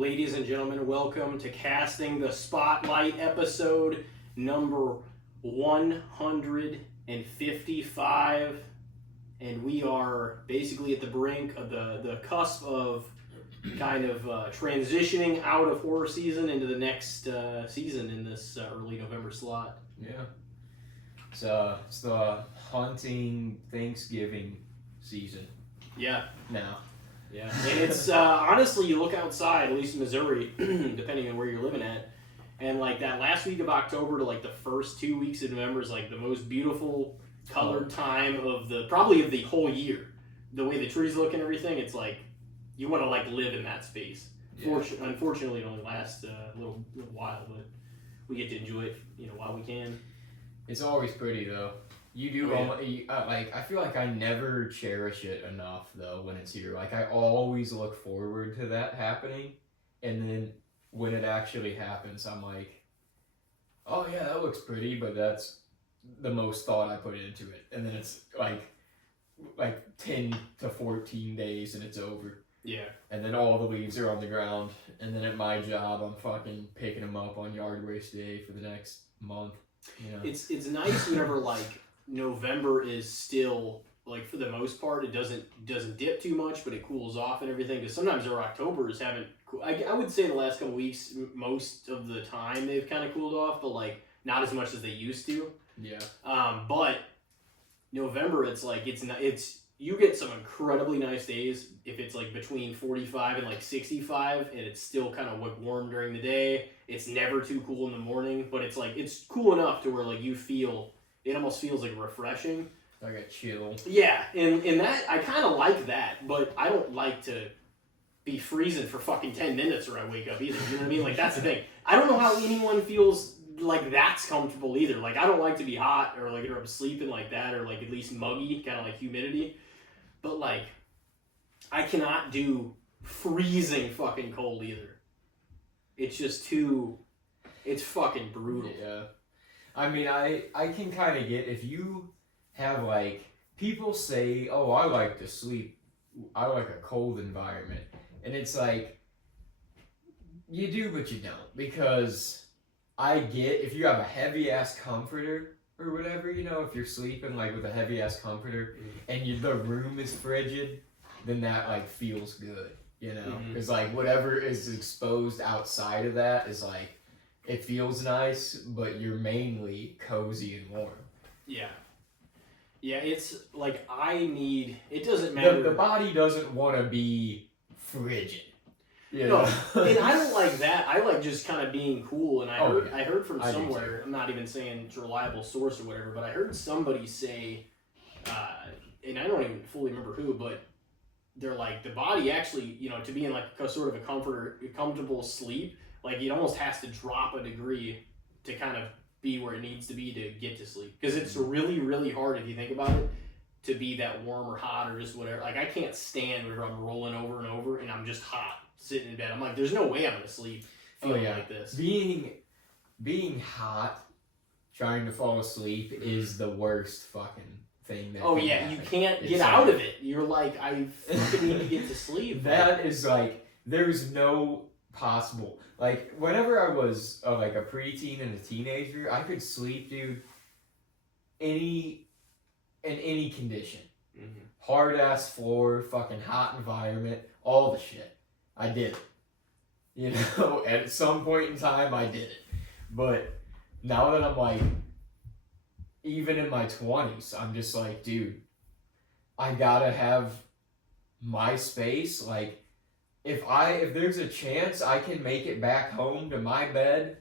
Ladies and gentlemen, welcome to Casting the Spotlight episode number 155. And we are basically at the brink of the cusp of kind of transitioning out of horror season into the next season in this early November slot. Yeah. It's the hunting Thanksgiving season. Yeah. Now. Yeah. And it's honestly, you look outside, at least in Missouri, depending on where you're living at, and like that last week of October to like the first 2 weeks of November is like the most beautiful colored time of probably of the whole year. The way the trees look and everything, it's like you want to like live in that space. Yeah. Unfortunately, it only lasts a little while, but we get to enjoy it, while we can. It's always pretty though. You do, I feel like I never cherish it enough though when it's here. Like I always look forward to that happening, and then when it actually happens, I'm like, oh yeah, that looks pretty, but that's the most thought I put into it, and then it's like 10 to 14 days and it's over. Yeah. And then all the leaves are on the ground, and then at my job, I'm fucking picking them up on yard waste day for the next month. It's nice whenever like November is still like for the most part it doesn't dip too much, but it cools off and everything. Because sometimes our Octobers haven't. I would say the last couple weeks, most of the time they've kind of cooled off, but like not as much as they used to. Yeah. But November, it's like it's you get some incredibly nice days if it's like between 45 and like 65, and it's still kind of warm during the day. It's never too cool in the morning, but it's like it's cool enough to where like it almost feels like refreshing. Like a chill. Yeah, and that I kind of like that, but I don't like to be freezing for fucking 10 minutes or I wake up either. You know what I mean? Like that's the thing. I don't know how anyone feels like that's comfortable either. Like I don't like to be hot or I'm sleeping like that, or like at least muggy, kind of like humidity. But like I cannot do freezing fucking cold either. It's just it's fucking brutal. Yeah. I mean, I can kind of get if you have like, people say, oh, I like to sleep, I like a cold environment. And it's like, you do, but you don't. Because I get, if you have a heavy ass comforter or whatever, if you're sleeping like with a heavy ass comforter and the room is frigid, then that like feels good, because like whatever is exposed outside of that is like, it feels nice, but you're mainly cozy and warm. Yeah. Yeah, it's like it doesn't matter. The body doesn't want to be frigid. No, and I don't like that. I like just kind of being cool. And I heard from somewhere, I'm not even saying it's a reliable source or whatever, but I heard somebody say, and I don't even fully remember who, but they're like, the body actually, to be in like a sort of a comfortable sleep, like it almost has to drop a degree to kind of be where it needs to be to get to sleep. Because it's really, really hard, if you think about it, to be that warm or hot or just whatever. Like I can't stand whenever I'm rolling over and over and I'm just hot sitting in bed. I'm like, there's no way I'm going to sleep feeling like this. Being hot, trying to fall asleep is the worst fucking thing that can happen. You can't get out of it. You're like, I fucking need to get to sleep. That is like, there's no possible. Like, whenever I was like a preteen and a teenager, I could sleep, dude, in any condition. Mm-hmm. Hard ass floor, fucking hot environment, all the shit. I did it. At some point in time, I did it. But now that I'm like, even in my 20s, I'm just like, dude, I gotta have my space. Like, if there's a chance I can make it back home to my bed,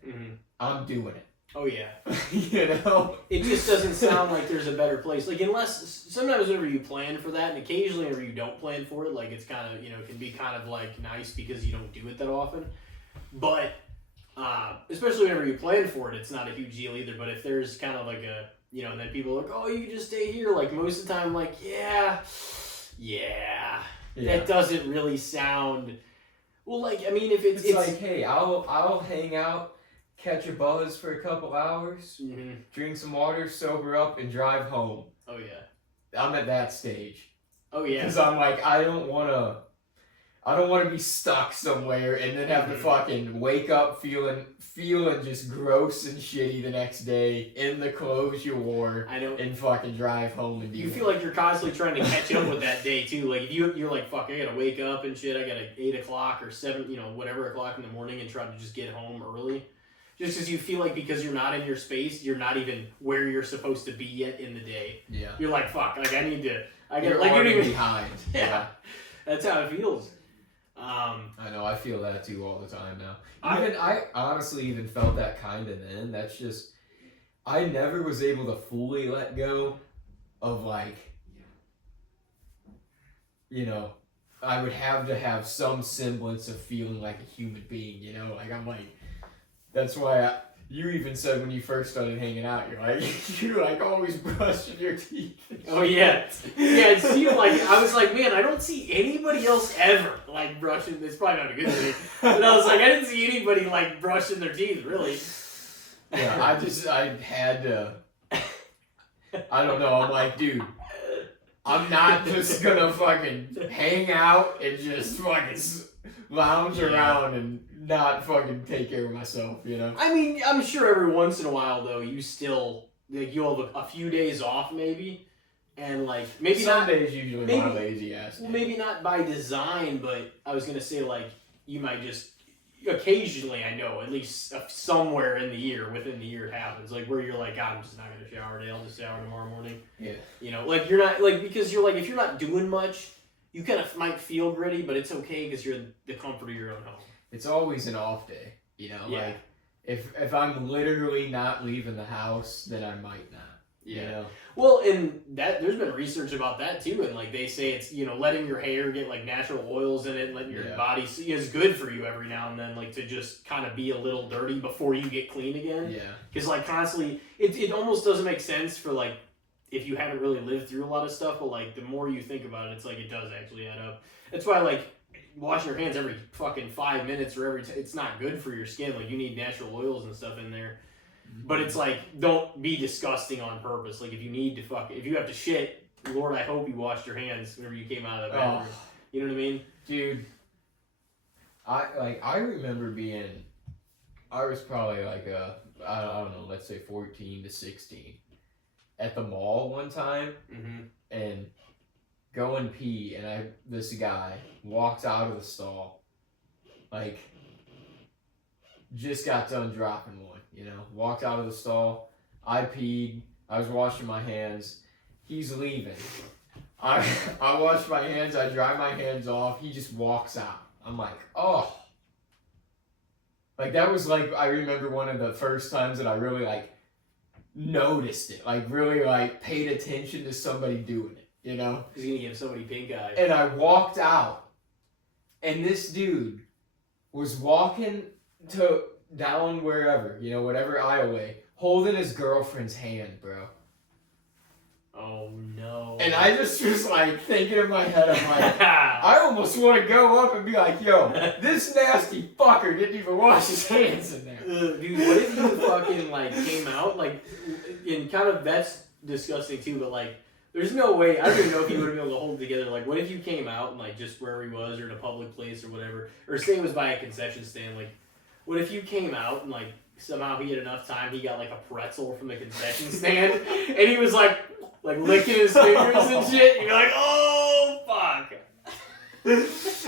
I'm doing it. Oh yeah. It just doesn't sound like there's a better place. Like unless sometimes whenever you plan for that, and occasionally whenever you don't plan for it, like it's kind of can be kind of like nice because you don't do it that often. But especially whenever you plan for it, it's not a huge deal either. But if there's kind of like a and then people are like, oh, you can just stay here. Like most of the time, I'm like yeah. That doesn't really sound well. Like I mean, if it's like, hey, I'll hang out, catch a buzz for a couple hours, drink some water, sober up, and drive home. Oh yeah, I'm at that stage. Oh yeah, because I'm like, I don't want to I don't want to be stuck somewhere and then have to fucking wake up feeling just gross and shitty the next day in the clothes you wore. I know. And fucking drive home and you feel like you're constantly trying to catch up with that day too. Like if you're like, fuck, I gotta wake up and shit. I got 8 o'clock or 7, whatever o'clock in the morning, and try to just get home early. Just because you feel like because you're not in your space, you're not even where you're supposed to be yet in the day. Yeah. You're like, fuck, like I need to. You're already behind. Yeah. That's how it feels. I know, I feel that too all the time now. I honestly even felt that kind of then. That's just, I never was able to fully let go of like, I would have to have some semblance of feeling like a human being, like I'm like, that's why you even said when you first started hanging out, you're like always brushing your teeth. Oh yeah, yeah. It seemed like I was like, man, I don't see anybody else ever like brushing. It's probably not a good thing, but I was like, I didn't see anybody like brushing their teeth really. Yeah, I had to. I don't know. I'm like, dude, I'm not just gonna fucking hang out and just fucking lounge around and not fucking take care of myself, I mean, I'm sure every once in a while though, you still like you'll have a few days off maybe, and like maybe some not, days usually maybe, my lazy ass. Well, maybe not by design, but I was gonna say like you might just occasionally, I know at least somewhere in the year within the year it happens, like where you're like, I'm just not gonna shower today. I'll just shower tomorrow morning. Yeah. Like you're not like because you're like if you're not doing much, you kind of might feel gritty, but it's okay because you're in the comfort of your own home. It's always an off day, Yeah. Like if I'm literally not leaving the house, then I might not. Yeah. Well, and that there's been research about that too, and like they say it's letting your hair get like natural oils in it, and letting your body see is good for you every now and then, like to just kind of be a little dirty before you get clean again. Yeah. Because like constantly, it almost doesn't make sense for like if you haven't really lived through a lot of stuff, but like the more you think about it, it's like it does actually add up. That's why like washing your hands every fucking 5 minutes or it's not good for your skin. Like you need natural oils and stuff in there. But it's like, don't be disgusting on purpose. Like if you need to if you have to shit, Lord, I hope you washed your hands whenever you came out of the bathroom. Oh. You know what I mean? Dude, I remember I was probably like I don't know, let's say 14 to 16 at the mall one time and go and pee, and this guy walks out of the stall, like, just got done dropping one, walked out of the stall, I peed, I was washing my hands, he's leaving, I wash my hands, I dry my hands off, he just walks out. I'm like, oh. Like, that was, like, I remember one of the first times that I really, like, noticed it, like, really, like, paid attention to somebody doing it. He's gonna give somebody pink eye. And I walked out, and this dude was walking down wherever, whatever aisleway, holding his girlfriend's hand, bro. Oh no. And I just was like thinking in my head, I'm like, I almost want to go up and be like, yo, this nasty fucker didn't even wash his hands in there. Dude, what if you fucking like came out, like, and kind of that's disgusting too, but like, there's no way, I don't even know if he would have been able to hold it together. Like, what if you came out and, like, just wherever he was or in a public place or whatever, or say it was by a concession stand, like, what if you came out and, like, somehow he had enough time, he got, like, a pretzel from the concession stand, and he was, like licking his fingers and shit, and you're like, oh, fuck.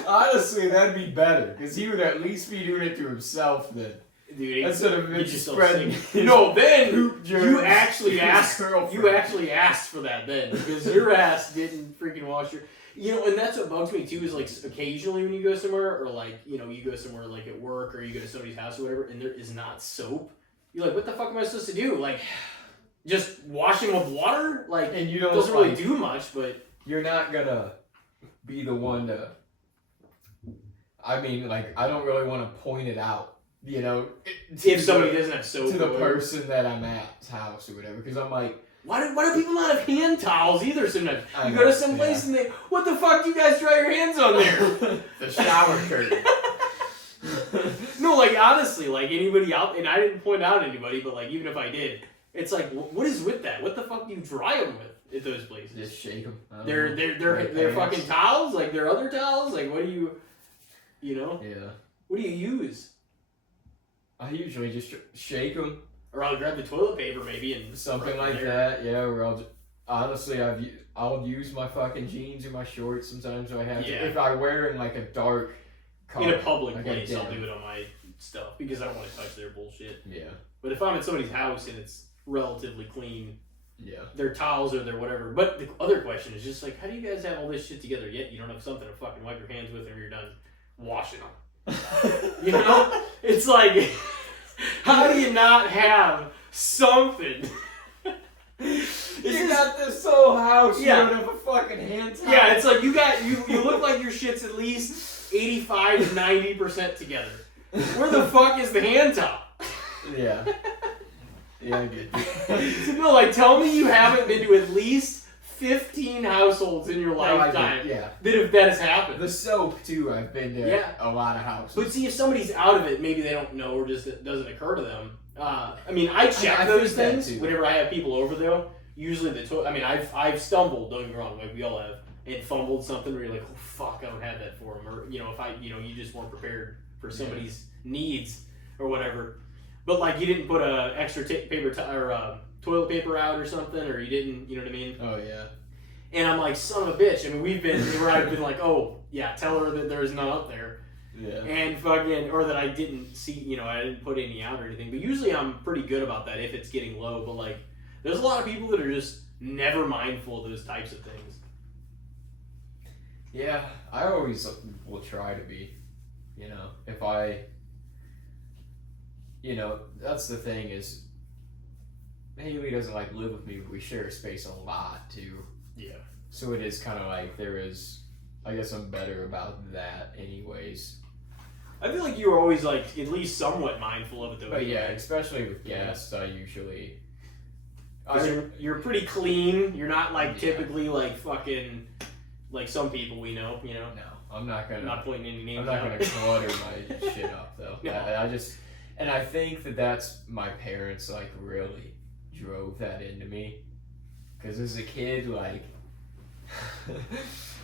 Honestly, that'd be better, because he would at least be doing it to himself then. Dude, instead of just spreading. No, then you actually asked for that then, because your ass didn't freaking wash your. And that's what bugs me too is like occasionally when you go somewhere or like you go somewhere like at work or you go to somebody's house or whatever and there is not soap. You're like, what the fuck am I supposed to do? Like, just washing with water? Like, and you don't doesn't really do much, but you're not gonna be the one to. I mean, like, I don't really want to point it out. If somebody doesn't have soap to the person that I'm at's house or whatever, because I'm like, why do people not have hand towels either? Sometimes you go to some place and what the fuck do you guys dry your hands on there? The shower curtain. No, like honestly, like anybody out, and I didn't point out anybody, but like even if I did, it's like what is with that? What the fuck do you dry them with at those places? Just shake them. They're fucking towels, like they're other towels, like what do you? You know? Yeah. What do you use? I usually just shake them. Or I'll grab the toilet paper maybe and something like that. Yeah, or I'll use my fucking jeans or my shorts sometimes if I have to. If I wear in like a dark color, in a public place, I'll do it on my stuff because I don't want to touch their bullshit. Yeah. But if I'm at somebody's house and it's relatively clean, yeah, their towels or their whatever. But the other question is just like, how do you guys have all this shit together yet you don't have something to fucking wipe your hands with when you're done washing them? You know, it's like, how do you not have something? You got this whole house. You don't have a fucking hand towel. Yeah, it's like you look like your shit's at least 85 to 90% together. Where the fuck is the hand towel? Yeah. Yeah, I get it. No, like, tell me you haven't been to at least 15 households in your lifetime that has happened. The soap, too, I've been to a lot of houses. But see, if somebody's out of it, maybe they don't know or just it doesn't occur to them. I mean, I check those things whenever I have people over, though. Usually I've stumbled, don't get me wrong, like we all have, and fumbled something where you're like, oh, fuck, I don't have that for them. Or, if you just weren't prepared for somebody's needs or whatever. But, like, you didn't put a extra toilet paper out or something, or you didn't, you know what I mean? Oh, yeah. And I'm like, son of a bitch. I mean, I've been like, oh, yeah, tell her that there's none up there. Yeah. And fucking, or that I didn't see, I didn't put any out or anything. But usually I'm pretty good about that if it's getting low. But, like, there's a lot of people that are just never mindful of those types of things. Yeah, I always will try to be, if I... that's the thing is, Haley doesn't live with me, but we share a space a lot too. Yeah. So it is kind of like I guess I'm better about that anyways. I feel like you were always at least somewhat mindful of it though. But yeah, especially with guests, I usually... You're pretty clean. You're not typically fucking some people we know, No, I'm not gonna... I'm not pointing any names I'm not gonna clutter my shit up though. No. I just... And I think that's my parents really drove that into me, because as a kid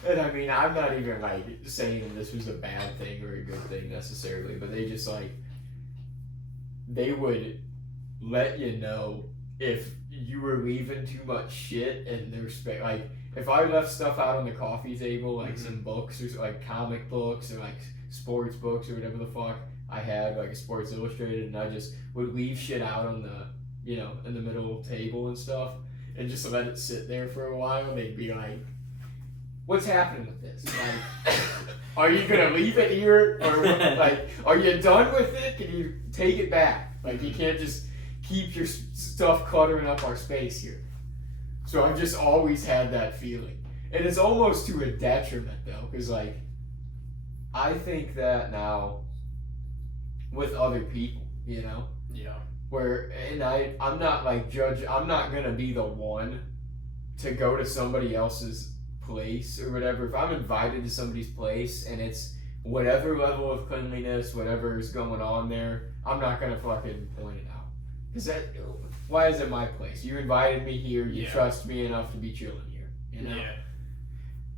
and I mean I'm not even saying this was a bad thing or a good thing necessarily, but they just they would let you know if you were leaving too much shit in their space. If I left stuff out on the coffee table, some books or comic books or sports books or whatever the fuck I had, a Sports Illustrated, and I just would leave shit out on the, in the middle table and stuff, and just let it sit there for a while, and they'd be like, what's happening with this? Are you gonna leave it here? Or, are you done with it? Can you take it back? You can't just keep your stuff cluttering up our space here. So I've just always had that feeling. And it's almost to a detriment, though, because, I think that now... with other people, Yeah. Where, and I'm not I'm not gonna be the one to go to somebody else's place or whatever. If I'm invited to somebody's place and it's whatever level of cleanliness, whatever is going on there, I'm not gonna fucking point it out. Because why is it my place? You invited me here, you trust me enough to be chilling here, Yeah.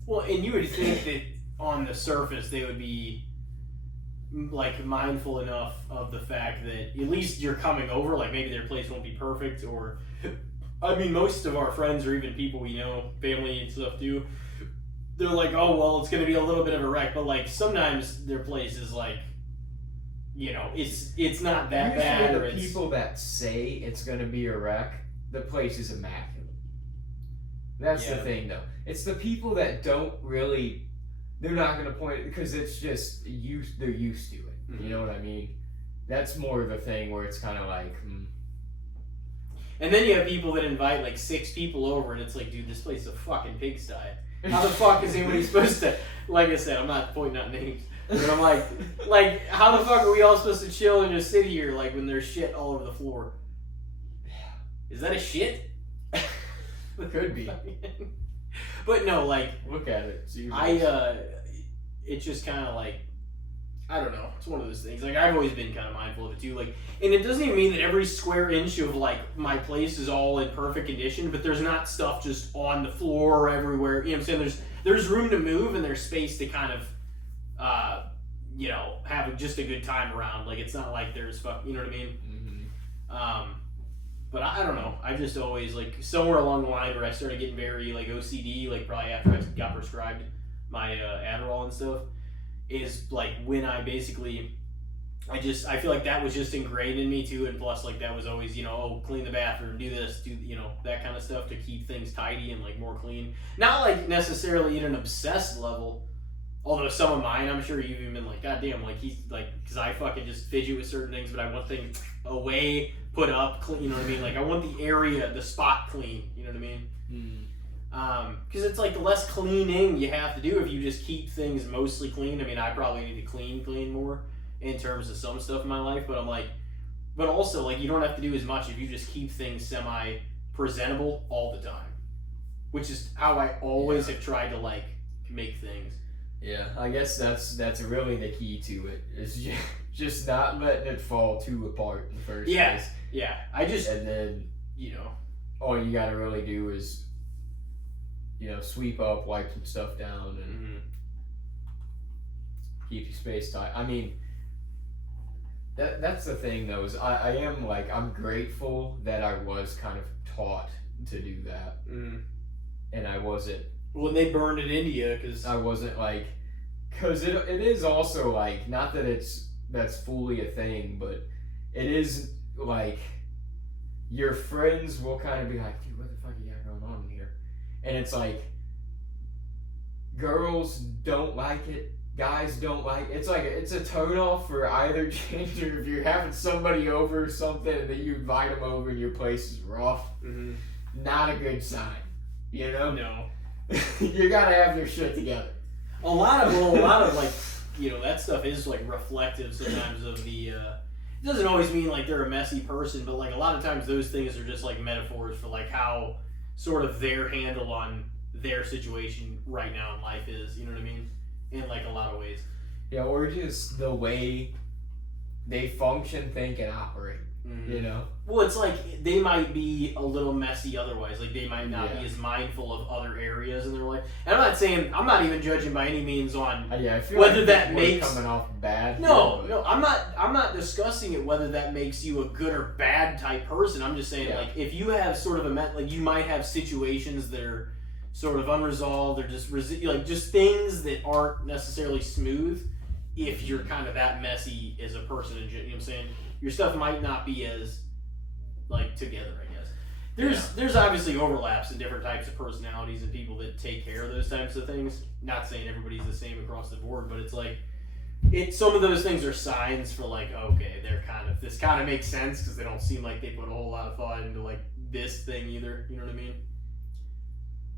Well, and you would think that on the surface they would be mindful enough of the fact that at least you're coming over, maybe their place won't be perfect, or I mean most of our friends or even people we know, family and stuff too, they're like, oh well, it's gonna be a little bit of a wreck, but sometimes their place is it's not that bad. The people that say it's gonna be a wreck, the place is immaculate. That's the thing though. It's the people that don't really... They're not going to point it because it's just they're used to it. Mm-hmm. You know what I mean? That's more of the thing where it's kind of And then you have people that invite 6 people over and it's dude, this place is a fucking pigsty. How the fuck is anybody supposed to, like I said, I'm not pointing out names, but I'm how the fuck are we all supposed to chill and just sit here when there's shit all over the floor? Is that a shit? Could be. But no, look at it. It's just kind of I don't know. It's one of those things. I've always been kind of mindful of it too. And it doesn't even mean that every square inch of my place is all in perfect condition, but there's not stuff just on the floor or everywhere. You know what I'm saying? There's room to move and there's space to kind of have just a good time around. Like, it's not like there's you know what I mean? Mm-hmm. But I don't know. I just always, like, somewhere along the line where I started getting very, like, OCD, like, probably after I got prescribed my Adderall and stuff, is, like, when I basically, I feel like that was just ingrained in me, too, and plus, like, that was always, clean the bathroom, do this, do, that kind of stuff to keep things tidy and, like, more clean. Not, like, necessarily at an obsessed level, although some of mine, I'm sure you've even been like, God damn, like, he's, like, because I fucking just fidget with certain things, but I want things away, put up, clean, you know what I mean? Like, I want the area, the spot clean, you know what I mean? Because it's like the less cleaning you have to do if you just keep things mostly clean. I mean, I probably need to clean more in terms of some stuff in my life, but I'm like, but also, like, you don't have to do as much if you just keep things semi-presentable all the time, which is how I always have tried to, like, make things. Yeah, I guess that's really the key to it, is just not letting it fall too apart in the first place. Yeah, and then, all you gotta really do is, sweep up, wipe some stuff down, and keep your space tight. I mean, that's the thing, though, is I am, like, I'm grateful that I was kind of taught to do that. And I wasn't... Well, they burned it into you, because... I wasn't, like... Because it is also, like, not that that's fully a thing, but it is, like, your friends will kind of be like, dude, what the fuck you got going on in here? And it's like, girls don't like it, guys don't like it. It's like, it's a turn-off for either gender. If you're having somebody over or something, and then you invite them over and your place is rough, not a good sign, No. You gotta have your shit together. A lot of like, that stuff is, like, reflective sometimes of the, it doesn't always mean, like, they're a messy person, but, like, a lot of times those things are just, like, metaphors for, like, how sort of their handle on their situation right now in life is, you know what I mean? In, like, a lot of ways. Yeah, or just the way they function, think, and operate. Well, it's like they might be a little messy otherwise. Like, they might not be as mindful of other areas in their life. And I'm not even judging by any means on I feel whether like that makes coming off bad. No, I'm not discussing it whether that makes you a good or bad type person. I'm just saying, like, if you have sort of like, you might have situations that are sort of unresolved or just like just things that aren't necessarily smooth. If you're kind of that messy as a person, you know what I'm saying? Your stuff might not be as, like, together, I guess. There's obviously overlaps in different types of personalities and people that take care of those types of things. Not saying everybody's the same across the board, but it's like, some of those things are signs for, like, okay, this kind of makes sense because they don't seem like they put a whole lot of thought into, like, this thing either. You know what I mean?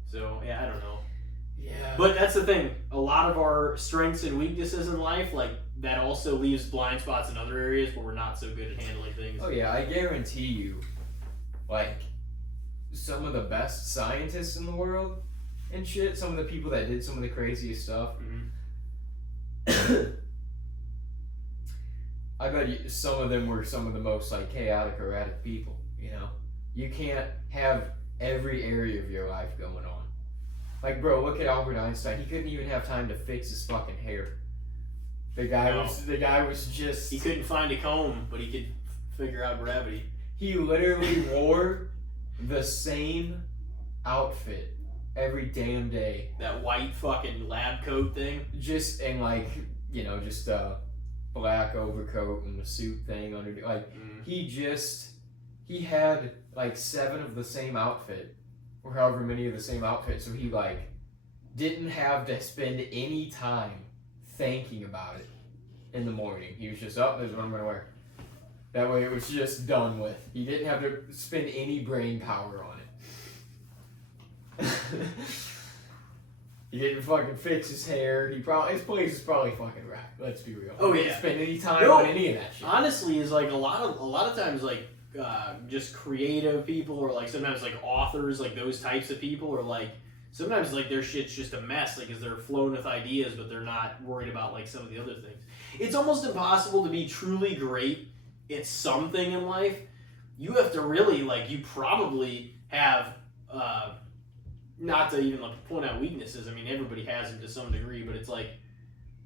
So, yeah, I don't know. Yeah. But that's the thing. A lot of our strengths and weaknesses in life, like, that also leaves blind spots in other areas where we're not so good at handling things. Oh yeah, I guarantee you, like, some of the best scientists in the world and shit, some of the people that did some of the craziest stuff, I bet some of them were some of the most, like, chaotic, erratic people, You can't have every area of your life going on. Like, bro, look at Albert Einstein. He couldn't even have time to fix his fucking hair. The guy was just... He couldn't find a comb, but he could figure out gravity. He literally wore the same outfit every damn day. That white fucking lab coat thing? Just a black overcoat and a suit thing under. Like, he had, like, 7 of the same outfit. Or however many of the same outfit. So he, like, didn't have to spend any time thinking about it in the morning. He was just, this is what I'm going to wear. That way it was just done with. He didn't have to spend any brain power on it. He didn't fucking fix his hair. His place is probably fucking racked. Let's be real. Oh, he didn't spend any time on any of that shit. Honestly, is like a lot of times, like, just creative people, or, like, sometimes, like, authors, like, those types of people, are, like, sometimes, like, their shit's just a mess, like, because they're flowing with ideas, but they're not worried about, like, some of the other things. It's almost impossible to be truly great at something in life. You have to really, like, you probably have, not to even, like, point out weaknesses. I mean, everybody has them to some degree, but it's like,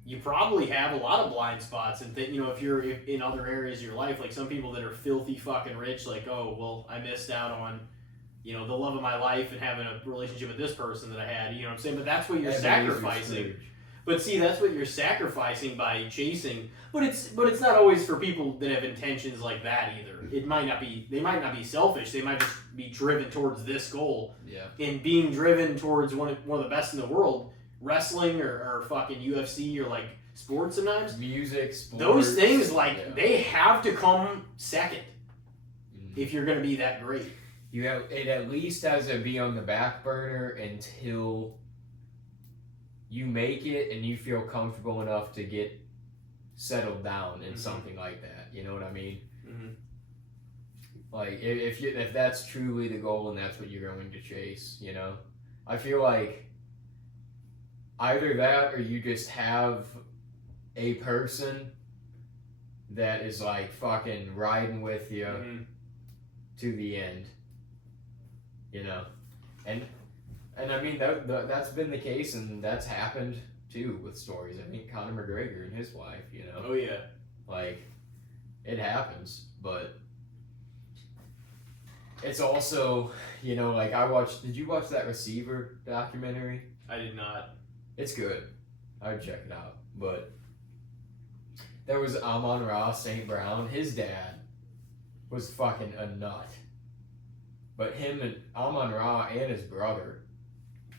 you probably have a lot of blind spots, and you know, if you're in other areas of your life, like some people that are filthy fucking rich, like, oh well, I missed out on, you know, the love of my life and having a relationship with this person that I had. You know what I'm saying? But that's what you're sacrificing. But see, that's what you're sacrificing by chasing. But it's not always for people that have intentions like that either. It might not be. They might not be selfish. They might just be driven towards this goal. Yeah. And being driven towards one of the best in the world, wrestling or fucking UFC or like sports sometimes. Music, sports. Those things they have to come second if you're going to be that great. It at least has to be on the back burner until you make it and you feel comfortable enough to get settled down in something like that. You know what I mean? Mm-hmm. Like if that's truly the goal and that's what you're going to chase, you know, I feel like either that or you just have a person that is like fucking riding with you to the end, you know, and I mean that's been the case and that's happened too with stories. I mean Conor McGregor and his wife, you know. Oh yeah. Like it happens, but it's also, you know, like did you watch that Receiver documentary? I did not. It's good. I'd check it out. But there was Amon-Ra St. Brown. His dad was fucking a nut. But him and Amon-Ra and his brother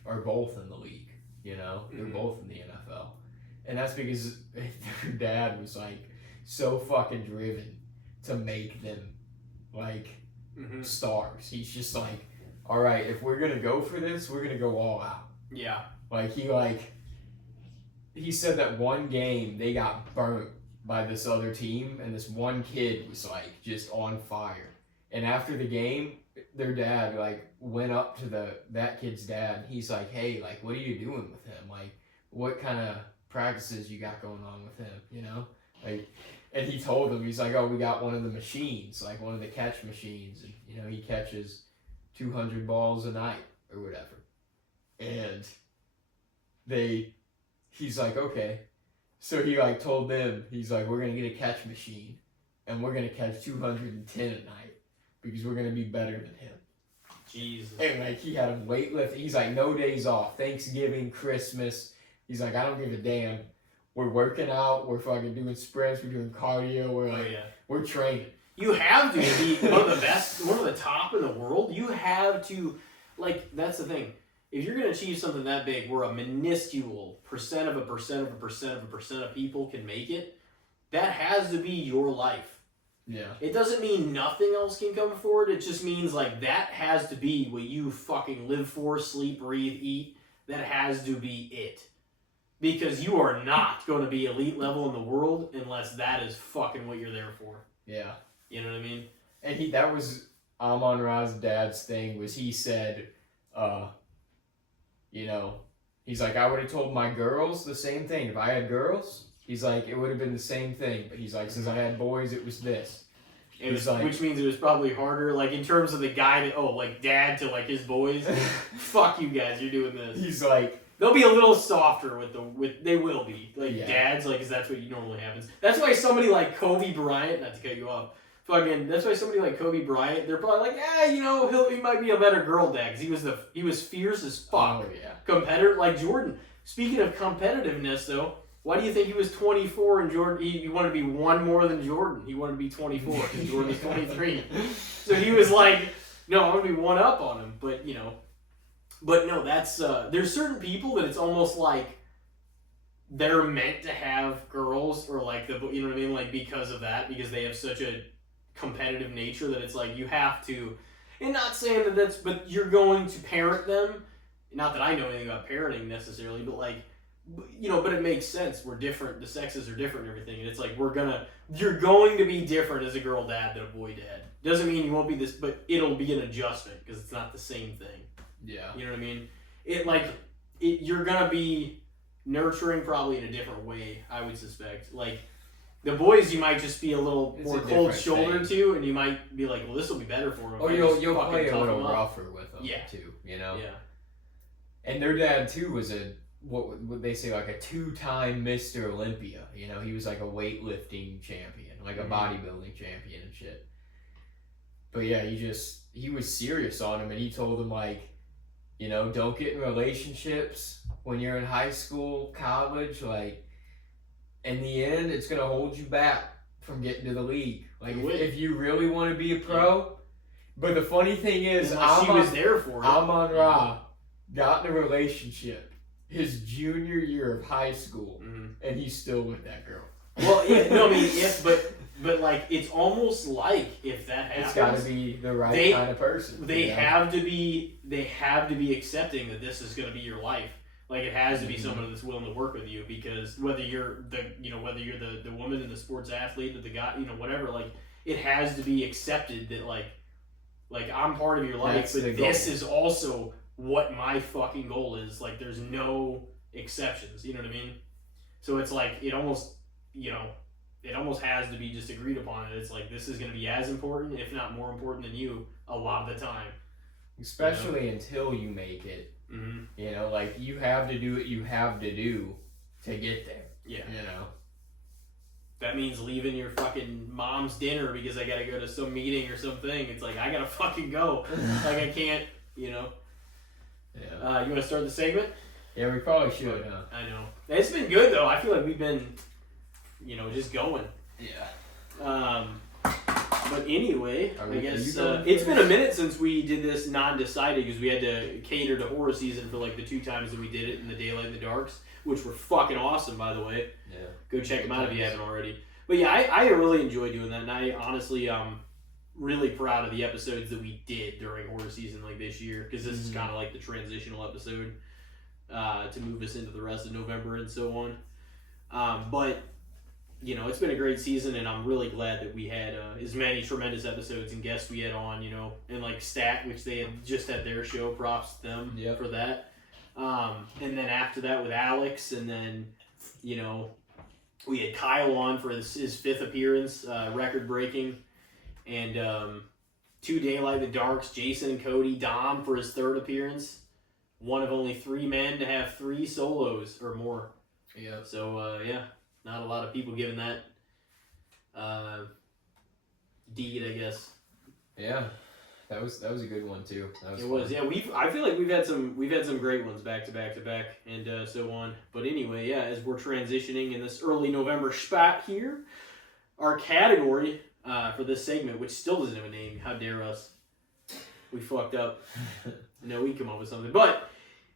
are both in the league, you know? They're both in the NFL. And that's because their dad was like so fucking driven to make them like stars. He's just like, all right, if we're gonna go for this, we're gonna go all out. Yeah. Like he said that one game they got burnt by this other team and this one kid was like just on fire. And after the game, their dad like went up to that kid's dad. He's like, hey, like, what are you doing with him? Like, what kind of practices you got going on with him? You know, like, and he told him, he's like, oh, we got one of the machines, like one of the catch machines, and you know he catches 200 balls a night or whatever. And he's like, okay. So he like told them, he's like, we're gonna get a catch machine, and we're gonna catch 210 a night because we're gonna be better than him. Jesus. And like he had him weightlifting. He's like, no days off. Thanksgiving, Christmas. He's like, I don't give a damn. We're working out. We're fucking doing sprints. We're doing cardio. We're like, we're training. You have to be one of the best, one of the top in the world. You have to, like, that's the thing. If you're going to achieve something that big where a minuscule percent of a percent of a percent of a percent of people can make it, that has to be your life. Yeah. It doesn't mean nothing else can come forward. It just means, like, that has to be what you fucking live for, sleep, breathe, eat. That has to be it. Because you are not going to be elite level in the world unless that is fucking what you're there for. Yeah. You know what I mean? And that was Amon-Ra's dad's thing, was he said, you know, he's like, I would have told my girls the same thing. If I had girls, he's like, it would have been the same thing. But he's like, since I had boys, it was this. It was like, which means it was probably harder, like, in terms of the guy to, like, dad to, like, his boys. Fuck you guys, you're doing this. He's like, they'll be a little softer they will be. Like, dads, like, because that's what normally happens. That's why somebody like Kobe Bryant, not to cut you off, that's why somebody like Kobe Bryant, they're probably like, you know, he might be a better girl dad, because he was fierce as fuck. Oh, yeah. Competitor, like Jordan. Speaking of competitiveness, though, why do you think he was 24 and Jordan, he wanted to be one more than Jordan? He wanted to be 24, because Jordan was 23. So he was like, no, I'm going to be one up on him, but, you know. But no, that's, there's certain people that it's almost like they're meant to have girls, or like, you know what I mean? Like, because of that, because they have such a competitive nature that it's like you have to, and not saying that but you're going to parent them. Not that I know anything about parenting necessarily, but like, you know, but it makes sense. We're different. The sexes are different and everything. And it's like, you're going to be different as a girl dad than a boy dad. Doesn't mean you won't be this, but it'll be an adjustment because it's not the same thing. Yeah. You know what I mean? You're going to be nurturing probably in a different way, I would suspect. Like, the boys, you might just be a little more cold-shouldered to, and you might be like, well, this will be better for them. Oh, you'll play a little rougher with them, too, you know? Yeah. And their dad, too, what would they say, like a 2-time Mr. Olympia. You know, he was like a weightlifting champion, like a bodybuilding champion and shit. But yeah, he was serious on him, and he told him, like, you know, don't get in relationships when you're in high school, college. Like, in the end, it's going to hold you back from getting to the league. Like, if you really want to be a pro. But the funny thing is, Amon Ra got in a relationship his junior year of high school, and he's still with that girl. Well, yeah, no, I mean, but like, it's almost like if that happens, it's got to be the right kind of person. They have to be accepting that this is going to be your life. Like, it has to be someone that's willing to work with you, because whether you're the woman and the sports athlete or the guy, you know, whatever, like, it has to be accepted that like I'm part of your life, but this is also what my fucking goal is. Like, there's no exceptions. You know what I mean? So it's like, it almost has to be just agreed upon. It's like, this is going to be as important, if not more important than you, a lot of the time. Especially until you make it. Mm-hmm. You know, like, you have to do what you have to do to get there. Yeah. You know? That means leaving your fucking mom's dinner because I gotta go to some meeting or something. It's like, I gotta fucking go. Like, I can't, you know. Yeah. You want to start the segment? Yeah, we probably should, huh? I know. It's been good, though. I feel like we've been, you know, just going. Yeah. But anyway, I guess it's been a minute since we did this non-decided, because we had to cater to horror season for like the 2 times that we did it in the Daylight and the Darks, which were fucking awesome, by the way. Yeah. Go check them out if you haven't already. But yeah, I really enjoy doing that, and I honestly really proud of the episodes that we did during horror season like this year, because this is kind of like the transitional episode to move us into the rest of November and so on. But you know, it's been a great season, and I'm really glad that we had as many tremendous episodes and guests we had on, you know, and like Stat, which they had just had their show, props to them for that. And then after that with Alex, and then, you know, we had Kyle on for his 5th appearance, record breaking, and 2 Daylight the Darks, Jason and Cody, Dom for his 3rd appearance, one of only 3 men to have 3 solos or more. Yeah. So yeah. Not a lot of people giving that deed, I guess. Yeah, that was a good one too. It was. Yeah, I feel like we've had some great ones back to back to back, and so on. But anyway, yeah, as we're transitioning in this early November spot here, our category for this segment, which still doesn't have a name, how dare us? We fucked up. No, we come up with something, but.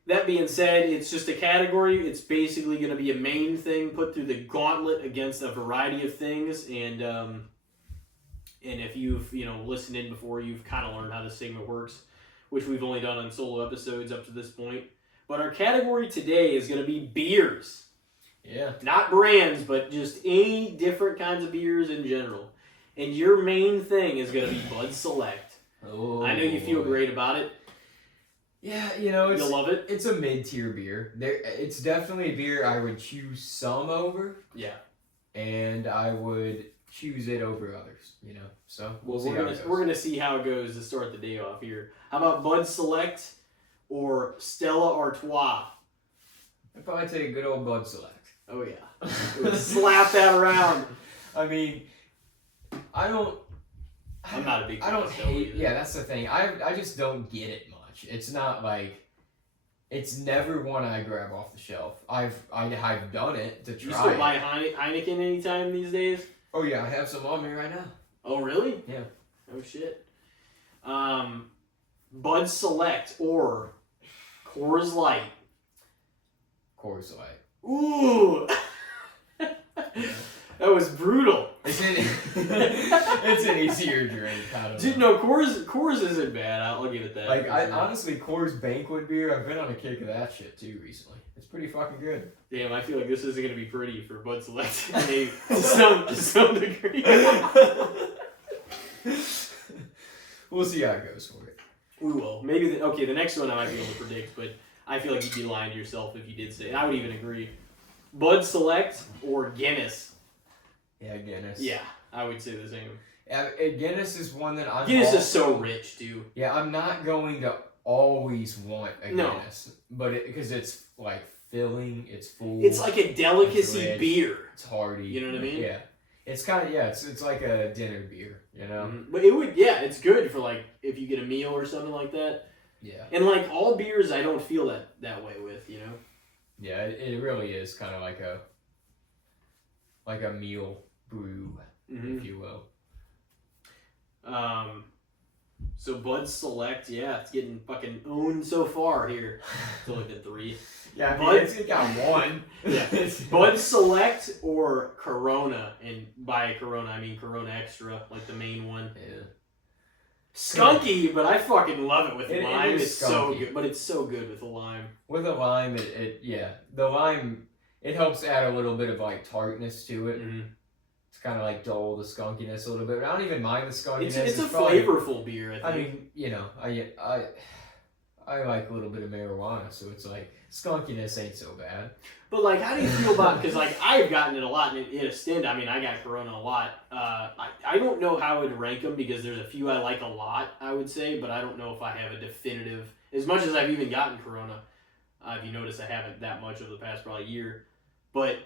That being said, it's just a category. It's basically going to be a main thing put through the gauntlet against a variety of things. And if you've listened in before, you've kind of learned how this segment works, which we've only done on solo episodes up to this point. But our category today is going to be beers. Yeah. Not brands, but just any different kinds of beers in general. And your main thing is going to be Bud Select. Oh, I know you feel great about it. Yeah, you know, you'll love it. It's a mid-tier beer. It's definitely a beer I would choose some over. Yeah. And I would choose it over others, you know. So we're gonna see how it goes to start the day off here. How about Bud Select or Stella Artois? I'd probably take a good old Bud Select. Oh yeah. Slap that around. I mean, I'm not a big fan. I don't hate. Either. Yeah, that's the thing. I just don't get it much. It's not like, it's never one I grab off the shelf. I've done it to try. You still buy Heineken anytime these days? Oh yeah, I have some on me right now. Oh really? Yeah. Oh shit. Bud Select or Coors Light. Coors Light. Ooh. That was brutal. It's an easier drink. No, Coors isn't bad. I'll give it that. Like, honestly, Coors Banquet beer, I've been on a kick of that shit too recently. It's pretty fucking good. Damn, I feel like this isn't going to be pretty for Bud Select to some degree. We'll see how it goes for it. We will. Maybe, the next one I might be able to predict, but I feel like you'd be lying to yourself if you did say it. I would even agree. Bud Select or Guinness? Yeah, Guinness. Yeah, I would say the same. Yeah, Guinness is one that Guinness is so rich, dude. Yeah, I'm not going to always want a Guinness, but because it's like filling. It's full. It's like a delicacy beer. It's hearty. You know what I mean? Yeah. It's kind of it's like a dinner beer. You know. Mm-hmm. But it's good for like if you get a meal or something like that. Yeah. And like all beers, I don't feel that way with, you know. Yeah, it really is kind of like a meal brew, if you will. So Bud Select, it's getting fucking owned so far here. It's only been 3. Yeah, it's got 1. Yeah, Bud Select or Corona, and by Corona I mean Corona Extra, like the main one. Yeah. Skunky, but I fucking love it with lime. It's skunky. So good, but it's so good with the lime. With the lime, the lime, it helps add a little bit of like tartness to it. Mm-hmm. It's kind of like dull the skunkiness a little bit. But I don't even mind the skunkiness. It's a flavorful beer. I think. I mean, I like a little bit of marijuana, so it's like skunkiness ain't so bad. But like, how do you feel about? Because like I've gotten it a lot in a stint. I mean, I got Corona a lot. I don't know how I would rank them because there's a few I like a lot. I would say, but I don't know if I have a definitive. As much as I've even gotten Corona, if you notice, I haven't that much over the past probably year. But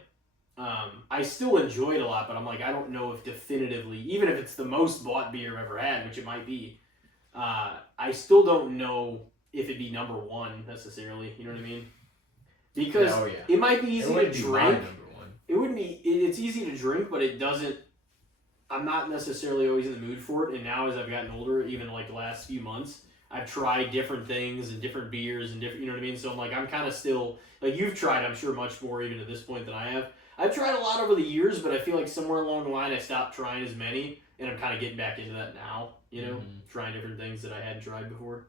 I still enjoy it a lot. But I'm like, I don't know if definitively, even if it's the most bought beer I've ever had, which it might be, I still don't know if it'd be number 1 necessarily. You know what I mean? Because it might be easy to drink. It wouldn't be. It's easy to drink, but it doesn't. I'm not necessarily always in the mood for it. And now, as I've gotten older, even like the last few months, I've tried different things and different beers and different. You know what I mean? So I'm like, I'm kind of still like you've tried. I'm sure much more even at this point than I have. I've tried a lot over the years, but I feel like somewhere along the line I stopped trying as many, and I'm kind of getting back into that now. You know, trying different things that I hadn't tried before.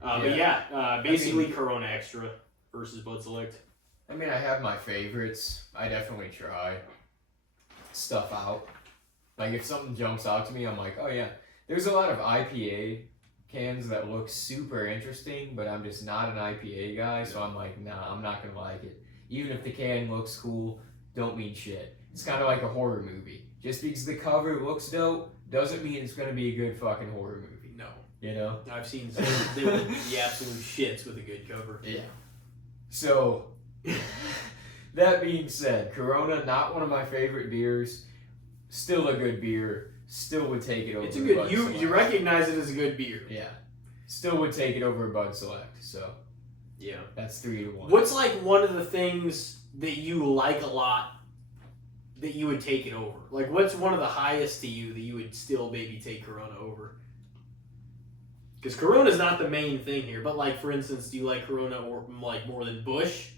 But basically Corona Extra versus Bud Select. I mean, I have my favorites. I definitely try stuff out. Like, if something jumps out to me, I'm like, oh yeah. There's a lot of IPA cans that look super interesting, but I'm just not an IPA guy, so I'm like, nah, I'm not gonna like it. Even if the can looks cool, don't mean shit. It's kind of like a horror movie. Just because the cover looks dope, doesn't mean it's gonna be a good fucking horror movie. No. You know? I've seen some they would be the absolute shits with a good cover. Yeah. So, that being said, Corona, not one of my favorite beers. Still a good beer. Still would take it over. It's a good. You recognize it as a good beer. Yeah. Still would take it over Bud Select. So. Yeah. That's 3-1. What's like one of the things that you like a lot that you would take it over? Like, what's one of the highest to you that you would still maybe take Corona over? Because Corona's not the main thing here, but like, for instance, do you like Corona or like more than Busch?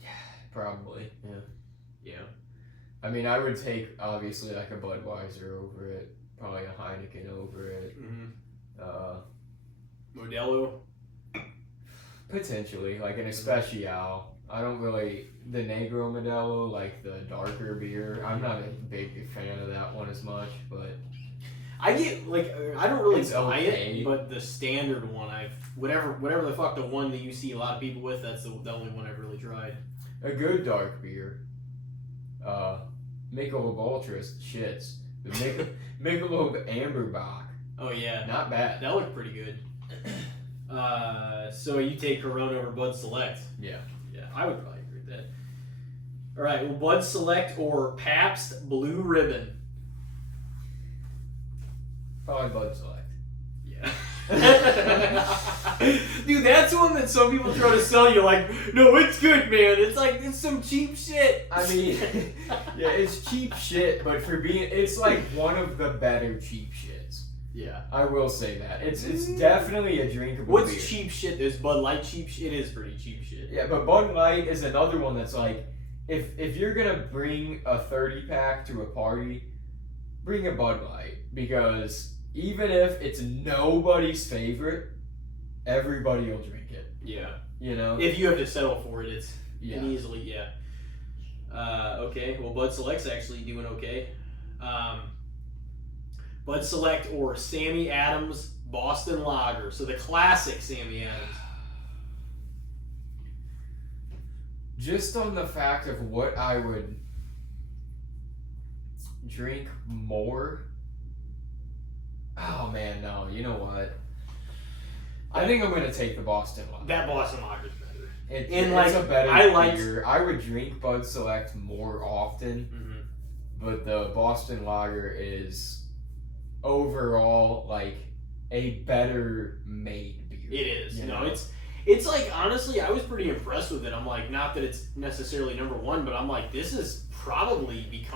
Yeah, probably. Yeah. Yeah. I mean, I would take obviously like a Budweiser over it, probably a Heineken over it. Modelo. Potentially, like an Especial. I don't really the Negro Modelo, like the darker beer. I'm not a big fan of that one as much, but. I get like I don't really It's buy okay. it, but the standard one whatever the fuck the one that you see a lot of people with, that's the only one I've really tried. A good dark beer. Michelob Ultra's shits. The Michelob Amberbach. Oh yeah, Not bad. that looked pretty good. So you take Corona over Bud Select? Yeah. Yeah, I would probably agree with that. All right, well, Bud Select or Pabst Blue Ribbon? Probably Bud Select. Yeah. Dude, that's one that some people try to sell you like, no, it's good, man. It's like, it's some cheap shit. I mean, yeah, it's cheap shit, but it's like one of the better cheap shits. Yeah. I will say that. It's definitely a drinkable What's beer. cheap shit? Is Bud Light cheap shit? It is pretty cheap shit. Yeah, but Bud Light is another one that's like, if you're going to bring a 30-pack to a party, bring a Bud Light, because even if it's nobody's favorite, everybody will drink it. Yeah. You know? If you have to settle for it, it's Yeah. easily, yeah. Okay, well, Bud Select's actually doing okay. Bud Select or Sammy Adams Boston Lager. So the classic Sammy Adams. Just on the fact of what I would drink more. Oh man, no. You know what? I think I'm going to take the Boston Lager. That Boston Lager's better. It's like, a better I beer. I would drink Bud Select more often, but the Boston Lager is overall like a better made beer. It is. You No, know? it's like, honestly, I was pretty impressed with it. I'm like, not that it's necessarily number one, but I'm like, this is probably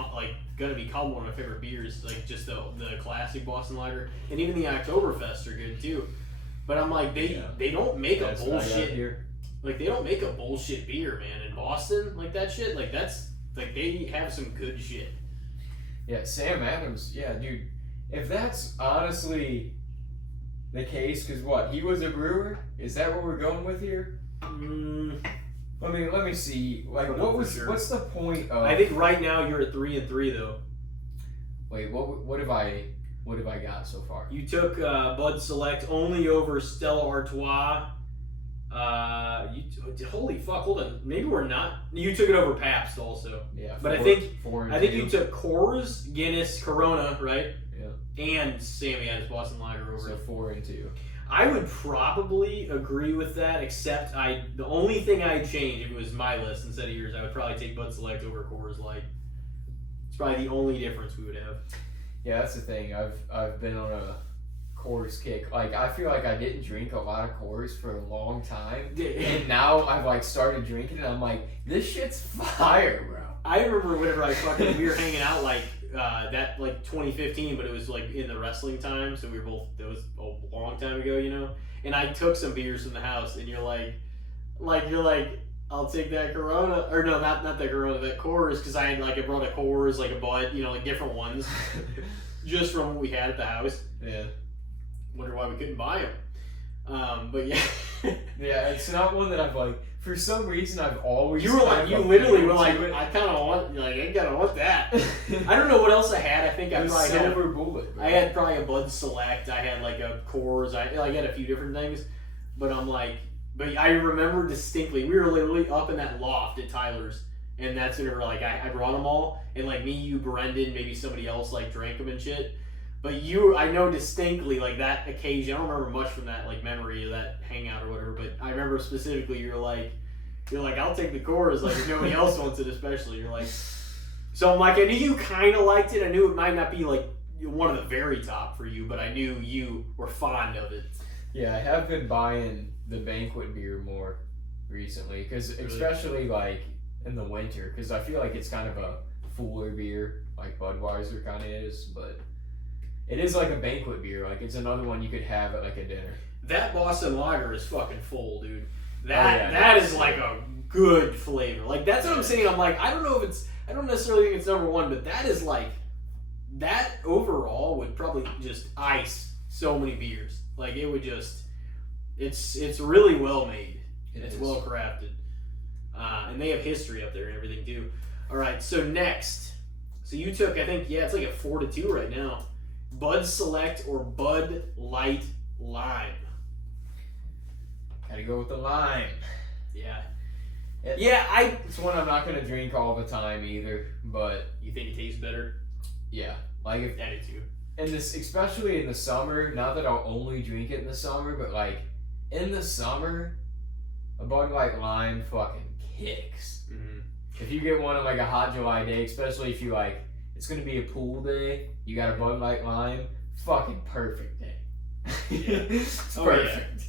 going to become one of my favorite beers. Like, just the classic Boston Lager. And even the Oktoberfest are good, too. But I'm like, they don't make a bullshit. Like, they don't make a bullshit beer, man. In Boston, like, that shit, like, that's, like, they have some good shit. Yeah, Sam Adams, yeah, dude. If that's honestly the case, because what, he was a brewer? Is that what we're going with here? Let me see. Like, what's the point of? I think right now you're at 3-3 though. Wait, what have I got so far? You took Bud Select only over Stella Artois. Holy fuck! Hold on. Maybe we're not. You took it over Pabst also. Yeah, but I think you took Coors, Guinness, Corona, right? Yeah. And Sammy Adams Boston Lager over. So 4-2. I would probably agree with that, except the only thing I'd change if it was my list instead of yours, I would probably take Bud Select over Coors Light. It's probably the only difference we would have. Yeah, that's the thing. I've been on a Coors kick. Like, I feel like I didn't drink a lot of Coors for a long time, and now I've like started drinking, and I'm like, this shit's fire, bro. I remember whenever we were hanging out like 2015, but it was like in the wrestling time, so we were both. That was a long time ago, you know. And I took some beers from the house, and you're like, I'll take that Corona, or no, not that Corona, that Coors, because I brought a Coors, like a Bud, you know, like different ones, just from what we had at the house. Yeah. Wonder why we couldn't buy them. But yeah. Yeah, it's not one that I've like. For some reason, I've always. You literally were like, I kind of want, I gotta want that. I don't know what else I had. I think I probably had Silver Bullet. I had probably a Bud Select. I had like a Coors. I had a few different things, but but I remember distinctly. We were literally up in that loft at Tyler's, and that's when we were like, I brought them all, and like me, you, Brendan, maybe somebody else like drank them and shit. But I know distinctly, like, that occasion, I don't remember much from that, like, memory of that hangout or whatever, but I remember specifically you're like, I'll take the Coors, like, if nobody else wants it especially. You're like, so I'm like, I knew you kind of liked it. I knew it might not be, like, one of the very top for you, but I knew you were fond of it. Yeah, I have been buying the banquet beer more recently, because especially, like, in the winter, because I feel like it's kind of a fuller beer, like Budweiser kind of is, but... It is like a banquet beer. Like, it's another one you could have at, like, a dinner. That Boston Lager is fucking full, dude. That is, like, a good flavor. Like, that's what I'm saying. I'm like, I don't necessarily think it's number one, but that is, like, that overall would probably just ice so many beers. Like, it would just, it's really well made. It's well crafted. And they have history up there and everything, too. All right, so next. So you took, I think, it's like a 4-2 right now. Bud Select or Bud Light Lime? Gotta go with the lime. Yeah. It's one I'm not gonna drink all the time either, but... You think it tastes better? Yeah. Like, if... I do too. And this, especially in the summer, not that I'll only drink it in the summer, but, like, in the summer, a Bud Light Lime fucking kicks. Mm-hmm. If you get one on, like, a hot July day, especially if you, like... It's gonna be a pool day. You got a Bud Light Lime. Fucking perfect day. Yeah. It's perfect.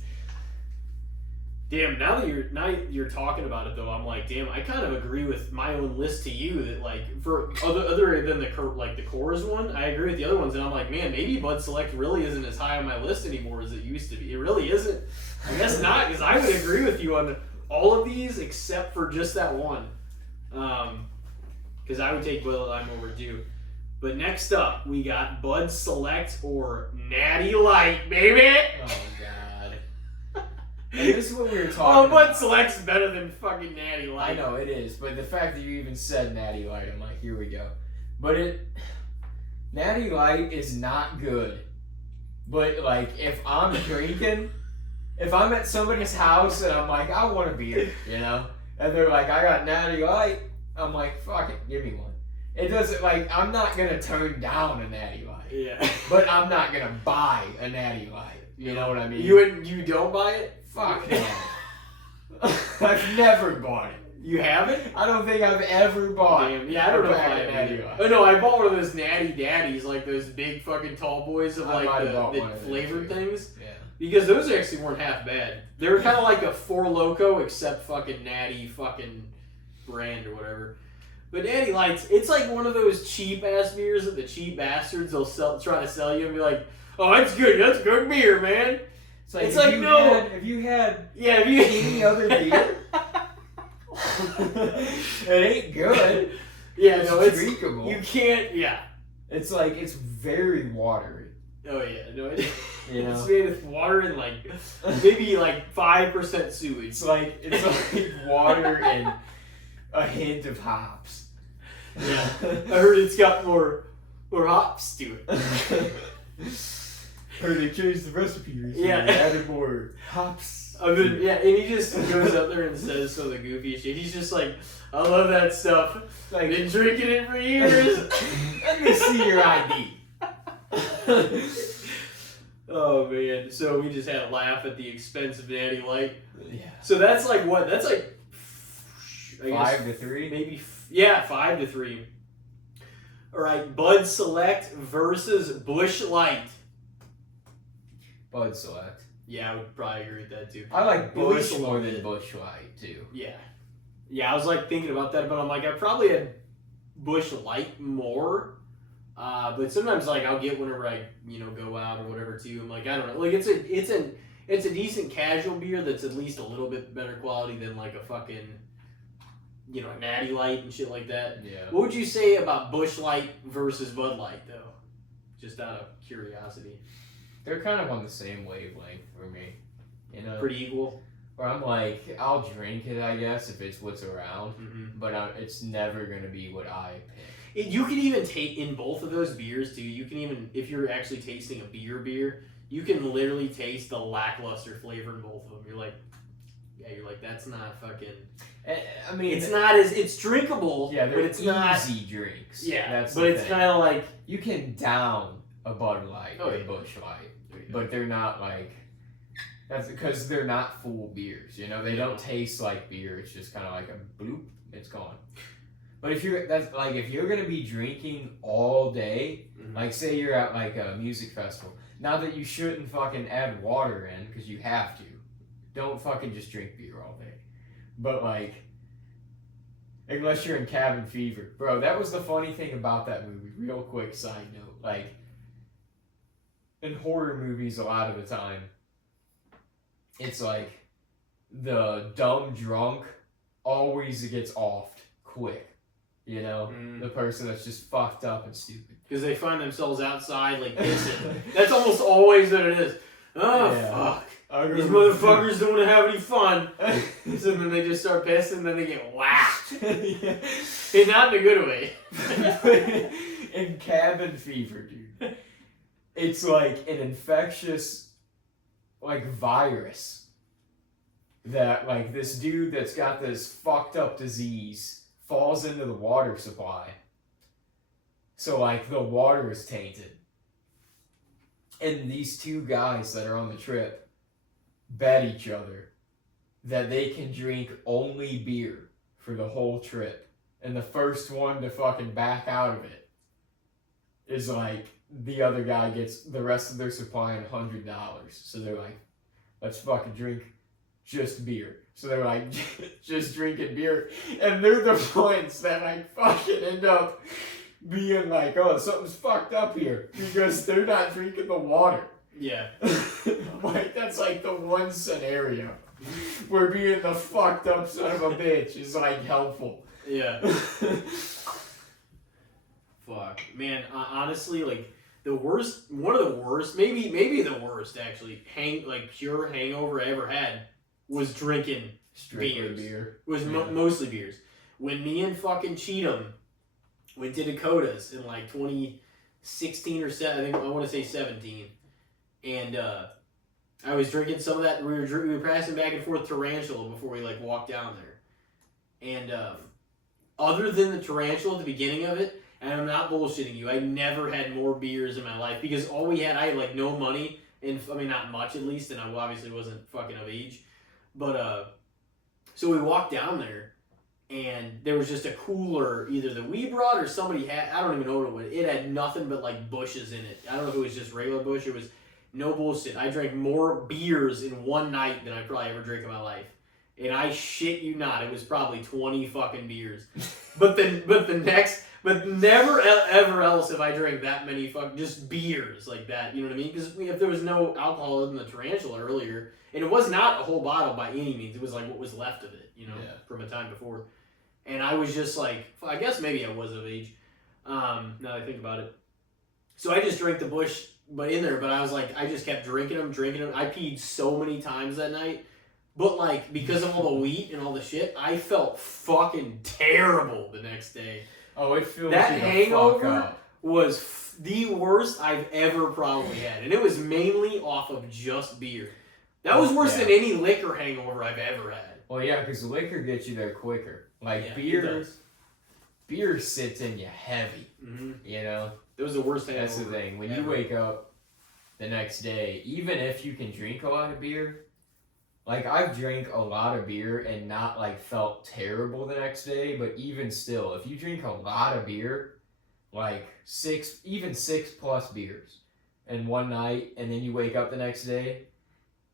Yeah. Damn. Now that you're talking about it though, I'm like, damn. I kind of agree with my own list to you that like for other than the Coors one, I agree with the other ones, and I'm like, man, maybe Bud Select really isn't as high on my list anymore as it used to be. It really isn't. I guess not, because I would agree with you on all of these except for just that one. Because I would take Bud Light Lime over too. But next up, we got Bud Select or Natty Light, baby! Oh, God. And this is what we were talking Bud about. Select's better than fucking Natty Light. I know, it is. But the fact that you even said Natty Light, I'm like, here we go. But Natty Light is not good. But, like, if I'm drinking, if I'm at somebody's house and I'm like, I want a beer, you know? And they're like, I got Natty Light. I'm like, fuck it, give me one. It doesn't, like, I'm not gonna turn down a Natty Light. Yeah. But I'm not gonna buy a Natty Light. You know what I mean? You don't buy it? Fuck no. I've never bought it. You haven't? I don't think I've ever bought. Damn. Yeah, I don't know if I have Natty Light. Oh no, I bought one of those Natty Daddies, like those big fucking tall boys of like the flavored things. Yeah. Because those actually weren't half bad. They were kind of like a Four Loko, except fucking Natty fucking brand or whatever. But Natty Lights, it's like one of those cheap ass beers that the cheap bastards will try to sell you and be like, "Oh, that's good beer, man." It's like no. Have you had any other beer? It ain't good. Yeah, it's drinkable. You can't. Yeah. It's like it's very watery. Oh yeah, no, you know? It's made with water and like maybe like 5% sewage. It's like water and a hint of hops. Yeah, I heard it's got more hops to it. Heard they changed the recipe recently. Yeah, added more hops. And he just goes up there and says some of the goofy shit. He's just like, "I love that stuff. Like, been drinking it for years." Let me see your ID. Oh man! So we just had a laugh at the expense of Natty Light. Yeah. So that's like what? That's like 5 to 3, maybe. 5 to 3. All right, Bud Select versus Busch Light. Bud Select. Yeah, I would probably agree with that too. I like Busch more than Busch Light too. Yeah. I was like thinking about that, but I'm like, I probably had Busch Light more. But sometimes like I'll get whenever I go out or whatever too. I'm like, I don't know, like it's a decent casual beer that's at least a little bit better quality than like a fucking a Natty Light and shit like that. Yeah. What would you say about Busch Light versus Bud Light though? Just out of curiosity. They're kind of on the same wavelength for me. Pretty equal. Where I'm like, I'll drink it, I guess, if it's what's around, but it's never gonna be what I pick. You can even take in both of those beers too. You can even, if you're actually tasting a beer, you can literally taste the lackluster flavor in both of them. You're like, that's not fucking. I mean, it's drinkable. Yeah, but it's not easy drinks. Yeah, but it's kind of like you can down a Bud Light or a Busch Light, but they're not like. That's because they're not full beers. They don't taste like beer. It's just kind of like a bloop. It's gone. But if you're gonna be drinking all day, like say you're at like a music festival, not that you shouldn't fucking add water in because you have to. Don't fucking just drink beer all day. But like, unless you're in cabin fever, bro. That was the funny thing about that movie. Real quick side note, like in horror movies, a lot of the time, it's like the dumb drunk always gets offed quick. The person that's just fucked up and stupid. Because they find themselves outside, like, pissing. That's almost always what it is. Oh, fuck. These motherfuckers don't want to have any fun. So then they just start pissing, and then they get whacked. And not in a good way. In cabin fever, dude. It's like an infectious, like, virus. That, like, this dude that's got this fucked up disease falls into the water supply. So, like, the water is tainted. And these two guys that are on the trip bet each other that they can drink only beer for the whole trip. And the first one to fucking back out of it is, like, the other guy gets the rest of their supply and $100. So they're like, let's fucking drink just beer. So they're like, just drinking beer. And they're the ones that like fucking end up being like, oh, something's fucked up here. Because they're not drinking the water. Yeah. Like, that's like the one scenario where being the fucked up son of a bitch is like helpful. Yeah. Fuck. Man, honestly, like, one of the worst, maybe the worst actually, pure hangover I ever had was drinking beer. It was mostly beers. When me and fucking Cheatham went to Dakotas in like 2016 or 7, I want to say 17, and I was drinking some of that. We were passing back and forth Tarantula before we like walked down there, and other than the Tarantula at the beginning of it, And I'm not bullshitting you. I never had more beers in my life because all we had, I had like no money, and I mean not much at least, and I obviously wasn't fucking of age. But so we walked down there, and there was just a cooler either that we brought or somebody had. I don't even know what it was. It had nothing but like bushes in it. I don't know if it was just regular bush. It was no bullshit. I drank more beers in one night than I probably ever drank in my life. And I shit you not, it was probably 20 fucking beers. But never ever else have I drank that many just beers like that. You know what I mean? Because if there was no alcohol in the tarantula earlier, and it was not a whole bottle by any means, it was like what was left of it, from a time before. And I was just like, I guess maybe I was of age. Now that I think about it. So I just drank the bush, but I was like, I just kept drinking them. I peed so many times that night. But, like, because of all the wheat and all the shit, I felt fucking terrible the next day. Oh, it feels that like hangover was the worst I've ever probably had. And it was mainly off of just beer. That was worse than any liquor hangover I've ever had. Well, yeah, because liquor gets you there quicker. Like, beer sits in you heavy, you know? It was the worst hangover. That's the thing. When you wake up the next day, even if you can drink a lot of beer, like, I've drank a lot of beer and not, like, felt terrible the next day, but even still, if you drink a lot of beer, like, 6+ beers in one night, and then you wake up the next day,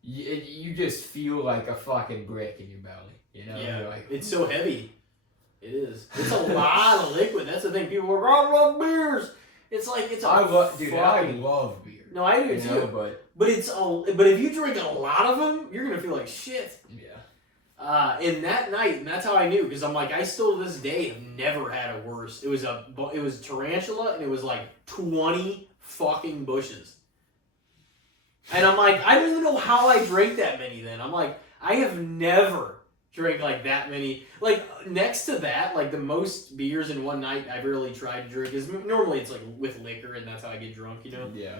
you just feel like a fucking brick in your belly, you know? Yeah, like, it's so heavy. It is. It's a lot of liquid. That's the thing. People are like, I love beers. It's like, I love beer. No, I do too. But if you drink a lot of them, you're gonna feel like shit. Yeah. And that night, and that's how I knew, because I'm like, I still to this day have never had a worse. It was tarantula, and it was like 20 fucking bushes. And I'm like, I don't even know how I drank that many. Then I'm like, I have never drank like that many. Like next to that, like the most beers in one night I've really tried to drink is normally it's like with liquor, and that's how I get drunk, you know. Yeah.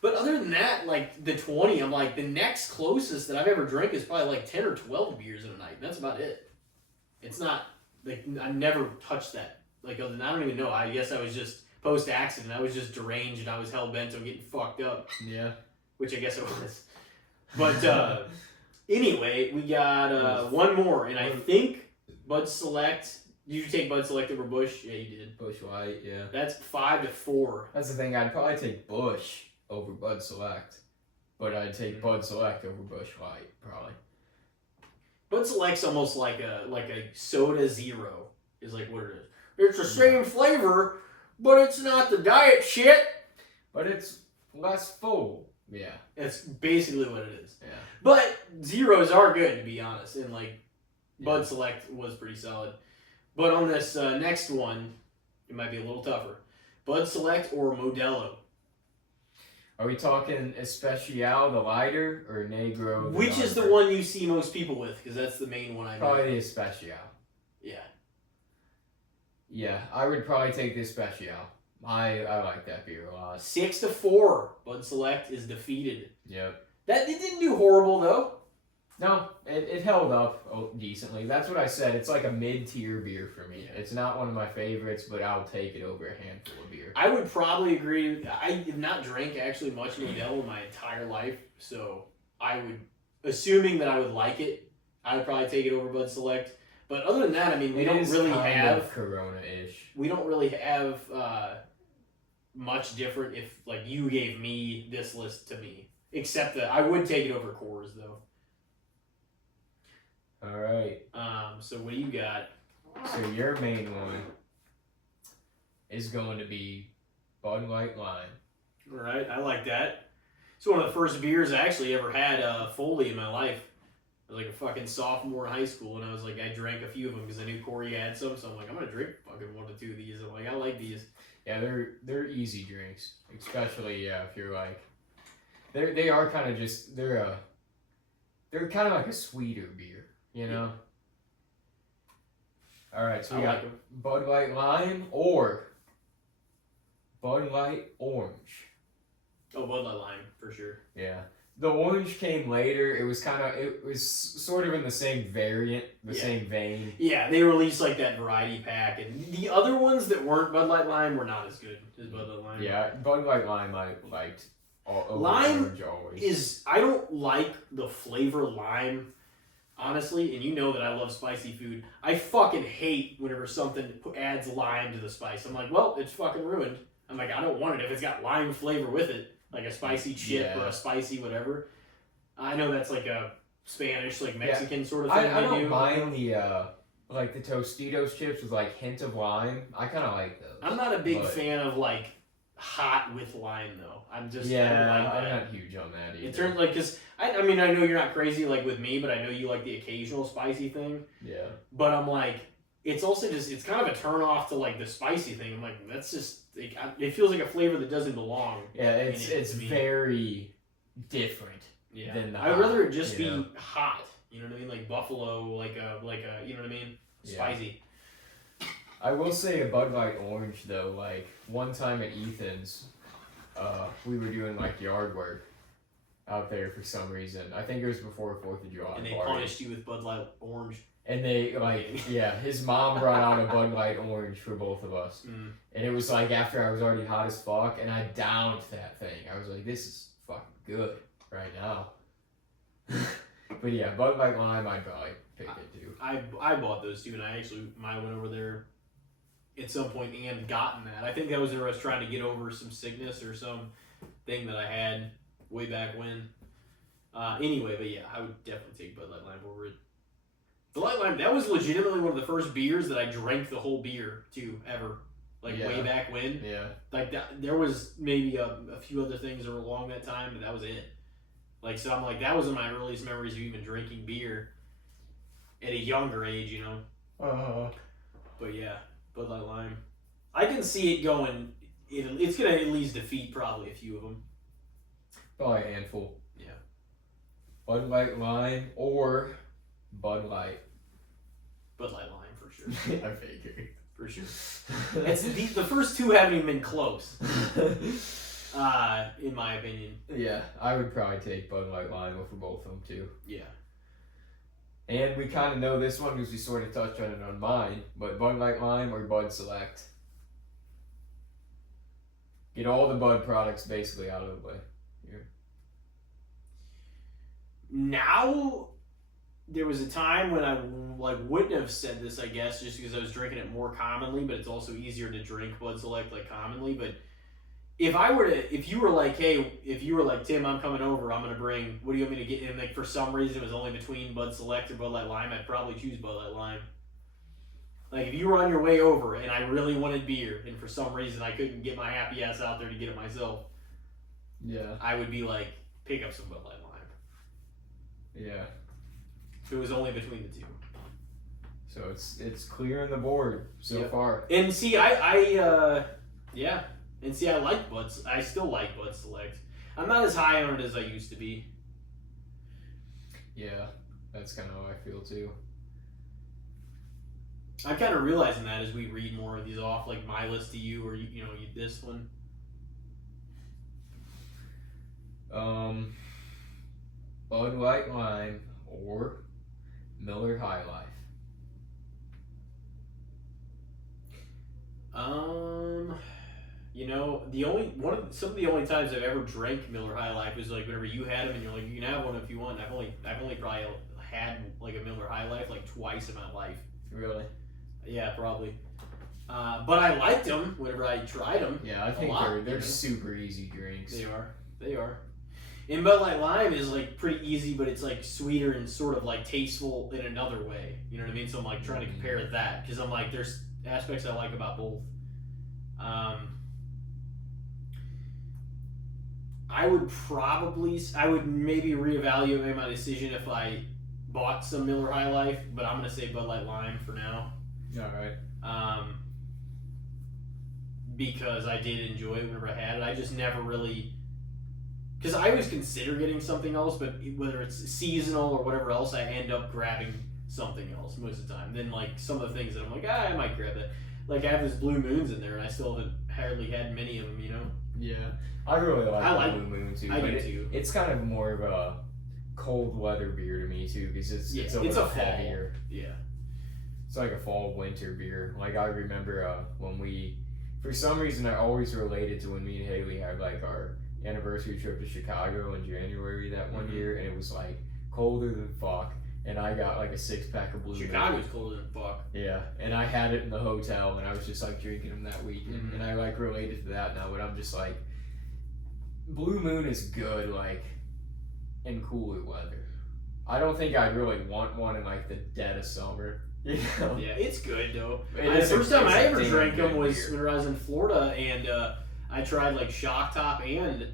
But other than that, like the 20, I'm like, the next closest that I've ever drank is probably like 10 or 12 beers in a night. That's about it. It's not, like, I've never touched that. Like, other than, I don't even know. I guess I was just, post-accident, I was just deranged and I was hell-bent on getting fucked up. Yeah. Which I guess it was. But, anyway, we got one more, and I think Bud Select. Did you take Bud Select over Busch? Yeah, you did. Busch Light, yeah. That's 5-4. That's the thing. I'd probably take Busch over Bud Select, but I'd take Bud Select over Busch Light, probably. Bud Select's almost like a Soda Zero, is like what it is. It's the same flavor, but it's not the diet shit. But it's less full. Yeah. That's basically what it is. Yeah. But Zeros are good, to be honest, and like Bud Select was pretty solid. But on this next one, it might be a little tougher. Bud Select or Modelo? Are we talking Especial, the lighter, or Negro? Which is the one you see most people with? Because that's the main one I know. Probably the Especial. Yeah. Yeah, I would probably take the Especial. I like that beer a lot. 6-4. Bud Select is defeated. Yep. It didn't do horrible, though. No, it held up decently. That's what I said. It's like a mid-tier beer for me. Yeah. It's not one of my favorites, but I'll take it over a handful of beer. I would probably agree. I have not drank actually much Modelo in my entire life, so I would, assuming that I would like it, I would probably take it over Bud Select. But other than that, I mean, we don't really have Corona-ish. We don't really have much different. If like you gave me this list to me, except that I would take it over Coors though. All right. So what do you got? So your main one is going to be Bud Light Lime. All right, I like that. It's one of the first beers I actually ever had fully in my life. I was like a fucking sophomore in high school, and I was like, I drank a few of them because I knew Corey had some, so I'm like, I'm gonna drink fucking 1 to 2 of these. I'm like, I like these. Yeah, they're easy drinks, especially if you're like, they are kind of just they're kind of like a sweeter beer. You know? Yeah. Alright, so we got Bud Light Lime or Bud Light Orange. Oh, Bud Light Lime, for sure. Yeah. The orange came later. It was sort of in the same variant, same vein. Yeah, they released like that variety pack, and the other ones that weren't Bud Light Lime were not as good as Bud Light Lime. Yeah, Bud Light Lime I liked. Lime I don't like the flavor lime, honestly, and you know that I love spicy food. I fucking hate whenever something adds lime to the spice. I'm like, well, it's fucking ruined. I'm like, I don't want it if it's got lime flavor with it. Like a spicy chip or a spicy whatever. I know that's like a Spanish, like Mexican sort of thing. I don't mind the like the Tostitos chips with like hint of lime. I kind of like those. I'm not a big fan of like hot with lime though. I'm just I'm not huge on that either. In terms like, cause I mean I know you're not crazy like with me, but I know you like the occasional spicy thing. Yeah. But I'm like, it's also just it's kind of a turn off to like the spicy thing. I'm like, that's just it feels like a flavor that doesn't belong. Yeah, it's very different. Yeah. Than the I'd rather it just be hot. You know what I mean? Like buffalo, like a you know what I mean? Spicy. I will say a Bud Light Orange though. Like one time at Ethan's, we were doing like yard work out there for some reason. I think it was before 4th of July. And they punished you with Bud Light Orange. And they his mom brought out a Bud Light Orange for both of us. Mm. And it was like after I was already hot as fuck, and I downed that thing. I was like, this is fucking good right now. But yeah, Bud Light Lime, I'd probably pick it too. I bought those too, and I actually went over there at some point and gotten that. I think that was where I was trying to get over some sickness or some thing that I had way back when. Anyway, but yeah, I would definitely take Bud Light Lime over it. The Light Lime, that was legitimately one of the first beers that I drank the whole beer too, ever. Like way back when. Yeah. Like that, there was maybe a few other things that were along that time, but that was it. Like, so I'm like, that was one of my earliest memories of even drinking beer at a younger age, you know? But yeah, Bud Light Lime. I can see it going, it's going to at least defeat probably a few of them. Probably a handful. Yeah. Bud Light Lime or Bud Light. Bud Light Lime for sure. I figured. For sure. It's the first two haven't even been close. In my opinion. Yeah, I would probably take Bud Light Lime over both of them too. Yeah. And we kind of know this one because we sort of touched on it on mine, but Bud Light Lime or Bud Select. Get all the Bud products basically out of the way. Here. Now, there was a time when I wouldn't have said this, I guess, just because I was drinking it more commonly, but it's also easier to drink Bud Select commonly, but if you were like, Tim, I'm coming over, I'm going to bring, what do you want me to get in? Like, for some reason, it was only between Bud Select or Bud Light Lime, I'd probably choose Bud Light Lime. Like, if you were on your way over and I really wanted beer, and for some reason I couldn't get my happy ass out there to get it myself, I would be like, pick up some Bud Light Lime. Yeah. If it was only between the two. So it's clear on the board so far. And see, And see, I still like Bud Select. I'm not as high on it as I used to be. Yeah, that's kind of how I feel too. I'm kind of realizing that as we read more of these off, like my list to you, or this one. Bud Light Lime or Miller High Life. Some of the only times I've ever drank Miller High Life was like whenever you had them and you're like, you can have one if you want. I've only probably had like a Miller High Life like twice in my life. Really? Yeah, probably. But I liked them whenever I tried them. Yeah, I think they're super easy drinks. They are. And Bud Light Lime is like pretty easy, but it's like sweeter and sort of like tasteful in another way. You know what I mean? So I'm like trying to compare that because I'm like there's aspects I like about both. I would maybe reevaluate my decision if I bought some Miller High Life, but I'm gonna say Bud Light Lime for now. All right. Because I did enjoy it whenever I had it. I just never really, because I always consider getting something else, but whether it's seasonal or whatever else, I end up grabbing something else most of the time. Then like some of the things that I'm like, I might grab that. Like I have those Blue Moons in there, and I still haven't hardly had many of them, Yeah, I really I like like Blue Moon too. I but do too. It's kind of more of a cold weather beer to me too, because it's a little heavier. Yeah. It's like a fall winter beer. Like I remember when we, for some reason, I always related to when me and Haley had like our anniversary trip to Chicago in January that one year, and it was like colder than fuck. And I got like a 6-pack of Blue Moon. Chicago's colder than fuck. Yeah, and I had it in the hotel, and I was just like drinking them that weekend, and I like related to that now. But I'm just like, Blue Moon is good, like in cooler weather. I don't think I'd really want one in like the dead of summer. You know? Yeah, it's good though. The first time I ever drank them was when I was in Florida, and I tried like Shock Top and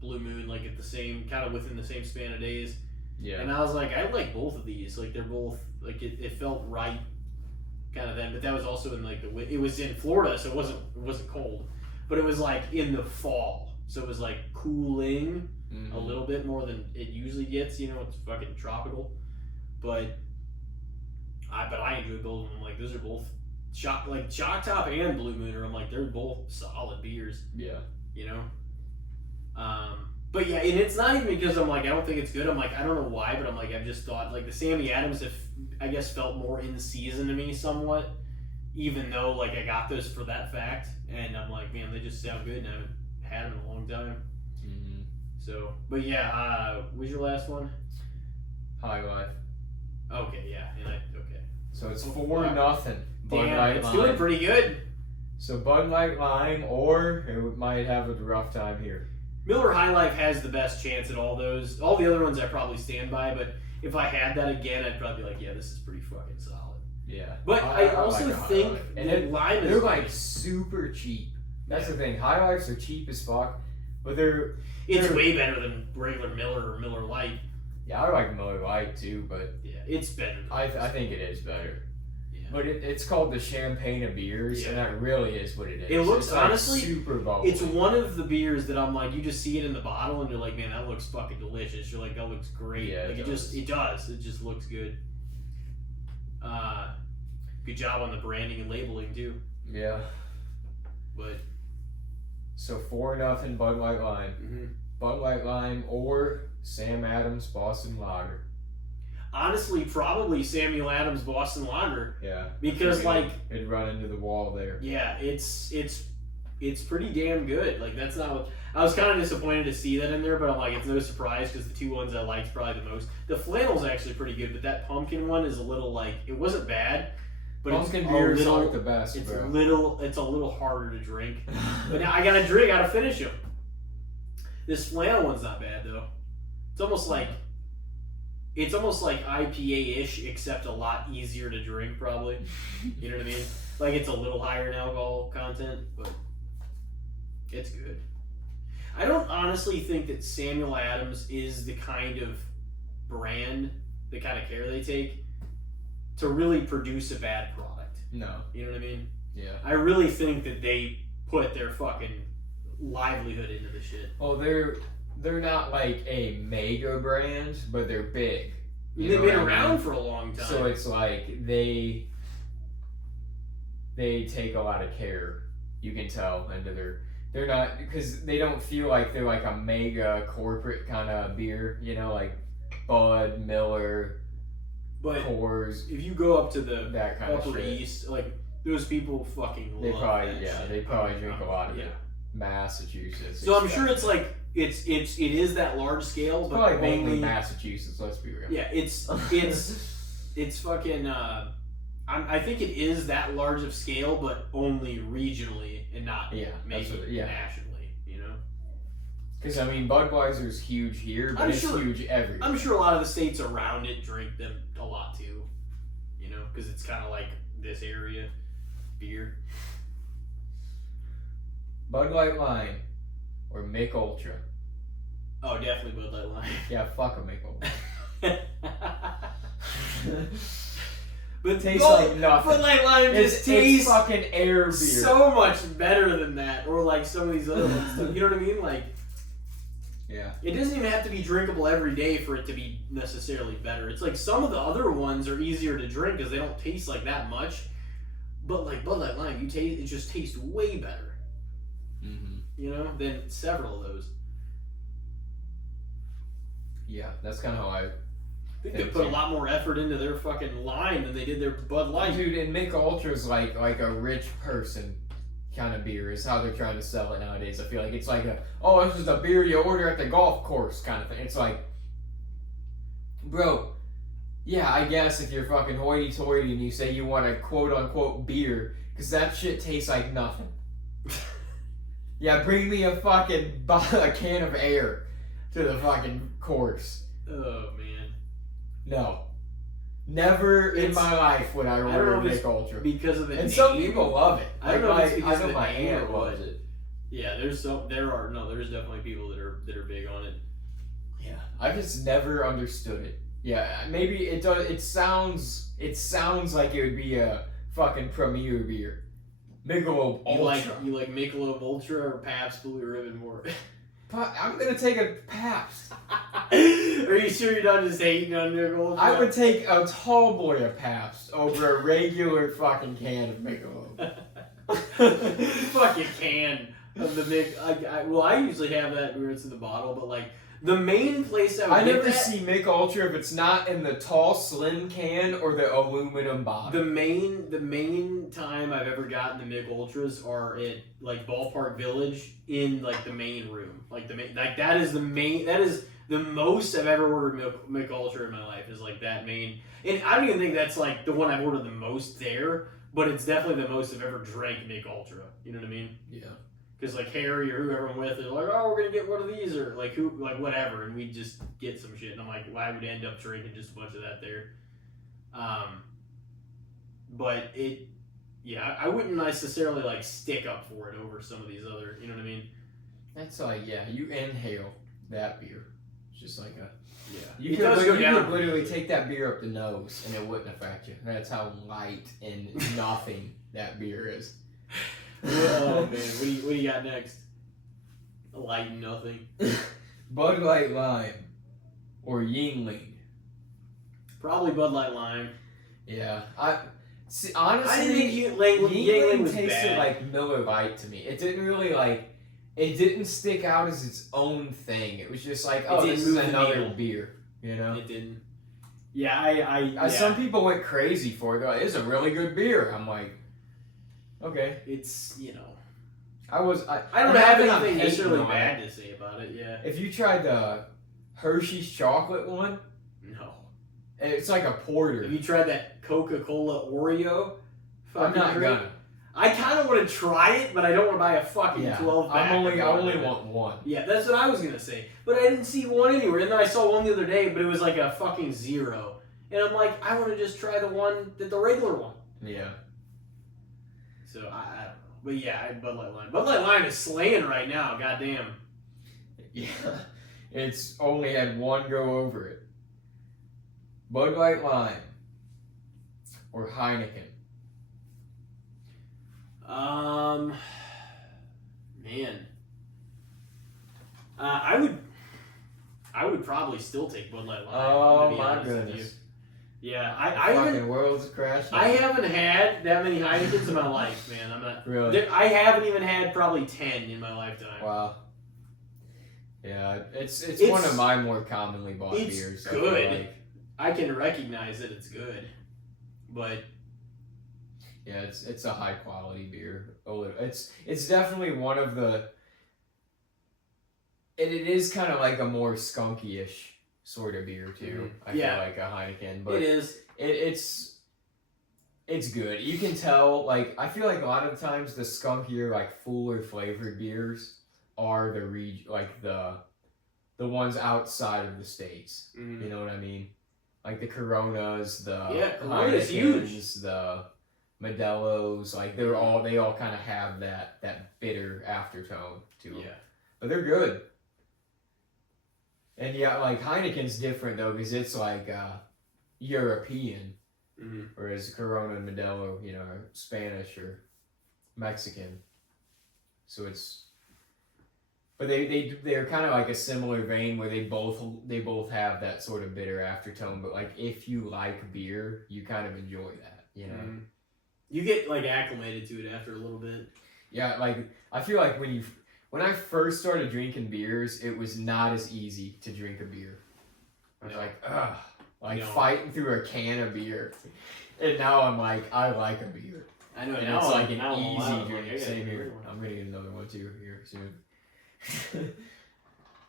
Blue Moon like at the same kind of within the same span of days. Yeah. And I was like, I like both of these. Like they're both like it felt right, kind of then. But that was also in like it was in Florida, so it wasn't cold, but it was like in the fall, so it was like cooling a little bit more than it usually gets. You know, it's fucking tropical, but I enjoy both of them. Like those are both Shock Top and Blue Moon. I'm like they're both solid beers. Yeah. You know. But yeah, and it's not even because I'm like, I don't think it's good. I'm like, I don't know why, but I'm like, I've just thought, like, the Sammy Adams, I guess, felt more in season to me somewhat, even though, like, I got those for that fact. And I'm like, man, they just sound good, and I haven't had them in a long time. Mm-hmm. So, but yeah, what was your last one? High Life. Okay, yeah. Okay. So it's 4-0. Damn, it's doing pretty good. So Bud Light Lime, or it might have a rough time here. Miller High Life has the best chance at all those. All the other ones I probably stand by, but if I had that again, I'd probably be like, yeah, this is pretty fucking solid. Yeah. But I also like think that lime is... They're like super cheap. That's the thing. High Lifes are cheap as fuck, but they're way better than regular Miller or Miller Lite. Yeah, I like Miller Lite too, but... Yeah, it's better. I think it is better. Yeah. But it's called the champagne of beers, and that really is what it is. It looks, it's like honestly, super bubbly. It's one of the beers that I'm like, you just see it in the bottle, and you're like, man, that looks fucking delicious. You're like, that looks great. Yeah, like, it does. It just looks good. Good job on the branding and labeling, too. Yeah. But... So 4-0 Bud Light Lime. Mm-hmm. Bud Light Lime or Sam Adams Boston Lager. Honestly, probably Samuel Adams Boston Lager. Yeah. Because it'd run into the wall there. Yeah, it's pretty damn good. Like that's not what I was kind of disappointed to see that in there, but I'm like, it's no surprise because the two ones I liked probably the most. The flannel's actually pretty good, but that pumpkin one is a little like it wasn't bad. But pumpkin beers are like the best. It's bro. It's a little harder to drink. But now I gotta finish them. This flannel one's not bad though. It's almost like IPA-ish, except a lot easier to drink, probably. You know what I mean? Like it's a little higher in alcohol content, but it's good. I don't honestly think that Samuel Adams is the kind of brand, the kind of care they take to really produce a bad product. No. You know what I mean? Yeah. I really think that they put their fucking livelihood into the shit. Well, they're not like a mega brand, but they're big. They've been around for a long time. So it's like they take a lot of care. You can tell into they're not, because they don't feel like they're like a mega corporate kind of beer. You know, like Bud, Miller, Coors. If you go up to the that kind Upper of shit. East, like those people fucking they love probably that shit. they probably drink a lot of it. Massachusetts. So I'm sure it's like it is that large scale, it's but probably only, mainly Massachusetts. Let's be real. Yeah, it's fucking. I think it is that large of scale, but only regionally and not maybe nationally. You know. Because I mean, Budweiser's huge here, but it's huge everywhere. I'm sure a lot of the states around it drink them a lot too. You know, because it's kind of like this area beer. Bud Light Lime or Mick Ultra? Oh, definitely Bud Light Lime. Yeah, fuck a Mick Ultra. But it tastes like nothing. Bud Light Lime just tastes fucking air beer. So much better than that, or like some of these other ones. You know what I mean? Like, yeah. It doesn't even have to be drinkable every day for it to be necessarily better. It's like some of the other ones are easier to drink because they don't taste like that much. But like Bud Light Lime, it just tastes way better. Mm-hmm. than several of those. Yeah, that's kind of how I think they put a lot more effort into their fucking line than they did their Bud Light. Dude, and Mich Ultra's like a rich person kind of beer is how they're trying to sell it nowadays. I feel like it's like this is a beer you order at the golf course kind of thing. It's like, bro, yeah, I guess if you're fucking hoity-toity and you say you want a quote-unquote beer, because that shit tastes like nothing. Yeah, bring me a fucking a can of air to the fucking course. Oh, man. No. Never in my life would I order Mich Ultra. Because of the name. Some people love it. I don't know if it's because I know of the my name aunt or loves it. Yeah, there's definitely people that are big on it. Yeah. I just never understood it. Yeah, maybe it does. It sounds like it would be a fucking premier beer. Michelob Ultra. You like Michelob Ultra or Pabst Blue Ribbon more? I'm gonna take a Pabst. Are you sure you're not just hating on Michelob Ultra? I would take a tall boy of Pabst over a regular fucking can of Michelob. Fucking can of the Mich. I usually have that where it's in the bottle, but like. The main place I never see Mich Ultra if it's not in the tall, slim can or the aluminum bottle. The main time I've ever gotten the Mich Ultras are at like Ballpark Village in like the main room. That is the most I've ever ordered Mich Ultra in my life is like that main. And I don't even think that's like the one I've ordered the most there, but it's definitely the most I've ever drank Mich Ultra. You know what I mean? Yeah. Because like Harry or whoever I'm with is like, oh, we're gonna get one of these or like whatever, and we just get some shit, and I'm like, why would I end up drinking just a bunch of that there? But I wouldn't necessarily like stick up for it over some of these other, you know what I mean? That's like you inhale that beer, it's just like you could literally take that beer up the nose and it wouldn't affect you. That's how light and nothing that beer is. Oh man, what do you got next? Light and nothing. Bud Light Lime or Yingling. Probably Bud Light Lime. Yeah, honestly, I didn't think Yingling was tasted bad. like Miller Lite to me. It didn't really it didn't stick out as its own thing. It was just like, this is another beer, you know? It didn't. Yeah, Some people went crazy for it. They're like, it's a really good beer. I'm like, okay. It's, I don't have anything necessarily bad to say about it, yeah. If you tried the Hershey's chocolate one, no. It's like a porter. Have you tried that Coca-Cola Oreo? I'm not gonna. I kind of want to try it, but I don't want to buy a fucking 12 pack. I only want one. Yeah, that's what I was gonna say. But I didn't see one anywhere. And then I saw one the other day, but it was like a fucking 0. And I'm like, I want to just try the regular one. Yeah. So I don't know. But yeah, Bud Light Lime. Bud Light Lime is slaying right now. Goddamn. Yeah. It's only had one go over it. Bud Light Lime or Heineken. Man. I would probably still take Bud Light Lime. Oh my goodness. Yeah, I fucking world's crashing. I haven't had that many Heinekens in my life, man. I'm not really. I haven't even had probably 10 in my lifetime. Wow. Yeah, it's one of my more commonly bought beers. It's good. I can recognize that it's good, but yeah, it's a high quality beer. It's definitely one of the. And it is kind of like a more skunky-ish sort of beer too. I feel like a Heineken, but it is. It's good. You can tell. I feel like a lot of the times the skunkier, fuller flavored beers are the ones outside of the States. Mm. You know what I mean? Like the Coronas, the Corona's huge. The Modelo's. They all kind of have that bitter aftertone to them. Yeah. But they're good. And yeah, Heineken's different though because it's European, whereas Corona and Modelo, are Spanish or Mexican. So it's, but they're kind of like a similar vein where they both have that sort of bitter aftertone. But if you like beer, you kind of enjoy that, You get acclimated to it after a little bit. Yeah, I feel like when I first started drinking beers, it was not as easy to drink a beer. I was like, ugh, like fighting through a can of beer. And now I'm like, I like a beer. I know, and now it's like an easy drink. Same here. I'm gonna get another one too here soon.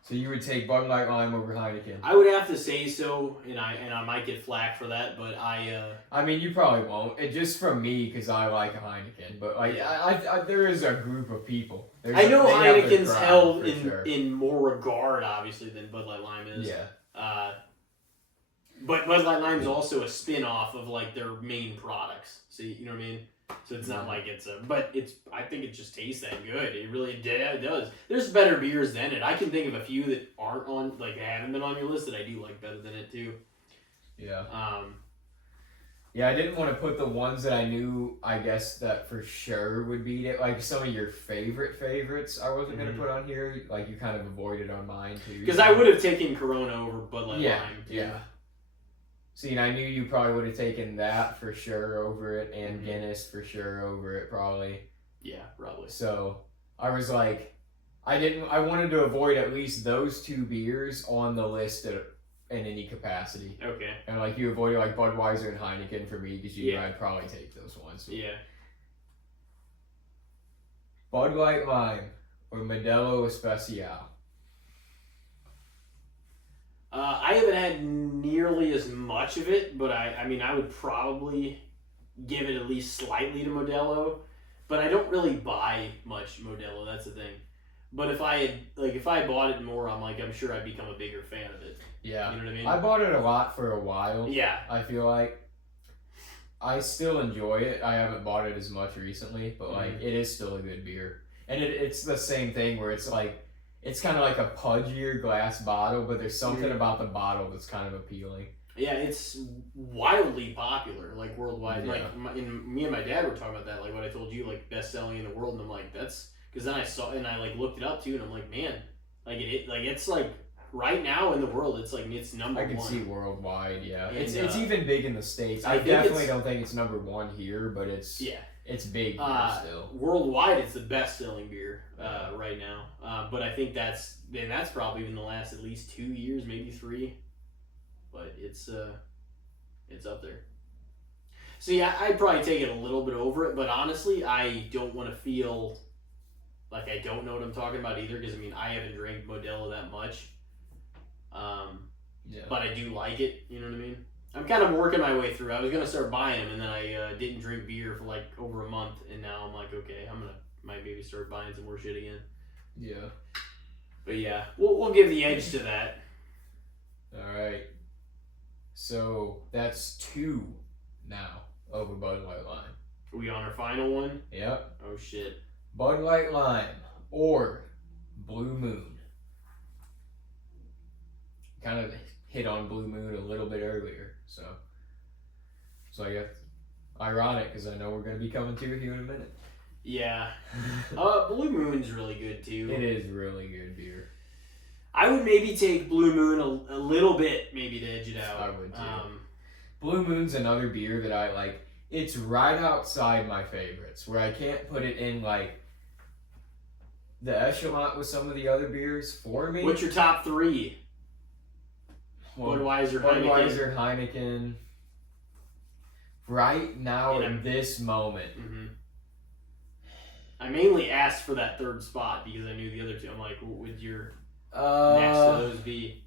So you would take Bud Light Lime over Heineken? I would have to say so, and I might get flack for that, but I mean, you probably won't. It just from me because I like a Heineken, but like I there is a group of people. I know Heineken's held in more regard, obviously, than Bud Light Lime is. Yeah. But Bud Light Lime is also a spin-off of like their main products. So you know what I mean? So it's not like I think it just tastes that good. It really does. There's better beers than it. I can think of a few that aren't on, like, haven't been on your list that I do like better than it too. Yeah. Yeah, I didn't want to put the ones that I knew, I guess, that for sure would beat it. Like some of your favorites I wasn't going to put on here. Like you kind of avoided on mine too. Because I would have taken Corona over Bud Light Lime too. Yeah. See, and I knew you probably would have taken that for sure over it, and Guinness for sure over it, probably. Yeah, probably. So I was like, I wanted to avoid at least those two beers on the list in any capacity. Okay. And like you avoided like Budweiser and Heineken for me because I'd probably take those ones. So. Yeah. Bud Light Lime or Modelo Especial. I haven't had nearly as much of it, but I mean, I would probably give it at least slightly to Modelo, but I don't really buy much Modelo. That's the thing. But if I bought it more, I'm sure I'd become a bigger fan of it. Yeah. You know what I mean? I bought it a lot for a while. Yeah. I feel like I still enjoy it. I haven't bought it as much recently, but like it is still a good beer. And it's the same thing where it's like, it's kind of like a pudgier glass bottle, but there's something about the bottle that's kind of appealing. Yeah, it's wildly popular, like worldwide. Yeah. Like, me and my dad were talking about that, like what I told you, like best selling in the world, and I'm like, that's because then I saw and I like looked it up too, and I'm like, man, like it's like right now in the world, it's like it's number one. I can see worldwide, yeah. And, it's even big in the States. I definitely don't think it's number one here, but it's big here still. Worldwide, it's the best-selling beer right now. But I think that's probably in the last at least 2 years, maybe 3. But it's up there. So yeah, I'd probably take it a little bit over it. But honestly, I don't want to feel like I don't know what I'm talking about either. Because I mean, I haven't drank Modelo that much. But I do like it. You know what I mean? I'm kind of working my way through. I was gonna start buying them, and then I didn't drink beer for like over a month, and now I'm like, okay, might maybe start buying some more shit again. Yeah. But yeah, we'll give the edge to that. All right. So that's 2 now over Bud Light Lime. Are we on our final one? Yep. Oh shit. Bud Light Lime or Blue Moon. Kind of hit on Blue Moon a little bit earlier, so I guess ironic because I know we're gonna be coming to it here in a minute. Yeah. Blue Moon's really good too. It is really good beer. I would maybe take Blue Moon a little bit, maybe to edge it out. I would too. Blue Moon's another beer that I like. It's right outside my favorites, where I can't put it in like the echelon with some of the other beers for me. What's your top 3? Well, Budweiser, Heineken. Right now, in this moment. Mm-hmm. I mainly asked for that 3rd spot because I knew the other 2. I'm like, what would your next of those be?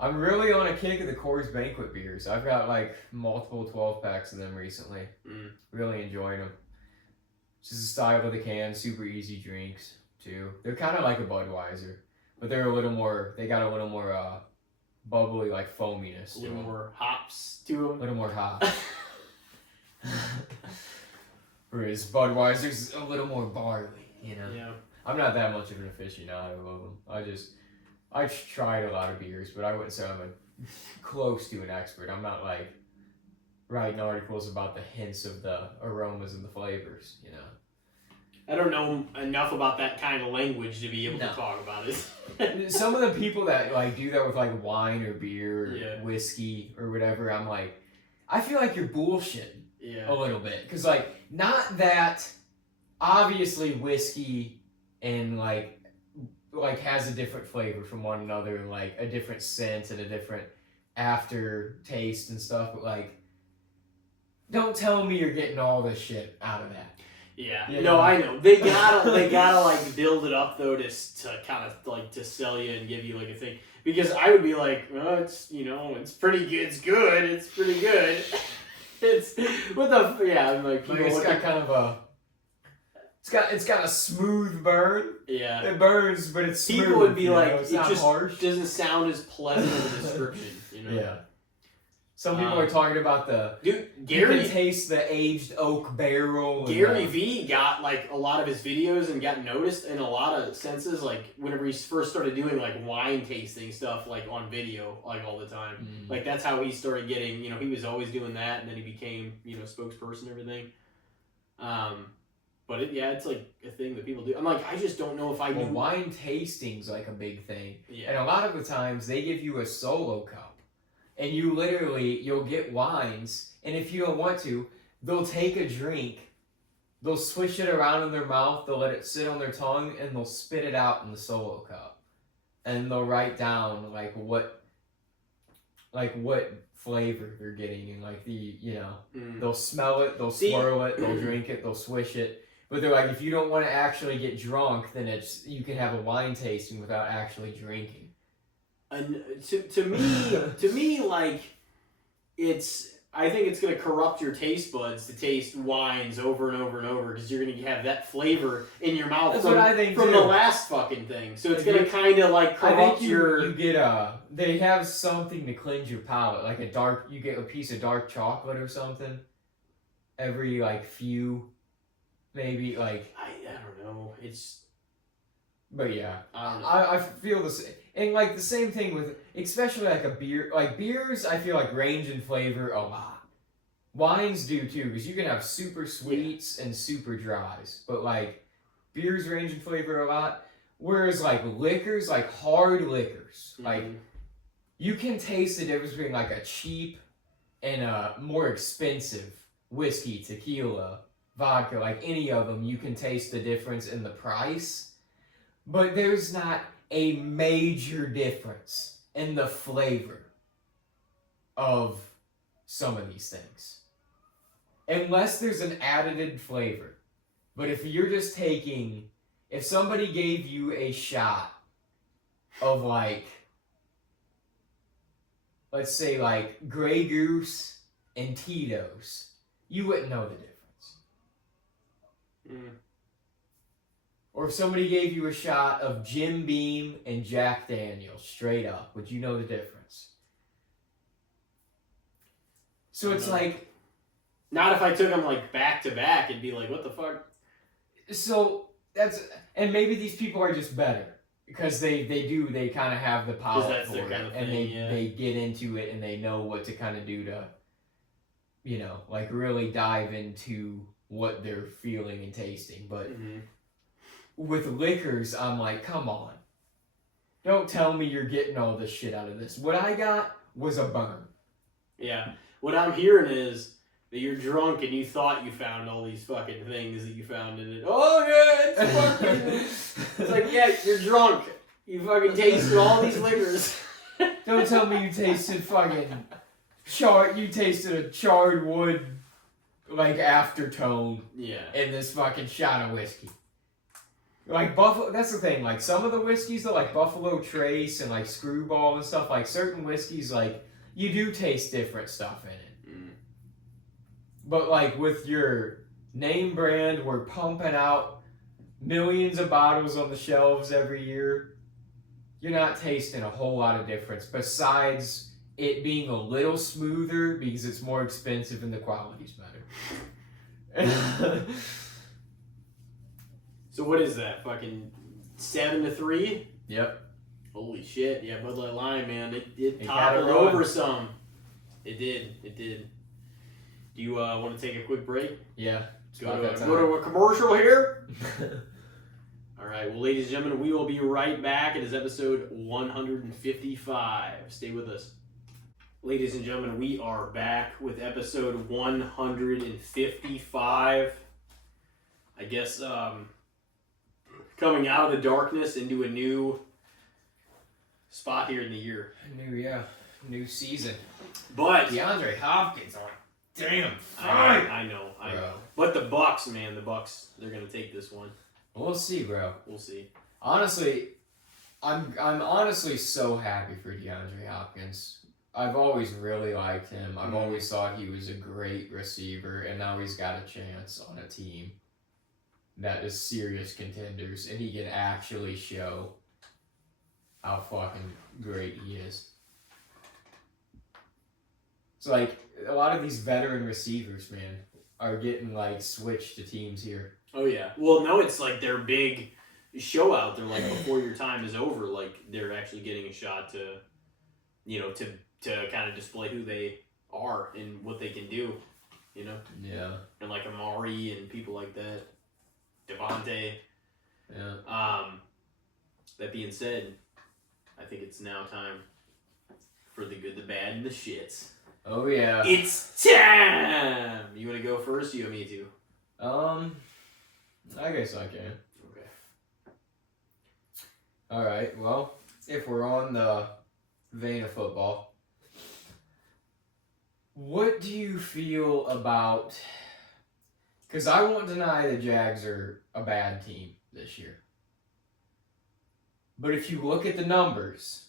I'm really on a kick of the Coors Banquet beers. I've got like multiple 12 packs of them recently. Really enjoying them. Just the style of the can, super easy drinks too. They're kind of like a Budweiser, but they're a little more. They got a little more bubbly, like foaminess. A little more hops to them. A little more hops. Whereas Budweiser's a little more barley, you know. Yeah. I'm not that much of an aficionado of them. I've tried a lot of beers, but I wouldn't say I'm close to an expert. I'm not like writing articles about the hints of the aromas and the flavors, you know. I don't know enough about that kind of language to be able to talk about it. Some of the people that like do that with like wine or beer or whiskey or whatever, I'm like, I feel like you're bullshitting a little bit. Because like, not that obviously whiskey and like has a different flavor from one another, like a different scent and a different aftertaste and stuff. But like, don't tell me you're getting all this shit out of that. Yeah, no, I know. They gotta like build it up though to kind of like to sell you and give you like a thing. Because I would be like, oh, it's it's pretty good. It's good. It's pretty good. It's what the I'm like it's got kind of a. It's got a smooth burn. Yeah. It burns, but it's smooth. People would be like, it's not just harsh. Doesn't sound as pleasant of a description. Yeah. Some people are talking about Gary. You can taste the aged oak barrel. Gary V got like a lot of his videos and got noticed in a lot of senses. Like whenever he first started doing like wine tasting stuff, like on video, like all the time. Mm. Like that's how he started getting. He was always doing that, and then he became spokesperson and everything. But it's like a thing that people do. I'm like, I just don't know if I knew. Wine tasting's like a big thing. Yeah. And a lot of the times they give you a solo cup. And you'll get wines, and if you don't want to, they'll take a drink, they'll swish it around in their mouth, they'll let it sit on their tongue, and they'll spit it out in the solo cup. And they'll write down like what flavor they're getting, and like they'll smell it, they'll swirl it, they'll drink it, they'll swish it. But they're like, if you don't want to actually get drunk, then you can have a wine tasting without actually drinking. And to me, like, I think it's going to corrupt your taste buds to taste wines over and over and over because you're going to have that flavor in your mouth from the last fucking thing. So it's going to kind of like corrupt you get they have something to cleanse your palate, like you get a piece of dark chocolate or something every like few, maybe like. I don't know. But yeah, I feel the same. And like the same thing with, especially like a beer, like beers, I feel like range in flavor a lot. Wines do too, because you can have super sweets and super dries. But like beers range in flavor a lot. Whereas like liquors, like hard liquors, like you can taste the difference between like a cheap and a more expensive whiskey, tequila, vodka, like any of them, you can taste the difference in the price. But there's not a major difference in the flavor of some of these things. Unless there's an added flavor. But if you're just if somebody gave you a shot of like, let's say like Grey Goose and Tito's, you wouldn't know the difference. Or if somebody gave you a shot of Jim Beam and Jack Daniels, straight up, would you know the difference? So it's like... Not if I took them like back to back and be like, what the fuck? So and maybe these people are just better. Because they kind of have the power for it. Kind of and they get into it and they know what to kind of do to, like really dive into what they're feeling and tasting. But... With liquors, I'm like, come on. Don't tell me you're getting all this shit out of this. What I got was a burn. Yeah. What I'm hearing is that you're drunk and you thought you found all these fucking things that you found in it. Oh, yeah, it's fucking... It's like, yeah, you're drunk. You fucking tasted all these liquors. Don't tell me you tasted fucking... You tasted a charred wood, like, aftertone in this fucking shot of whiskey. Like Buffalo, that's the thing. Like some of the whiskeys, though, like Buffalo Trace and like Screwball and stuff. Like certain whiskeys, like you do taste different stuff in it. But like with your name brand, we're pumping out millions of bottles on the shelves every year. You're not tasting a whole lot of difference. Besides it being a little smoother because it's more expensive and the quality's better. So what is that? Fucking 7-3? Yep. Holy shit! Yeah, Bud Light Lime, man, it toppled over some. It did. Do you want to take a quick break? Yeah. Go to a commercial here. All right. Well, ladies and gentlemen, we will be right back. It is episode 155. Stay with us. Ladies and gentlemen, we are back with episode 155. I guess coming out of the darkness into a new spot here in the year. New season. But DeAndre Hopkins on damn fight. I know. But the Bucks, man, they're gonna take this one. We'll see, bro. We'll see. Honestly, I'm honestly so happy for DeAndre Hopkins. I've always really liked him. I've always thought he was a great receiver, and now he's got a chance on a team that is serious contenders, and he can actually show how fucking great he is. It's like a lot of these veteran receivers, man, are getting like switched to teams here. Oh yeah. Well, no, it's like their big show out. They're like before your time is over, like they're actually getting a shot to, to kind of display who they are and what they can do, Yeah. And like Amari and people like that, Devontae. Yeah. That being said, I think it's now time for the good, the bad, and the shits. Oh yeah. It's time. You want to go first? You want me to? I guess I can. Okay. All right. Well, if we're on the vein of football, what do you feel about? Because I won't deny the Jags are a bad team this year. But if you look at the numbers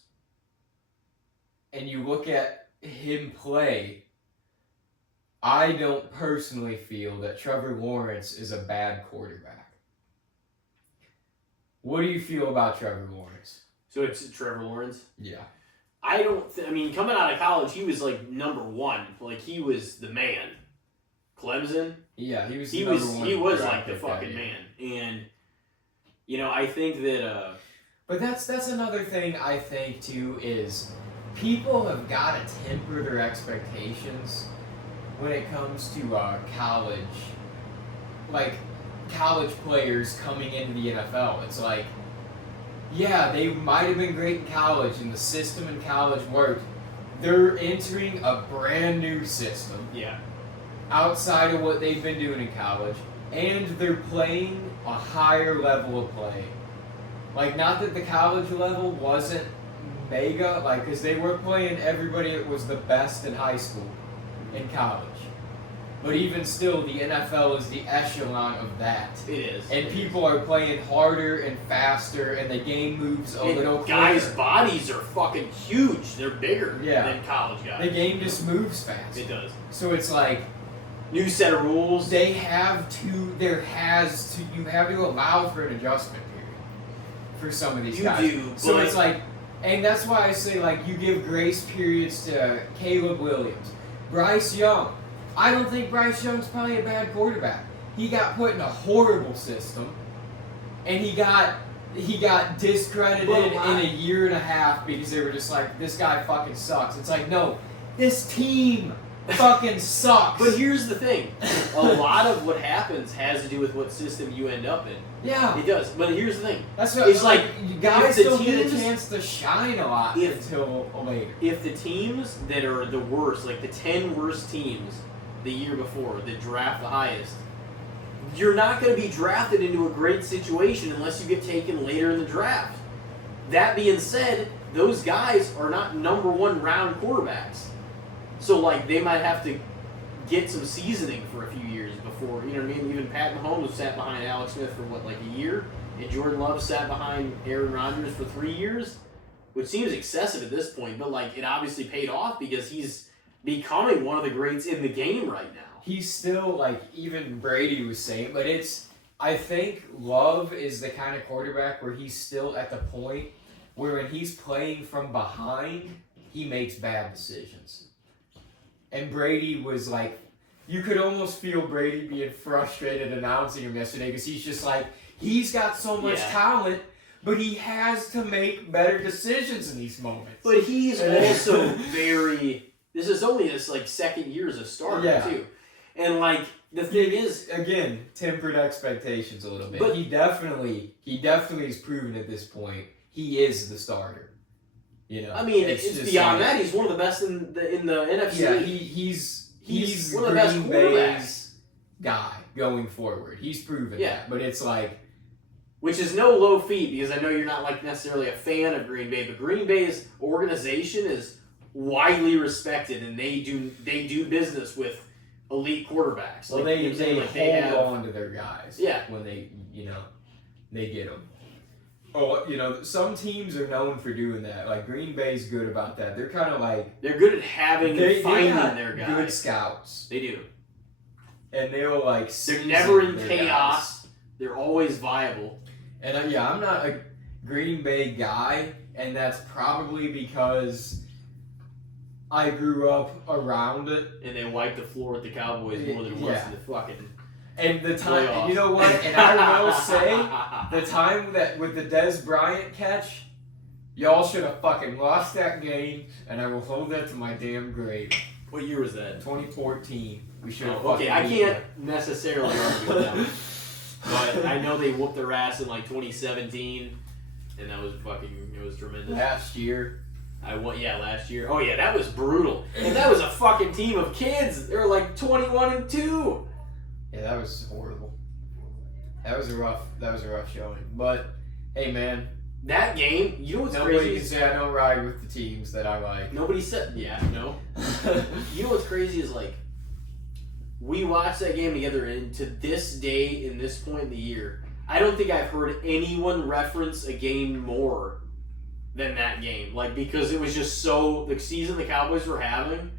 and you look at him play, I don't personally feel that Trevor Lawrence is a bad quarterback. What do you feel about Trevor Lawrence? So it's Trevor Lawrence? Yeah. I don't... coming out of college, he was like number one. Like, he was the man. Clemson? Yeah, he was He was like the fucking man. And, I think that... But that's another thing I think, too, is people have got to temper their expectations when it comes to college. Like, college players coming into the NFL. It's like, yeah, they might have been great in college and the system in college worked. They're entering a brand new system. Yeah. Outside of what they've been doing in college. And they're playing a higher level of play. Like, not that the college level wasn't mega, like, because they were playing everybody that was the best in high school in college. But even still, the NFL is the echelon of that. It is. And people are playing harder and faster, and the game moves a little quicker. Guys' bodies are fucking huge. They're bigger than college guys. The game just moves fast. It does. So it's like... New set of rules. You have to allow for an adjustment period for some of these guys. You do, so it's like, and that's why I say, like, you give grace periods to Caleb Williams. Bryce Young. I don't think Bryce Young's probably a bad quarterback. He got put in a horrible system, and he got discredited in a year and a half because they were just like, this guy fucking sucks. It's like, no, this team fucking sucks. But here's the thing. A lot of what happens has to do with what system you end up in. Yeah. It does. But here's the thing. That's what, it's like guys don't get a chance to shine a lot until later. If the teams that are the worst, like the 10 worst teams the year before that draft the highest, you're not going to be drafted into a great situation unless you get taken later in the draft. That being said, those guys are not number one round quarterbacks. So, like, they might have to get some seasoning for a few years before, you know what I mean? Even Pat Mahomes sat behind Alex Smith for, a year? And Jordan Love sat behind Aaron Rodgers for 3 years? Which seems excessive at this point, but, it obviously paid off because he's becoming one of the greats in the game right now. He's still, even Brady was saying, but I think Love is the kind of quarterback where he's still at the point where when he's playing from behind, he makes bad decisions. And Brady was you could almost feel Brady being frustrated announcing him yesterday because he's just he's got so much talent, but he has to make better decisions in these moments. But he's also this is only his second year as a starter too. And the thing is, again, tempered expectations a little bit. But he definitely has proven at this point he is the starter. It's beyond that. He's one of the best in the NFC. Yeah, he's one of the best quarterbacks guy going forward. He's proven that. But it's which is no low feat because I know you're not like necessarily a fan of Green Bay, but Green Bay's organization is widely respected, and they do business with elite quarterbacks. Well, like, they hold on to their guys. Yeah. When they get them. Oh, some teams are known for doing that. Like Green Bay's good about that. They're kind of like they're good at finding their guys. Good scouts. They do. And they'll like. They're never in Guys. chaos. They're always viable. And I'm not a Green Bay guy, and that's probably because I grew up around it. And they wiped the floor with the Cowboys more than once in the fucking. And the time, playoffs. you know what? And I will say, the time that with the Dez Bryant catch, y'all should have fucking lost that game, and I will hold that to my damn grave. What year was that? 2014. We should have. Okay, I can't necessarily argue with that. But I know they whooped their ass in like 2017, and that was it was tremendous. Last year. Last year. Oh yeah, that was brutal. And that was a fucking team of kids. They were like 21-2. Yeah, that was horrible. That was a rough showing. But hey, man, that game. You know what's nobody crazy? Can say I don't ride with the teams that I like. Nobody said. Yeah, no. You know what's crazy is like we watched that game together, and to this day, in this point in the year, I don't think I've heard anyone reference a game more than that game. Like because it was just the season the Cowboys were having,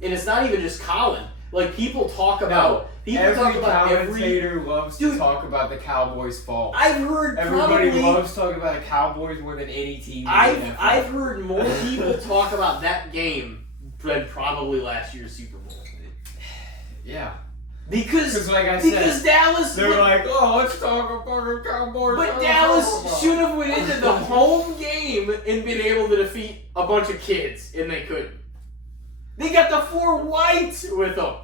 and it's not even just Colin. Like people talk about. Every commentator loves to talk about the Cowboys' fall. I've heard everybody loves talking about the Cowboys more than any team. I've heard more people talk about that game than probably last year's Super Bowl. Yeah, because like I said, Dallas. They're like, oh, let's talk about the Cowboys. But Dallas should have went into the home game and been able to defeat a bunch of kids, and they couldn't. They got the 4 whites with them.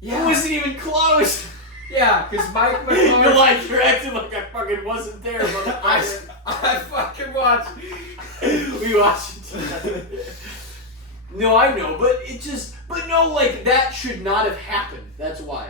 Yeah. It wasn't even close. Yeah, because Mike McCarthy... You're acting like I fucking wasn't there, but I fucking watched. We watched it. No, I know, but like, that should not have happened. That's why.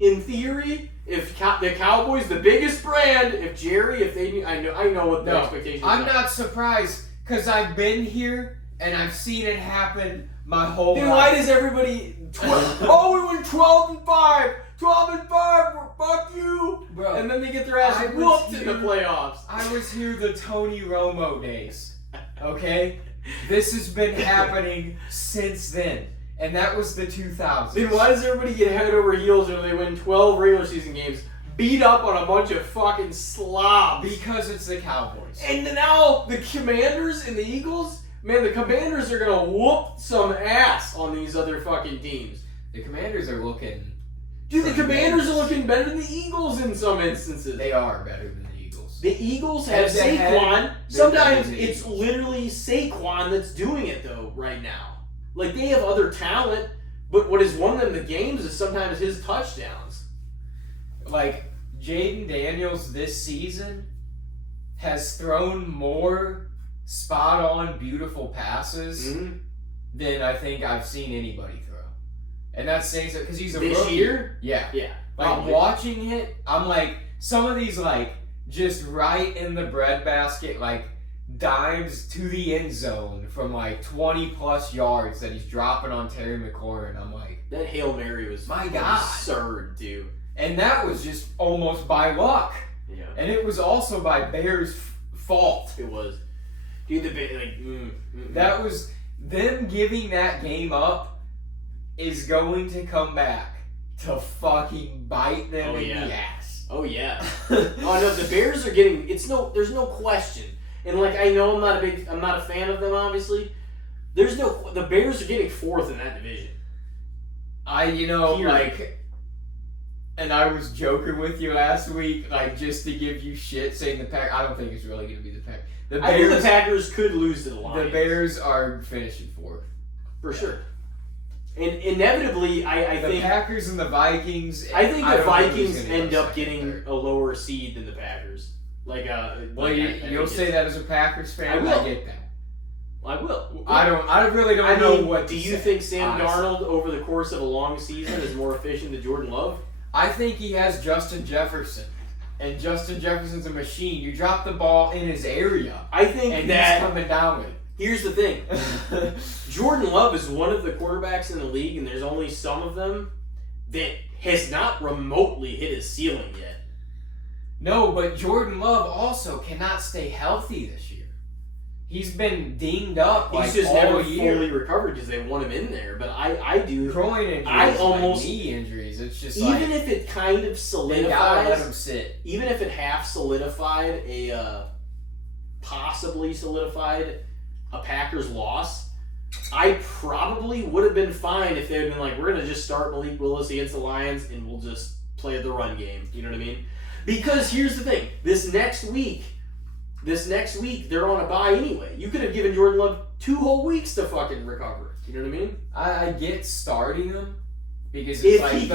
In theory, if the Cowboys, the biggest brand, if they knew, I know what the expectations are. I'm not surprised, because I've been here, and I've seen it happen my whole life. Then why does everybody... we went 12-5! 12-5! Fuck you! Bro, and then they get their ass whooped in the playoffs. I was here the Tony Romo days. Okay? This has been happening since then. And that was the 2000s. Then why does everybody get head over heels when they win 12 regular season games, beat up on a bunch of fucking slobs? Because it's the Cowboys. And now the Commanders and the Eagles... Man, the Commanders are going to whoop some ass on these other fucking teams. The Commanders are looking... Dude, the Commanders are looking better than the Eagles in some instances. They are better than the Eagles. The Eagles have Saquon. Sometimes it's literally Saquon that's doing it, though, right now. Like, they have other talent, but what has won them the games is sometimes his touchdowns. Like, Jaden Daniels this season has thrown more... spot-on, beautiful passes than I think I've seen anybody throw. And that's saying so because he's a this rookie. Year? Yeah. Yeah. Like, watching it, I'm like, some of these, like, just right in the breadbasket, like, dimes to the end zone from, like, 20-plus yards that he's dropping on Terry McLaurin. I'm like... That Hail Mary was absurd, dude. And that was just almost by luck. Yeah. And it was also by Bears' fault. It was. Dude, That was them giving that game up is going to come back to fucking bite them in the ass. Oh yeah. Oh no, the Bears are getting. There's no question. And like I know I'm not a fan of them. Obviously, the Bears are getting 4th in that division. And I was joking with you last week, like just to give you shit, saying the Pack. I don't think it's really going to be the Pack. I think the Packers could lose to the Lions. The Bears are finishing 4th. For sure. And inevitably, I think... The Packers and the Vikings... I think the Vikings end up getting a lower seed than the Packers. You'll say that as a Packers fan? I get that. I will. I really don't know what do you think Sam Darnold, over the course of a long season, is more efficient than Jordan Love? I think he has Justin Jefferson. and Justin Jefferson's a machine. You drop the ball in his area. I think and that he's coming down with it. Here's the thing. Jordan Love is one of the quarterbacks in the league, and there's only some of them that has not remotely hit his ceiling yet. No, but Jordan Love also cannot stay healthy this year. He's been dinged up He's just never fully recovered because they want him in there. But I do. Groin injuries, knee injuries. It's just even if it kind of solidifies. They gotta let him sit. Even if it half solidified possibly solidified a Packers loss, I probably would have been fine if they had been like, we're gonna just start Malik Willis against the Lions and we'll just play the run game. You know what I mean? Because here's the thing: this next week they're on a bye anyway. You could have given Jordan Love 2 whole weeks to fucking recover. You know what I mean? I get starting him because if like he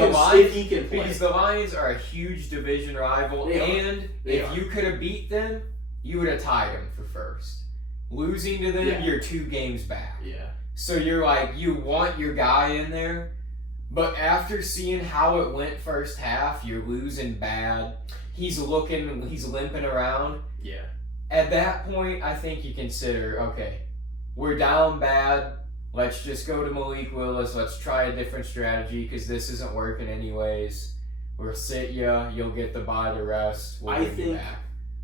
can play. Because the Lions are a huge division rival, and if you could have beat them, you would have tied them for first. Losing to them, you're 2 games back. Yeah. So you're like, you want your guy in there, but after seeing how it went first half, you're losing bad. He's limping around. Yeah. At that point, I think you consider, okay, we're down bad. Let's just go to Malik Willis. Let's try a different strategy because this isn't working anyways. We'll sit you. You'll get the bye to rest. I think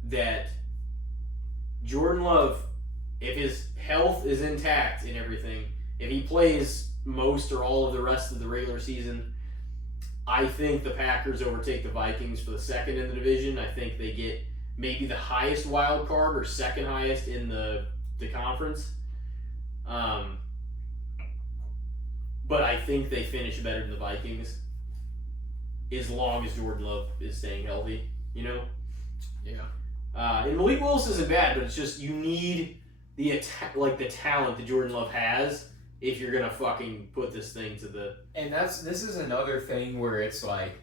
that Jordan Love, if his health is intact and everything, if he plays most or all of the rest of the regular season, I think the Packers overtake the Vikings for the second in the division. I think they get maybe the highest wild card or second highest in the conference. But I think they finish better than the Vikings as long as Jordan Love is staying healthy, you know? Yeah. And Malik Willis isn't bad, but it's just you need the talent that Jordan Love has if you're gonna fucking put this thing to the. And this is another thing where it's like,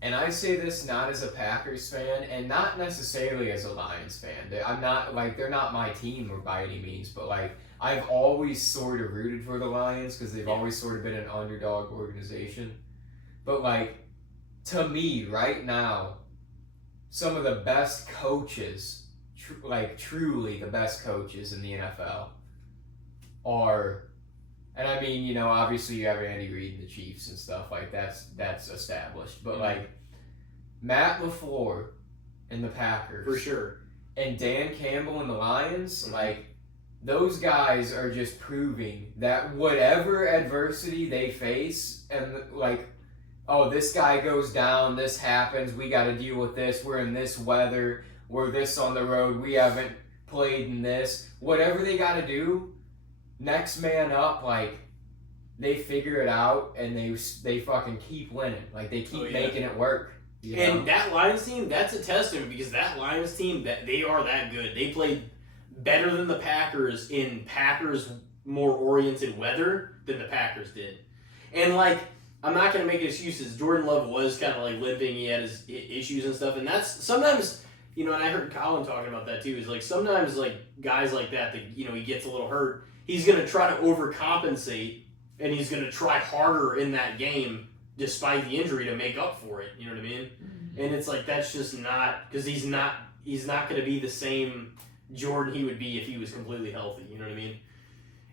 and I say this not as a Packers fan and not necessarily as a Lions fan. I'm not like they're not my team or by any means, but like I've always sort of rooted for the Lions because they've always sort of been an underdog organization. But like to me right now, some of the best coaches, truly the best coaches in the NFL are, and I mean, you know, obviously you have Andy Reid and the Chiefs and stuff like that's established, but like Matt LaFleur and the Packers for sure, and Dan Campbell and the Lions, like those guys are just proving that whatever adversity they face, and like, oh, this guy goes down, this happens, we got to deal with this, we're in this weather, we're this on the road, we haven't played in this, whatever they got to do, next man up, like, they figure it out, and they fucking keep winning. Like, they keep making it work. You know? And that Lions team, that's a testament, because that Lions team, that they are that good. They played better than the Packers in Packers more oriented weather than the Packers did. And, like, I'm not going to make excuses. Jordan Love was kind of, like, limping. He had his issues and stuff. And that's sometimes, you know, and I heard Colin talking about that, too, is, like, sometimes, like, guys like that, you know, he gets a little hurt. He's going to try to overcompensate, and he's going to try harder in that game despite the injury to make up for it. You know what I mean? Mm-hmm. And it's like, that's just not, because he's not going to be the same Jordan he would be if he was completely healthy. You know what I mean?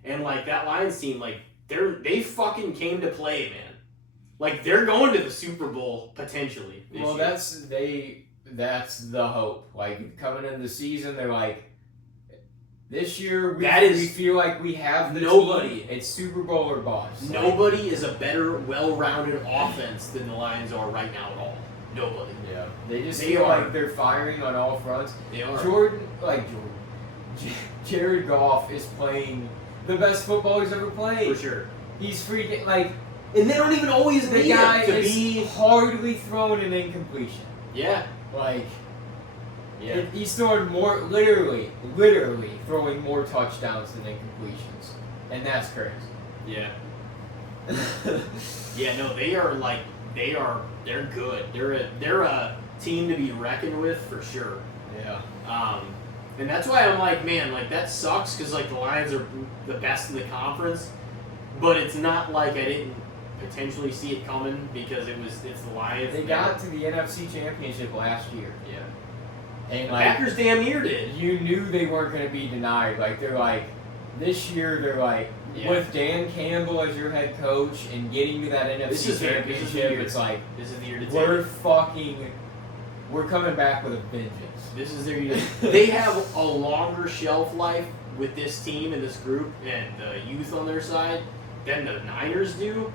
And, like, that Lions team, like, they fucking came to play, man. Like, they're going to the Super Bowl potentially this year. That's the hope. Like, coming into the season, they're like, this year we feel like we have the team. It's Super Bowl or bust. Nobody is a better, well-rounded offense than the Lions are right now at all. Nobody. Yeah. They feel like they're firing on all fronts. They are. Jared Goff is playing the best football he's ever played. For sure. He's freaking, like... And they don't even always the guy to be hardly thrown an incompletion. Yeah. Like... Yeah. He's throwing more, literally throwing more touchdowns than incompletions. And that's crazy. Yeah. Yeah, no, they're good. They're a team to be reckoned with for sure. Yeah. And that's why I'm like, man, like that sucks because like the Lions are the best in the conference, but it's not like I didn't potentially see it coming because it's the Lions. They got to the NFC Championship last year. Yeah. And the Packers damn near did. You knew they weren't going to be denied. Like, they're like, this year they're like, with Dan Campbell as your head coach and getting to that NFC Championship, it's like, this is the year to take we're coming back with a vengeance. This is their year. They have a longer shelf life with this team and this group and the youth on their side than the Niners do.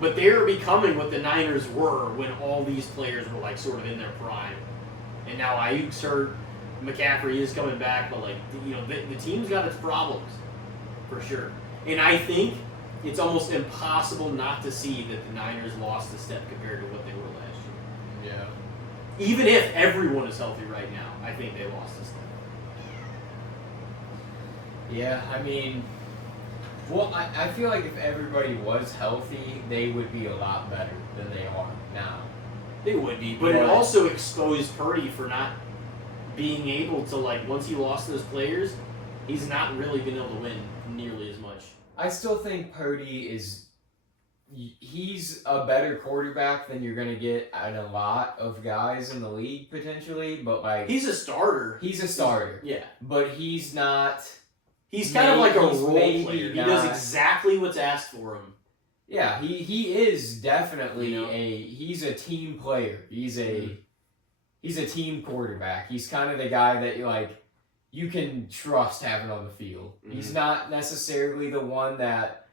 But they're becoming what the Niners were when all these players were like sort of in their prime. And now Ayuk's hurt, McCaffrey is coming back, but like the team's got its problems for sure. And I think it's almost impossible not to see that the Niners lost a step compared to what they were last year. Yeah. Even if everyone is healthy right now, I think they lost a step. Yeah, I mean, well, I feel like if everybody was healthy, they would be a lot better than they are now. They would be, but it also exposed Purdy for not being able to, like, once he lost those players, he's not really been able to win nearly as much. I still think Purdy he's a better quarterback than you're going to get in a lot of guys in the league, potentially, but, like... He's a starter. He's a starter. Yeah. But he's not... He's kind of like a role player. He does exactly what's asked for him. Yeah, he is definitely he's a team player. He's a team quarterback. He's kind of the guy that you can trust having on the field. Mm-hmm. He's not necessarily the one that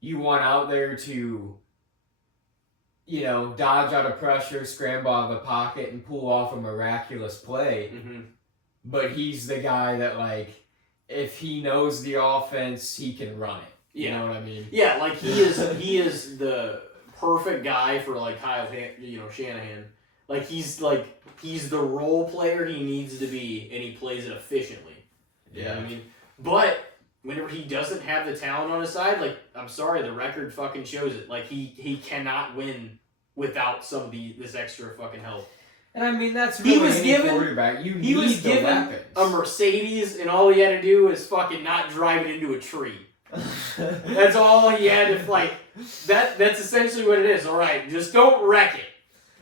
you want out there to dodge out of pressure, scramble out of the pocket, and pull off a miraculous play. Mm-hmm. But he's the guy that if he knows the offense, he can run it. You know what I mean? Yeah, like he is the perfect guy for Kyle, Shanahan. He's the role player he needs to be, and he plays it efficiently. You know what I mean? But whenever he doesn't have the talent on his side, I'm sorry, the record fucking shows it. He cannot win without some of this extra fucking help. And I mean, that's really any quarterback. He was given a Mercedes, and all he had to do is fucking not drive it into a tree. That's all he had to, that's essentially what it is. All right, just don't wreck it.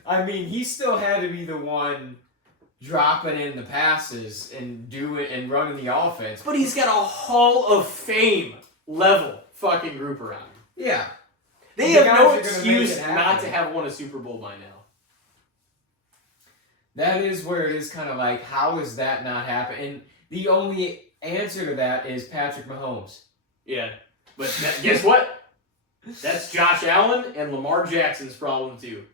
I mean, he still had to be the one dropping in the passes and and running the offense. But he's got a Hall of Fame level fucking group around him. Yeah. They have no excuse not to have won a Super Bowl by now. That is where it is kind of how is that not happening? And the only answer to that is Patrick Mahomes. Yeah. But guess what? That's Josh Allen and Lamar Jackson's problem too.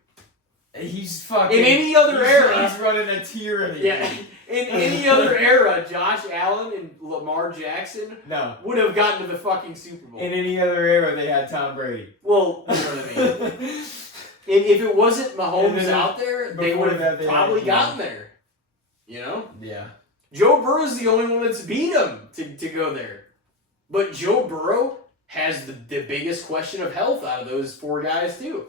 He's fucking... In any other era... He's running a tyranny. Yeah. In any other era, Josh Allen and Lamar Jackson would have gotten to the fucking Super Bowl. In any other era, they had Tom Brady. Well, you know what I mean. And if it wasn't Mahomes out there, they would have probably gotten there. You know? Yeah. Joe Burrow's the only one that's beat him to go there. But Joe Burrow has the biggest question of health out of those four guys, too.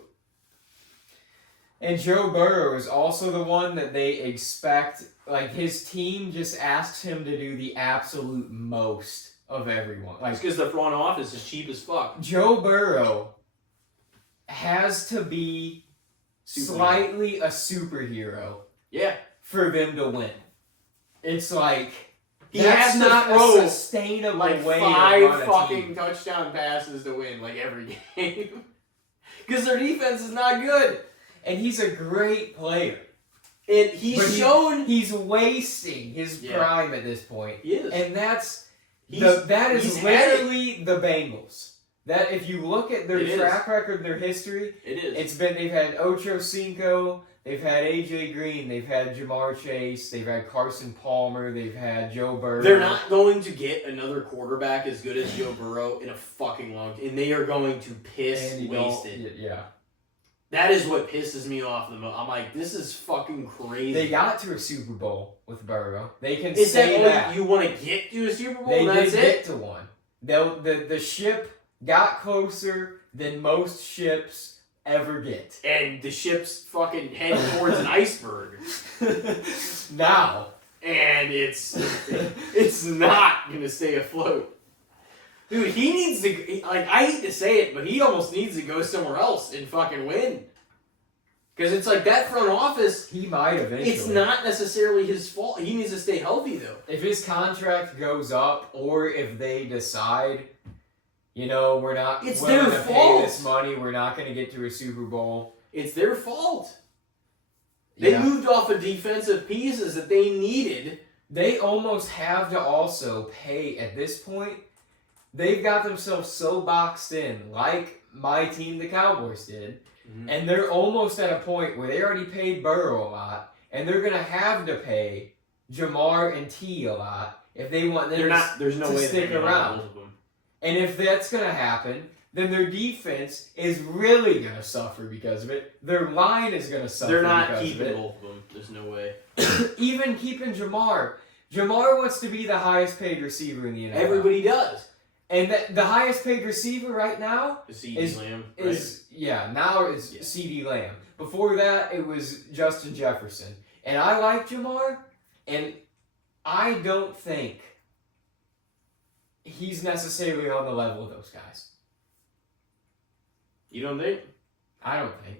And Joe Burrow is also the one that they expect, his team just asks him to do the absolute most of everyone. It's because the front office is cheap as fuck. Joe Burrow has to be slightly a superhero. Yeah. For them to win. It's he has to throw a sustainable way 5 fucking touchdown passes to win every game. Because their defense is not good. And he's a great player. And he's wasting his prime at this point. He is. And that is literally the Bengals. That if you look at their track record, their history, they've had Ocho Cinco, they've had AJ Green, they've had Jamar Chase, they've had Carson Palmer, they've had Joe Burrow. They're not going to get another quarterback as good as Joe Burrow in a fucking long time, and they are going to piss wasted. Yeah. That is what pisses me off the most. I'm like, this is fucking crazy. They got to a Super Bowl with Burrow. They can say that. Is that you want to get to a Super Bowl? They did get to one. The ship got closer than most ships ever get. And the ship's fucking heading towards an iceberg. Now. And it's not going to stay afloat. Dude, he needs to, like, I hate to say it, but he almost needs to go somewhere else and fucking win. Because it's like that front office, he might eventually. It's not necessarily his fault. He needs to stay healthy, though. If his contract goes up, or if they decide, you know, we're not it's willing their to fault. pay this money, we're not going to get to a Super Bowl. It's their fault. They moved off of defensive pieces that they needed. They almost have to also pay, at this point, they've got themselves so boxed in, like my team, the Cowboys, did. Mm-hmm. And they're almost at a point where they already paid Burrow a lot, and they're going to have to pay Jamar and T a lot if they want them there's no to way stick around. And if that's going to happen, then their defense is really going to suffer because of it. Their line is going to suffer because of it. They're not keeping both of them. There's no way. Even keeping Jamar. Jamar wants to be the highest paid receiver in the NFL. Everybody does. And the highest paid receiver right now is CeeDee Lamb. Now it's CeeDee Lamb. Before that, it was Justin Jefferson. And I like Jamar, and I don't think he's necessarily on the level of those guys. You don't think? I don't think.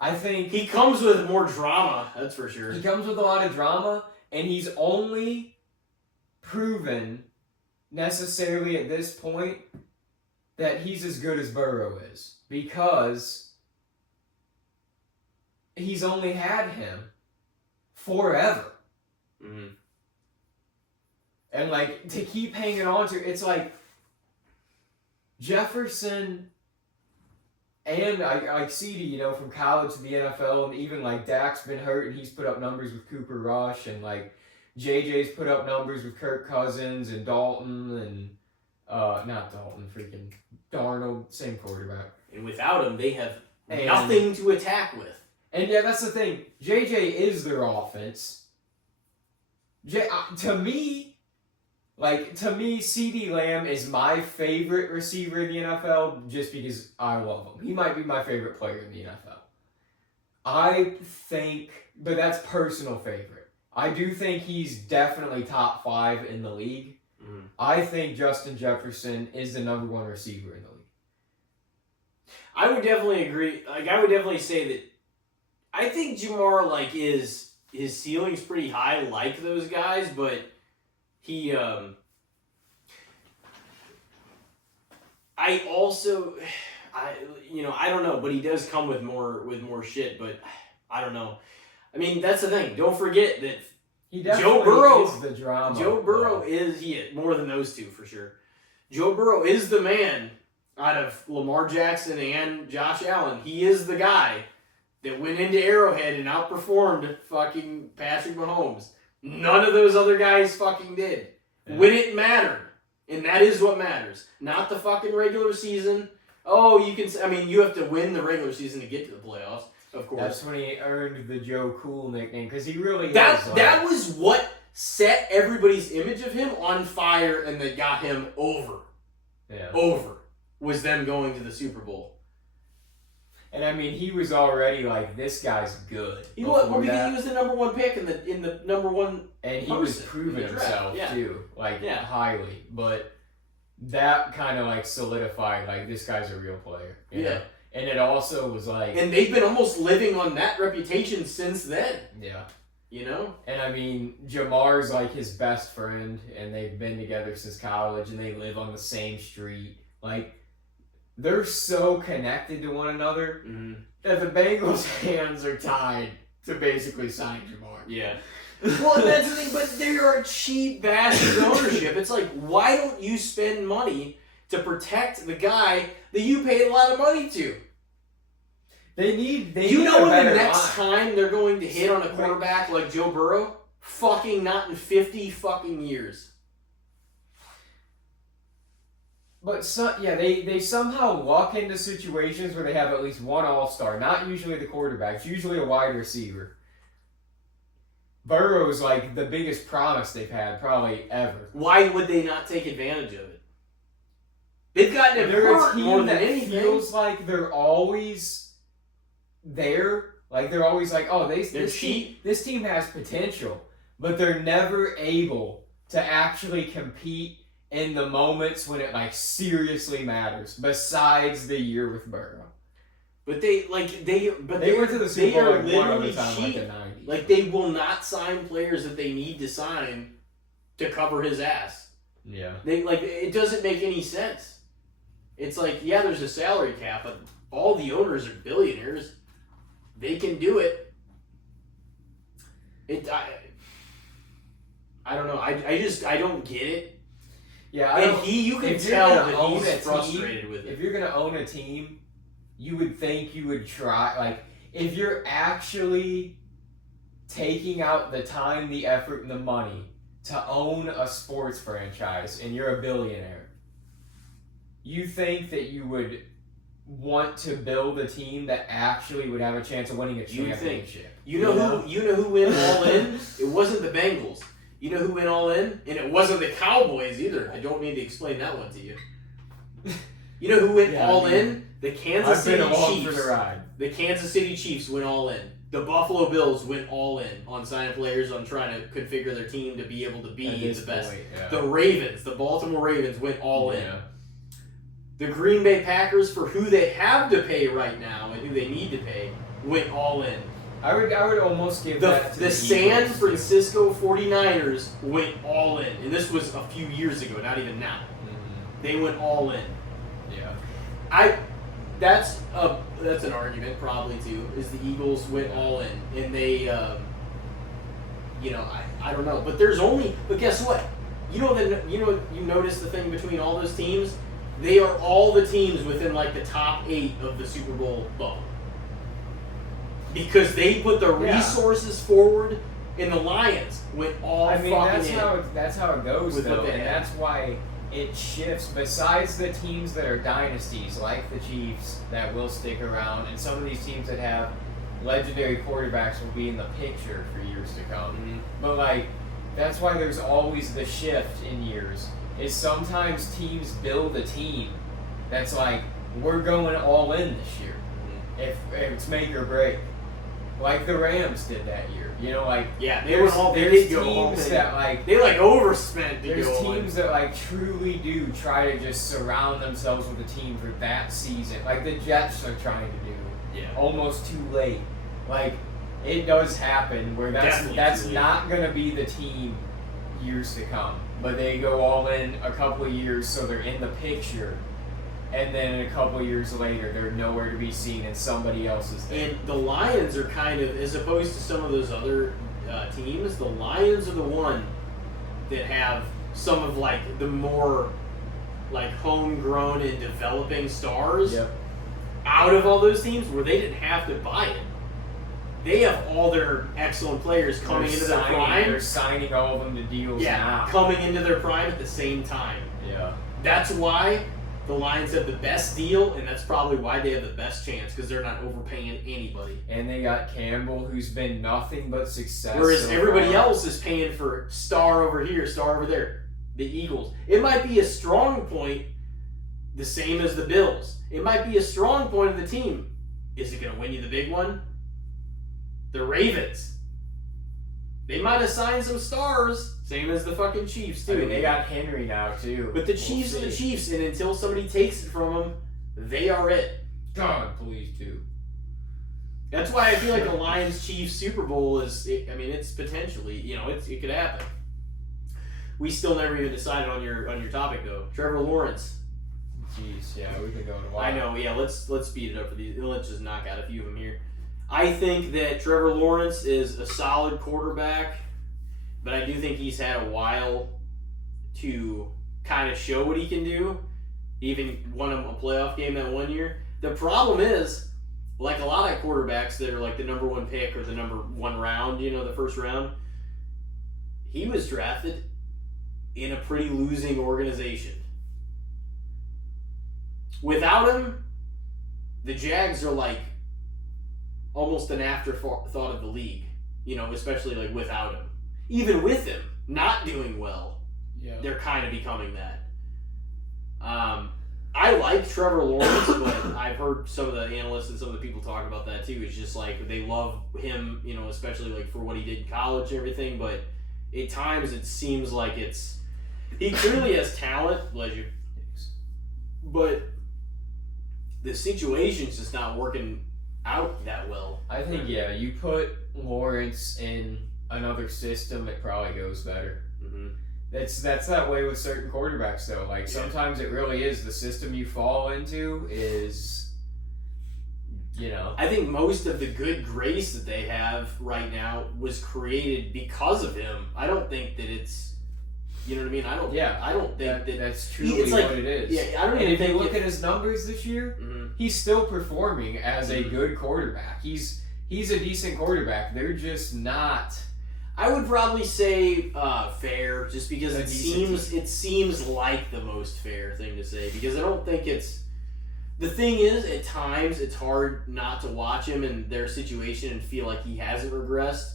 I think he comes with more drama, that's for sure. He comes with a lot of drama, and he's only proven necessarily at this point that he's as good as Burrow is, because he's only had him forever. Mm-hmm. And like, to keep hanging on to, it's like Jefferson and like CeeDee, you know, from college to the NFL, and even like Dak's been hurt and he's put up numbers with Cooper Rush, and like JJ's put up numbers with Kirk Cousins and Dalton and not Dalton, freaking Darnold, same quarterback. And without him, they have nothing to attack with. And yeah, that's the thing. JJ is their offense. To me, CeeDee Lamb is my favorite receiver in the NFL just because I love him. He might be my favorite player in the NFL. I think, but that's personal favorite. I do think he's definitely top 5 in the league. Mm. I think Justin Jefferson is the number 1 receiver in the league. I would definitely agree. Like, I would definitely say that I think Jamar, like, his ceiling's pretty high, like those guys, but he, I don't know, but he does come with more shit, but I don't know. I mean, that's the thing. Don't forget that Joe Burrow is the drama. Joe Burrow is more than those two for sure. Joe Burrow is the man out of Lamar Jackson and Josh Allen. He is the guy that went into Arrowhead and outperformed fucking Patrick Mahomes. None of those other guys fucking did. Yeah. When it mattered. And that is what matters. Not the fucking regular season. Oh, you have to win the regular season to get to the playoffs, of course. That's when he earned the Joe Cool nickname, because he really that was what set everybody's image of him on fire and that got him over. Yeah. Over. Was them going to the Super Bowl. And I mean, he was already like, this guy's good. He was the number 1 pick in the number 1. And he was proving himself too, highly. But that kind of like solidified, like, this guy's a real player. You know? And it also was like, and they've been almost living on that reputation since then. Yeah. You know? And I mean, Jamar's like his best friend, and they've been together since college, and they live on the same street. Like, they're so connected to one another that the Bengals' hands are tied to basically sign Jamar. Yeah. Well, that's the thing, but they are cheap bastard ownership. It's like, why don't you spend money to protect the guy that you paid a lot of money to? They need when the next time they're going to hit on a quarterback like Joe Burrow? Fucking not in 50 fucking years. But they somehow luck into situations where they have at least one all-star. Not usually the quarterback. It's usually a wide receiver. Burrow's like the biggest promise they've had probably ever. Why would they not take advantage of it? They've gotten it hurt more than anything. Feels like they're always there. Like, they're always like, oh, this team has potential, but they're never able to actually compete in the moments when it like seriously matters, besides the year with Burrow. But they went to the Super Bowl like one other time, like the 90s. Like they will not sign players that they need to sign to cover his ass. Yeah. It doesn't make any sense. It's like, yeah, there's a salary cap, but all the owners are billionaires. They can do it. I don't know. I don't get it. Yeah, you can tell that he's frustrated with it. If you're gonna own a team, you would think you would try. Like, if you're actually taking out the time, the effort, and the money to own a sports franchise, and you're a billionaire, you think that you would want to build a team that actually would have a chance of winning a championship. You know who went all in? It wasn't the Bengals. You know who went all in? And it wasn't the Cowboys either. I don't need to explain that one to you. You know who went all in? The Kansas City Chiefs. For the ride. The Kansas City Chiefs went all in. The Buffalo Bills went all in on signing players, on trying to configure their team to be able to be the best. Yeah. The Baltimore Ravens went all in. The Green Bay Packers, for who they have to pay right now and who they need to pay, went all in. I would almost give that to the San Francisco 49ers went all in. And this was a few years ago, not even now. Mm-hmm. They went all in. Yeah. That's an argument probably too, is the Eagles went all in. And they I don't know. But guess what? You notice the thing between all those teams? They are all the teams within like the top 8 of the Super Bowl bubble. Because they put the resources forward, and the Lions went all fucking in. That's how it goes, though, and that's why it shifts. Besides the teams that are dynasties, like the Chiefs, that will stick around, and some of these teams that have legendary quarterbacks will be in the picture for years to come. Mm-hmm. But, that's why there's always the shift in years. Is sometimes teams build a team that's like, we're going all in this year. If it's make or break. Like the Rams did that year. There's teams that they overspent to there's go teams that truly do try to just surround themselves with a team for that season. Like the Jets are trying to do. Yeah. Almost too late. It does happen where that's not gonna be the team years to come. But they go all in a couple of years so they're in the picture, and then a couple of years later they're nowhere to be seen and somebody else is there. And the Lions are kind of, as opposed to some of those other teams, the Lions are the one that have some of the more homegrown and developing stars out of all those teams where they didn't have to buy it. They have all their excellent players coming into their prime. They're signing all of them to deals now. Coming into their prime at the same time. Yeah. That's why the Lions have the best deal, and that's probably why they have the best chance, because they're not overpaying anybody. And they got Campbell, who's been nothing but success. Whereas everybody else is paying for star over here, star over there. The Eagles. It might be a strong point, the same as the Bills. It might be a strong point of the team. Is it going to win you the big one? The Ravens. They might have signed some stars, same as the fucking Chiefs, too. I mean, they got Henry now, too. But the Chiefs are the Chiefs, and until somebody takes it from them, they are it. God, please, do. That's why I feel like the Lions-Chiefs Super Bowl it's potentially, it could happen. We still never even decided on your topic, though. Trevor Lawrence. Jeez, yeah, we've been going a while. I know, yeah, let's speed it up for these. Let's just knock out a few of them here. I think that Trevor Lawrence is a solid quarterback, but I do think he's had a while to kind of show what he can do. He even won a playoff game that one year. The problem is, a lot of quarterbacks that are the number one pick or the number one round, the first round, he was drafted in a pretty losing organization. Without him, the Jags are almost an afterthought of the league, especially without him. Even with him not doing well, they're kind of becoming that. I like Trevor Lawrence, but I've heard some of the analysts and some of the people talk about that too. It's just they love him, especially for what he did in college and everything, but at times it seems like it's He clearly has talent, bless you. But the situation's just not working out that well. I think, yeah, you put Lawrence in another system, it probably goes better. Mm-hmm. That's that way with certain quarterbacks, though. Like, sometimes it really is the system you fall into is, you know. I think most of the good grace that they have right now was created because of him. I don't think that it's, you know what I mean? I don't think that's truly what it is. Yeah, I don't even think. If you think look at his numbers this year, he's still performing as a good quarterback. He's a decent quarterback. They're just not. I would probably say fair, just because it seems like the most fair thing to say. Because I don't think it's. The thing is, at times it's hard not to watch him in their situation and feel like he hasn't regressed.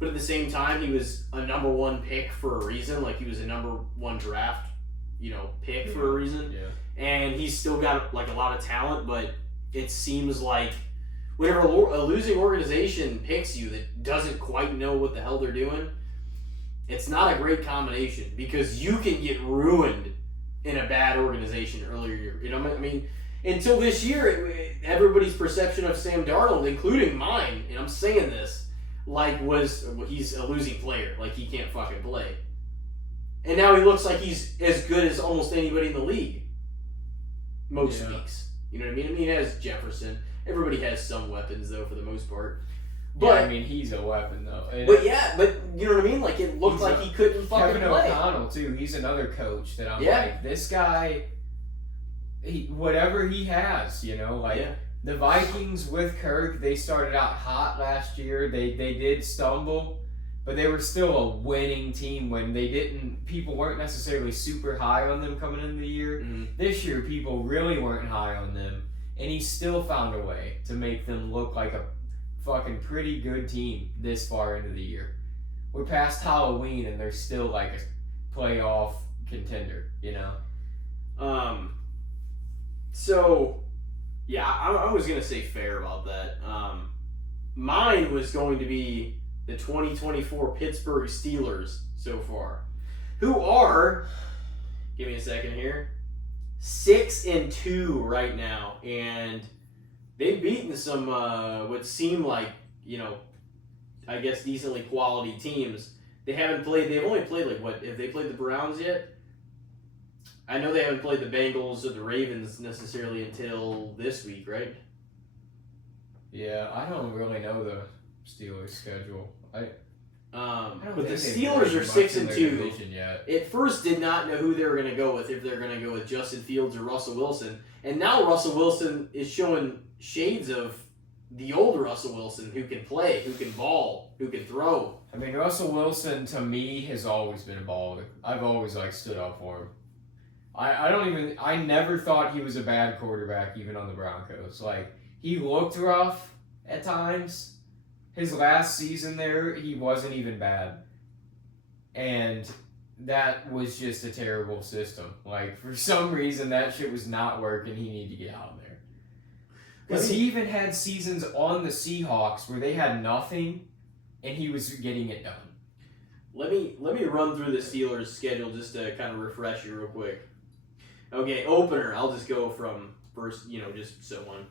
But at the same time, he was a number one pick for a reason. Like, he was a number one draft, pick for a reason. Yeah. And he's still got like a lot of talent, but it seems like whenever a losing organization picks you that doesn't quite know what the hell they're doing, it's not a great combination because you can get ruined in a bad organization earlier. You know what I mean? Until this year, everybody's perception of Sam Darnold, including mine, and I'm saying this, he's a losing player. Like, he can't fucking play. And now he looks like he's as good as almost anybody in the league. Most weeks. You know what I mean? He has Jefferson. Everybody has some weapons, though, for the most part. But, he's a weapon, though. But you know what I mean? Like, it looked like he couldn't fucking Kevin play. O'Connell, too. He's another coach that I'm like, this guy, whatever he has, the Vikings with Kirk, they started out hot last year. They did stumble, but they were still a winning team when people weren't necessarily super high on them coming into the year. Mm-hmm. This year, people really weren't high on them, and he still found a way to make them look like a fucking pretty good team this far into the year. We're past Halloween, and they're still like a playoff contender, So, yeah, I was going to say fair about that. Mine was going to be the 2024 Pittsburgh Steelers so far, who are, give me a second here, 6-2 right now, and they've beaten some what seem like, I guess decently quality teams. They've only played have they played the Browns yet? I know they haven't played the Bengals or the Ravens necessarily until this week, right? Yeah, I don't really know the Steelers' schedule. But the Steelers are 6-2. At first, did not know who they were going to go with, if they're going to go with Justin Fields or Russell Wilson, and now Russell Wilson is showing shades of the old Russell Wilson, who can play, who can ball, who can throw. I mean, Russell Wilson to me has always been a baller. I've always stood up for him. I never thought he was a bad quarterback, even on the Broncos. Like, he looked rough at times. His last season there, he wasn't even bad. And that was just a terrible system. Like, for some reason, that shit was not working. He needed to get out of there. Because he even had seasons on the Seahawks where they had nothing, and he was getting it done. Let me run through the Steelers' schedule just to kind of refresh you real quick. Okay, opener. I'll just go from first, just so one.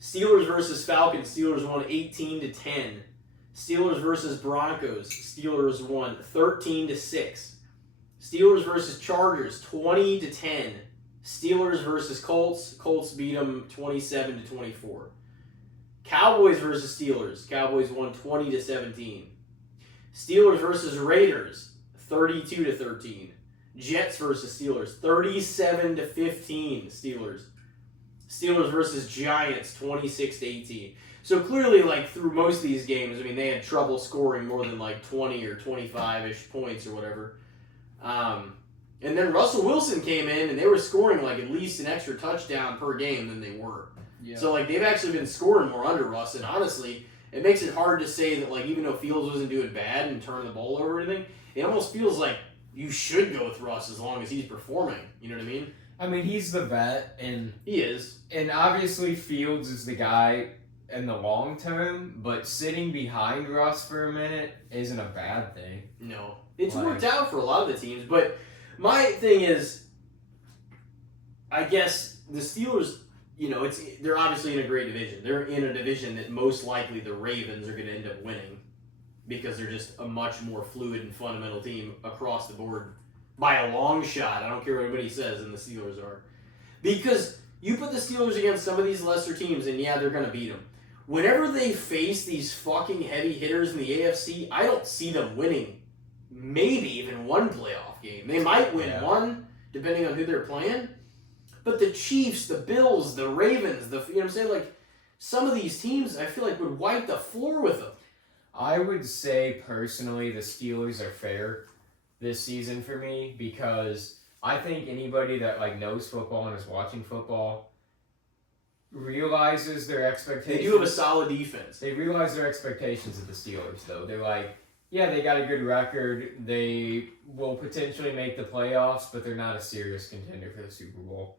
Steelers versus Falcons. Steelers won 18-10. Steelers versus Broncos. Steelers won 13-6. Steelers versus Chargers. 20-10. Steelers versus Colts. Colts beat them 27-24. Cowboys versus Steelers. Cowboys won 20-17. Steelers versus Raiders. 32-13. Jets versus Steelers, 37-15 Steelers. Steelers versus Giants, 26-18. So clearly, through most of these games, they had trouble scoring more than 20 or 25-ish points or whatever. And then Russell Wilson came in, and they were scoring at least an extra touchdown per game than they were. Yeah. So they've actually been scoring more under Russ, and honestly, it makes it hard to say that even though Fields wasn't doing bad and turning the ball over or anything, it almost feels like you should go with Russ as long as he's performing. You know what I mean? I mean, he's the vet, and he is. And obviously, Fields is the guy in the long term, but sitting behind Russ for a minute isn't a bad thing. No. It's worked out for a lot of the teams, but my thing is, I guess the Steelers, they're obviously in a great division. They're in a division that most likely the Ravens are going to end up winning because they're just a much more fluid and fundamental team across the board by a long shot. I don't care what anybody says, and the Steelers are. Because you put the Steelers against some of these lesser teams, and yeah, they're going to beat them. Whenever they face these fucking heavy hitters in the AFC, I don't see them winning maybe even one playoff game. They might win one, depending on who they're playing. But the Chiefs, the Bills, the Ravens, you know what I'm saying? Like, some of these teams, I feel like, would wipe the floor with them. I would say, personally, the Steelers are fair this season for me because I think anybody that, like, knows football and is watching football realizes their expectations. They do have a solid defense. They realize their expectations of the Steelers, though. They're like, yeah, they got a good record. They will potentially make the playoffs, but they're not a serious contender for the Super Bowl.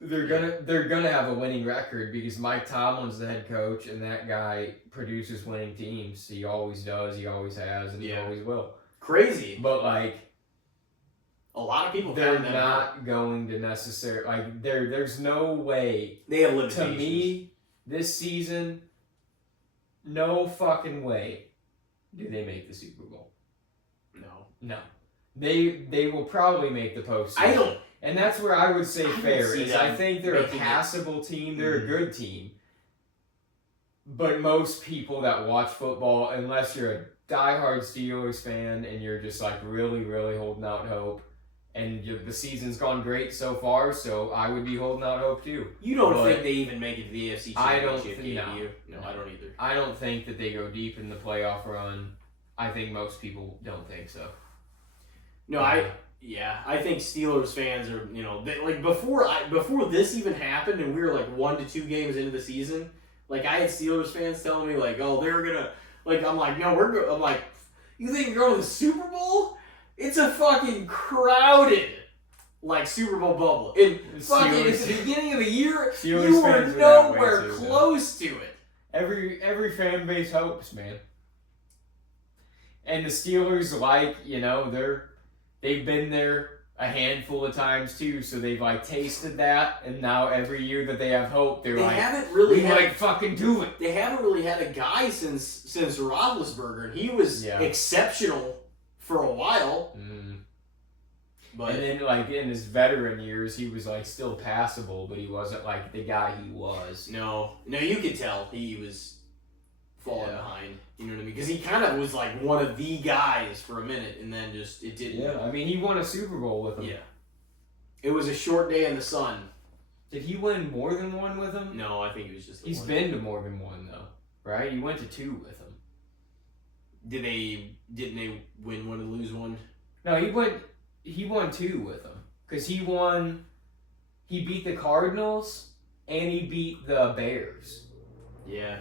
They're gonna have a winning record because Mike Tomlin's the head coach, and that guy produces winning teams. He always does. He always has, and he always will. Crazy, but like a lot of people, they're not going to necessarily like. There's no way they have limitations. To me, this season, no fucking way do they make the Super Bowl. No. They will probably make the postseason. I don't. And that's where I would say fair is I think they're a passable team. They're a good team. But most people that watch football, unless you're a diehard Steelers fan and you're just like really, really holding out hope, and the season's gone great so far, so I would be holding out hope too. You don't think they even make it to the AFC Championship game, do you? No, I don't either. I don't think that they go deep in the playoff run. I think most people don't think so. No, I think Steelers fans are, like before this even happened and we were like 1 to 2 games into the season, like I had Steelers fans telling me like, oh, they're gonna, like, I'm like, no, I'm like, you think you're going to the Super Bowl? It's a fucking crowded, like, Super Bowl bubble. And fucking at the beginning of the year, you were nowhere close to it. Every fan base hopes, man. And the Steelers, like, they've been there a handful of times too, so they've like tasted that, and now every year that they have hope, they haven't really fucking do it. They haven't really had a guy since Roethlisberger, and he was exceptional for a while. Mm. But and then like in his veteran years, he was like still passable, but he wasn't like the guy he was. No, you could tell he was falling behind. You know what I mean? Because he kind of was like one of the guys for a minute, and then just it didn't. Yeah, I mean, he won a Super Bowl with them. Yeah. It was a short day in the sun. Did he win more than one with them? No, I think he was just. He's been to more than one though, right? He went to 2 with them. Didn't they win one and lose one? No, he won 2 with them because he beat the Cardinals and he beat the Bears. Yeah.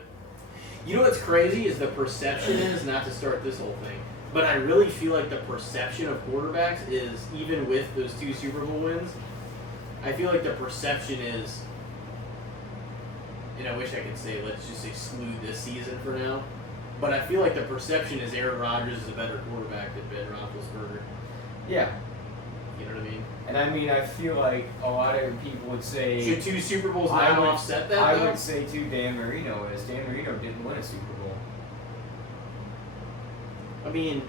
You know what's crazy is the perception is, not to start this whole thing, but I really feel like the perception of quarterbacks is, even with those 2 Super Bowl wins, I feel like the perception is, and I wish I could say let's just exclude this season for now, but I feel like the perception is Aaron Rodgers is a better quarterback than Ben Roethlisberger. Yeah. You know what I mean? And I mean, I feel like a lot of people would say... Should 2 Super Bowls now offset that, I would say, too, Dan Marino is. Dan Marino didn't win a Super Bowl. I mean...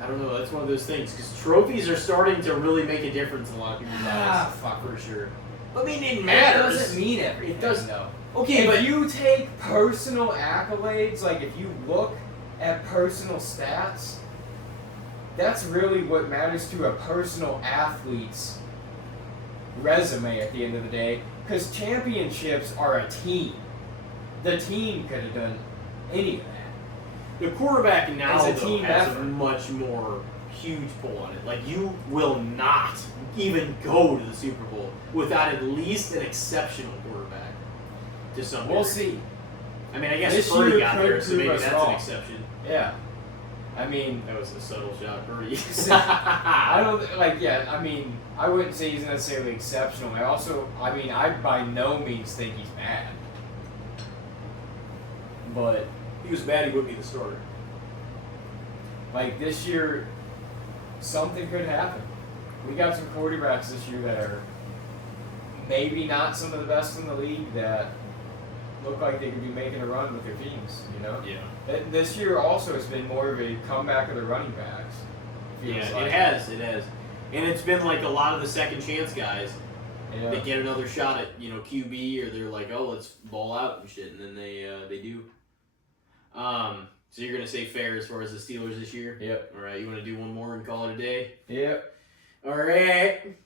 I don't know, that's one of those things, because trophies are starting to really make a difference in a lot of people's lives. Fuck, for sure. I mean, it matters. It doesn't mean everything. It does, though. Okay, but you take personal accolades, like if you look at personal stats... That's really what matters to a personal athlete's resume at the end of the day. Because championships are a team. The team could have done any of that. The quarterback now has a much more huge pull on it. Like, you will not even go to the Super Bowl without at least an exceptional quarterback to some degree. We'll see. I mean, I guess Purdy got there, so maybe that's an exception. Yeah. I mean... That was a subtle shot, Purdy. I wouldn't say he's necessarily exceptional. I by no means think he's bad. But he was bad, he wouldn't be the starter. Like this year, something could happen. We got some quarterbacks this year that are maybe not some of the best in the league that look like they could be making a run with their teams, you know? Yeah. This year also has been more of a comeback of the running backs. Yeah, like. It has. And it's been like a lot of the second chance guys. Yeah. They get another shot at, QB, or they're like, oh, let's ball out and shit, and then they do. So you're going to say fair as far as the Steelers this year? Yep. All right, you want to do one more and call it a day? Yep. All right.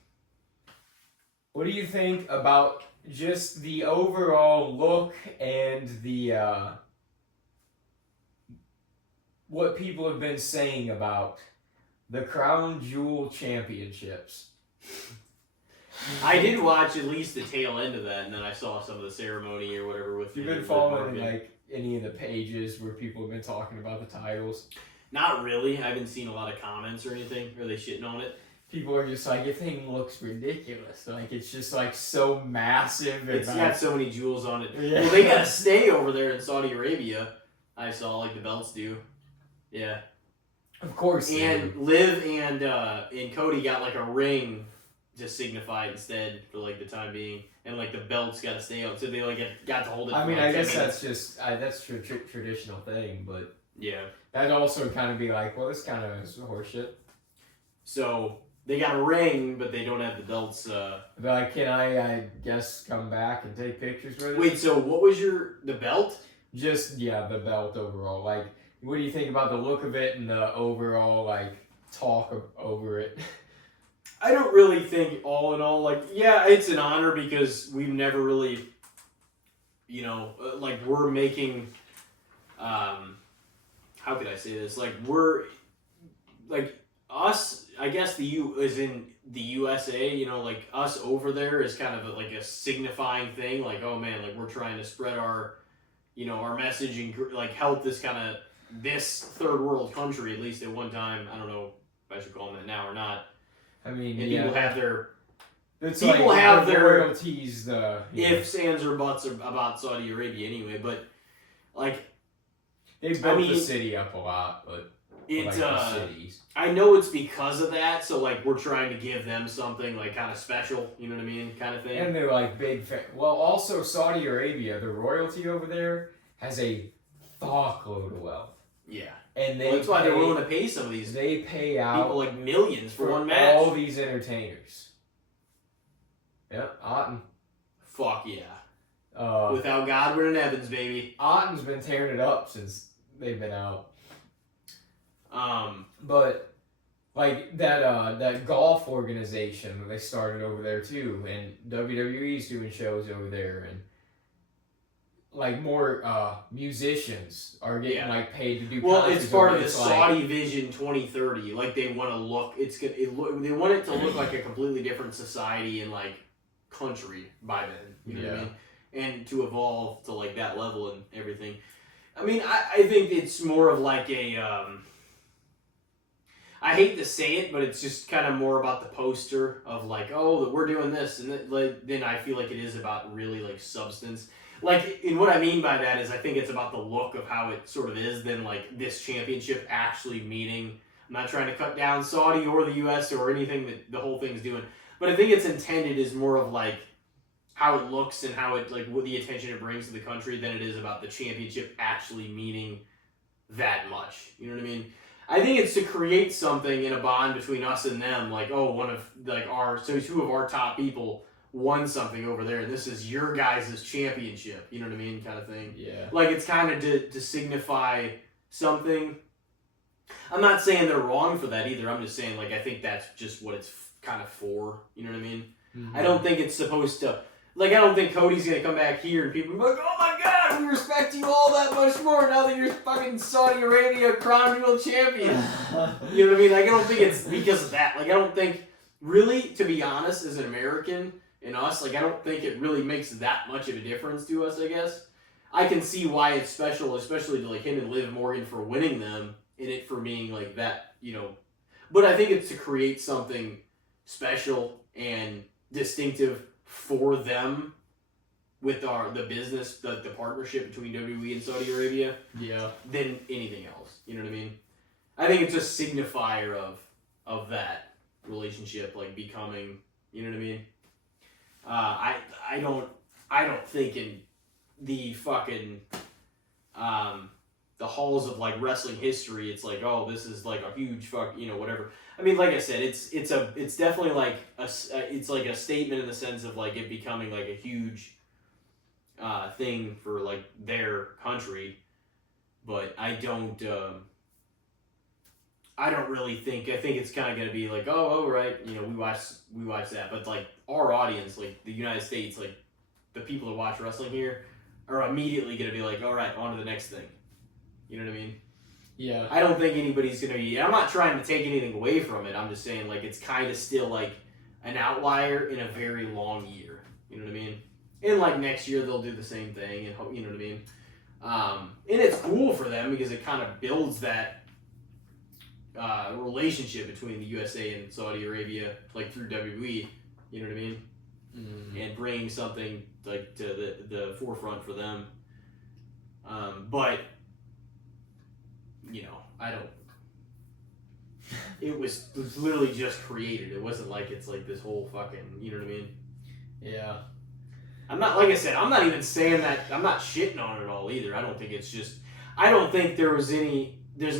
What do you think about just the overall look and the what people have been saying about the Crown Jewel Championships? I did watch at least the tail end of that, and then I saw some of the ceremony or whatever with. You've been following like any of the pages where people have been talking about the titles? Not really. I haven't seen a lot of comments or anything. Are they shitting on it? People are just like, the thing looks ridiculous. Like, it's just like so massive. It's got so many jewels on it. Yeah. Well, they gotta stay over there in Saudi Arabia. I saw like the belts do. Yeah. Of course. And Liv and Cody got like a ring to signify instead for like the time being, and like the belts got to stay out, so they like got to hold it. I mean, I guess that's just that's traditional thing, but yeah, that'd also kind of be like, well, this kind of is horseshit. So they got a ring, but they don't have the belts. But like, can I guess come back and take pictures with it? Wait, so what was the belt? Just the belt overall. Like, what do you think about the look of it and the overall like talk over it? I don't really think, all in all, like, yeah, it's an honor because we've never really, like, we're making, how could I say this? Like, we're, like, us, I guess is in the USA, like, us over there is kind of like a signifying thing, like, oh man, like, we're trying to spread our, our message and, like, help this third world country, at least at one time. I don't know if I should call them that now or not. I mean, and people have their royalties, ifs, ands, or buts about Saudi Arabia anyway. But like, they built the city up a lot, but the cities. I know it's because of that. So like, we're trying to give them something like kind of special. You know what I mean, kind of thing. And they're like big. Well, also Saudi Arabia, the royalty over there has a fuckload of wealth. Yeah. And that's why they're willing to pay some of these. They pay out people like millions for one match. All these entertainers. Yep, Otten. Fuck yeah. Without Godwin and Evans, baby. Otten's been tearing it up since they've been out. But like that golf organization that they started over there too, and WWE's doing shows over there, and like more musicians are getting like paid to do. Well, it's part of the Saudi Vision 2030. Like they want to look. They want it to look like a completely different society and like country by then. You know what I mean? And to evolve to like that level and everything. I mean, I think it's more of like a. I hate to say it, but it's just kind of more about the poster of like, oh, we're doing this, and then I feel like it is about really like substance. Like, and what I mean by that is I think it's about the look of how it sort of is than, like, this championship actually meaning. I'm not trying to cut down Saudi or the U.S. or anything that the whole thing's doing. But I think it's intended as more of, like, how it looks and how it, like, what the attention it brings to the country than it is about the championship actually meaning that much. You know what I mean? I think it's to create something in a bond between us and them. Like, oh, two of our top people won something over there, and this is your guys' championship, you know what I mean, kind of thing. Yeah. Like, it's kind of to signify something. I'm not saying they're wrong for that either. I'm just saying, like, I think that's just what it's kind of for, you know what I mean? Mm-hmm. I don't think it's supposed to, like, I don't think Cody's going to come back here and people are like, oh my god, we respect you all that much more now that you're fucking Saudi Arabia Crown Jewel champion. You know what I mean? Like, I don't think it's because of that. Like, I don't think, really, to be honest, as an American, in us, like, I don't think it really makes that much of a difference to us, I guess. I can see why it's special, especially to, like, him and Liv Morgan for winning them, and it for being, like, that, But I think it's to create something special and distinctive for them with the business, the partnership between WWE and Saudi Arabia, than anything else. You know what I mean? I think it's a signifier of that relationship, like becoming. You know what I mean? I don't think in the fucking the halls of like wrestling history, it's like, oh, this is like a huge whatever. I mean, like I said, it's definitely like it's like a statement in the sense of like it becoming like a huge thing for like their country, but I don't really think. I think it's kind of gonna be like, oh, right, we watch that, but like our audience, like the United States, like the people that watch wrestling here, are immediately gonna be like, all right, on to the next thing. You know what I mean? Yeah. I don't think anybody's gonna be. I'm not trying to take anything away from it. I'm just saying like it's kind of still like an outlier in a very long year. You know what I mean? And like next year they'll do the same thing, and you know what I mean? And it's cool for them because it kind of builds that relationship between the USA and Saudi Arabia, like through WWE. You know what I mean? Mm-hmm. And bringing something like to the forefront for them. But I don't. It was literally just created. It wasn't like it's like this whole fucking. You know what I mean? Yeah. I'm not, like I said, I'm not even saying that. I'm not shitting on it at all either. I don't think it's just. I don't think there's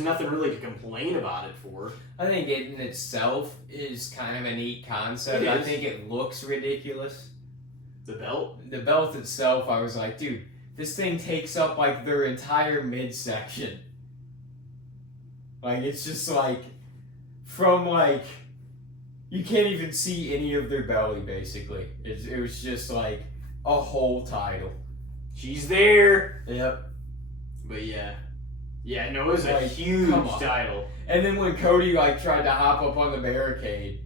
nothing really to complain about it for. I think it in itself is kind of a neat concept. I think it looks ridiculous. The belt? The belt itself, I was like, dude, this thing takes up like their entire midsection. Like, it's just like, from like, you can't even see any of their belly, basically. It was just like a whole title. She's there! Yep. But yeah. Yeah, no, it was a huge title. And then when Cody like tried to hop up on the barricade,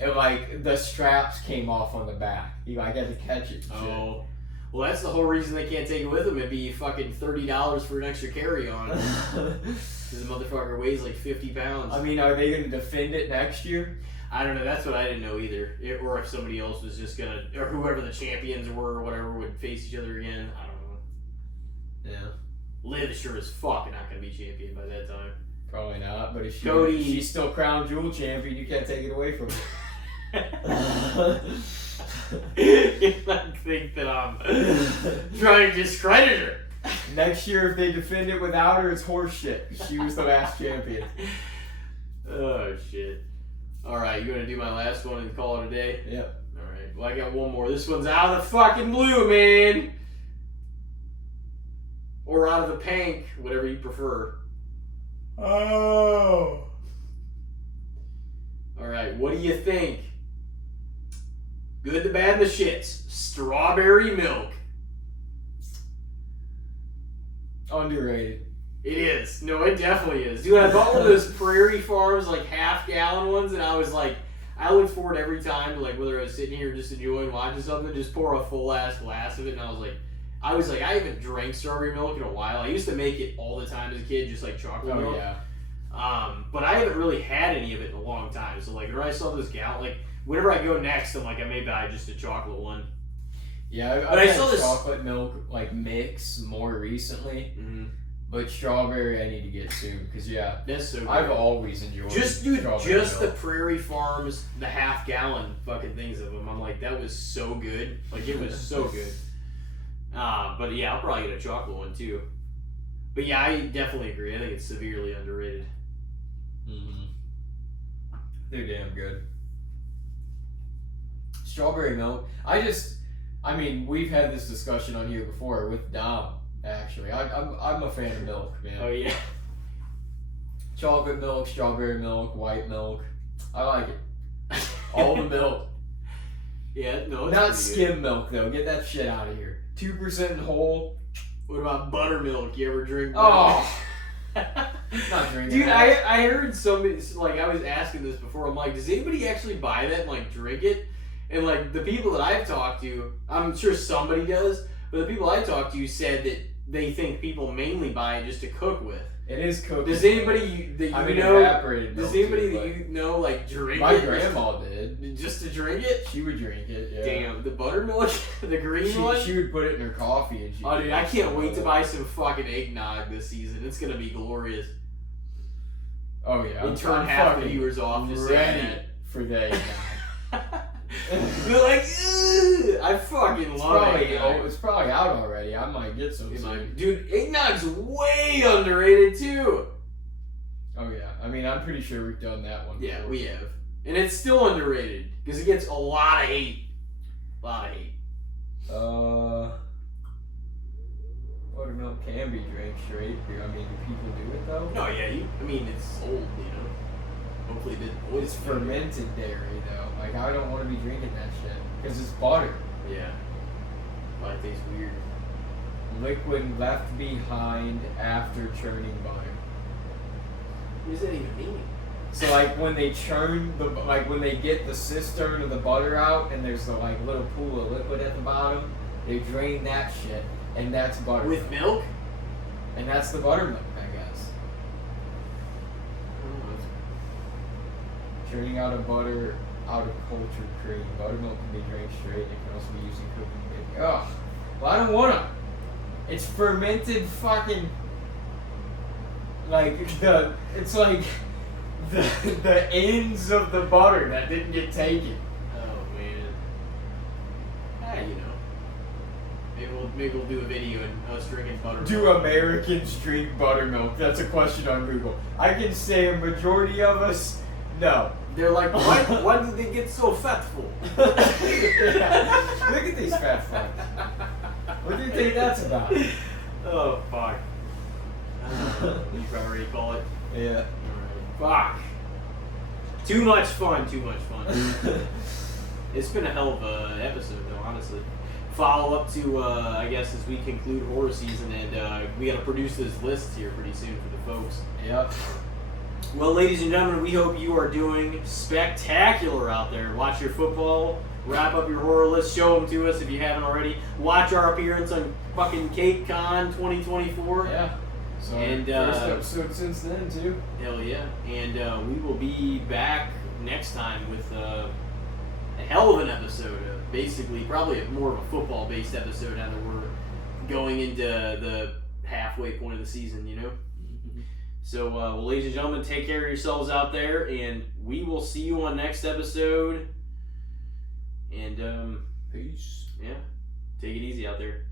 it like the straps came off on the back. He like had to catch it. Oh, well, that's the whole reason they can't take it with them. It'd be fucking $30 for an extra carry-on. Because the motherfucker weighs like 50 pounds. I mean, are they going to defend it next year? I don't know. That's what I didn't know either. Or if somebody else was just gonna, or whoever the champions were or whatever would face each other again. I don't know. Yeah. Liv sure as fuck not gonna be champion by that time. Probably not, but if she's still crown jewel champion, you can't take it away from her. You might think that I'm trying to discredit her. Next year, if they defend it without her, it's horse shit. She was the last champion. Oh shit! All right, you gonna do my last one and call it a day? Yep. All right. Well, I got one more. This one's out of the fucking blue, man. Or out of the pink, whatever you prefer. Oh. Alright, what do you think? Good, the bad, and the shits. Strawberry milk. Underrated. It is. No, it definitely is. Dude, I bought one of those Prairie Farms, like, half-gallon ones, and I was like, I look forward every time to, like, whether I was sitting here just enjoying watching something, just pour a full-ass glass of it, and I was like, I haven't drank strawberry milk in a while. I used to make it all the time as a kid, just like chocolate milk. Yeah. But I haven't really had any of it in a long time. So like, whenever I saw this gallon, like, whenever I go next, I'm like, I may buy just a chocolate one. Yeah, I've had chocolate milk like mix more recently. Mm-hmm. But strawberry, I need to get soon because that's so good. I've always enjoyed. Just the Prairie Farms, the half-gallon fucking things of them. I'm like, that was so good. Like, it was so good. But yeah, I'll probably get a chocolate one too. But yeah, I definitely agree. I think it's severely underrated. Mm-hmm. They're damn good. Strawberry milk. I mean, we've had this discussion on here before with Dom. Actually, I'm a fan of milk, man. Oh yeah. Chocolate milk, strawberry milk, white milk. I like it. All the milk. Yeah, no, it's not skim milk though. Get that shit out of here. 2% whole. What about buttermilk? You ever drink buttermilk? Not drinking. Dude, I heard somebody, like, I was asking this before. I'm like, does anybody actually buy that and like drink it? And like the people that I've talked to, I'm sure somebody does, but the people I talked to said that they think people mainly buy it just to cook with. It is cooked. Does anybody that you know? Evaporated milk does anybody too, that you know like drink my it? grandma did. Just to drink it? She would drink it. Yeah. Damn, the buttermilk, the green one. She would put it in her coffee and she. Oh, dude, I can't wait to buy some fucking eggnog this season. It's gonna be glorious. Oh yeah. And turn half the viewers off just saying that for the eggnog. They're like, ugh! I fucking love eggnog. It's probably out already. I might get some. Dude, eggnog's way underrated too. Oh yeah, I mean, I'm pretty sure we've done that one. Yeah, we have, and it's still underrated because it gets a lot of hate. Buttermilk can be drank straight. I mean, do people do it though? No, yeah, I mean, it's old, you know. Hopefully, it didn't poison. It's fermented dairy though. Like, I don't want to be drinking that shit because it's butter. Yeah, it tastes weird. Liquid left behind after churning butter. What does that even mean? So like when they churn when they get the cistern of the butter out and there's the like little pool of liquid at the bottom, they drain that shit and that's butter. With milk? And that's the buttermilk, I guess. Churning out of butter out of cultured cream. Buttermilk can be drank straight and it can also be used in cooking and baking. Ugh. Well, I don't wanna. It's fermented fucking it's like the ends of the butter that didn't get taken. Oh man. You know. Maybe we'll do a video and us drinking buttermilk. Do Americans drink buttermilk? That's a question on Google. I can say a majority of us, no. They're like, why do they get so fatful? Yeah. Look at these fat fucks. What do you think that's about? Oh, fuck. You can already call it. Yeah. Alright. Fuck. Too much fun. It's been a hell of a episode, though, honestly. Follow up to, I guess, as we conclude horror season, and we got to produce this list here pretty soon for the folks. Yep. Well, ladies and gentlemen, we hope you are doing spectacular out there. Watch your football, wrap up your horror list, show them to us if you haven't already. Watch our appearance on fucking Cape Con 2024. Yeah. So and first episode since then too. Hell yeah. And we will be back next time with a hell of an episode. Basically, probably more of a football-based episode now that we're going into the halfway point of the season, you know? So, well, ladies and gentlemen, take care of yourselves out there, and we will see you on next episode. And, peace. Yeah, take it easy out there.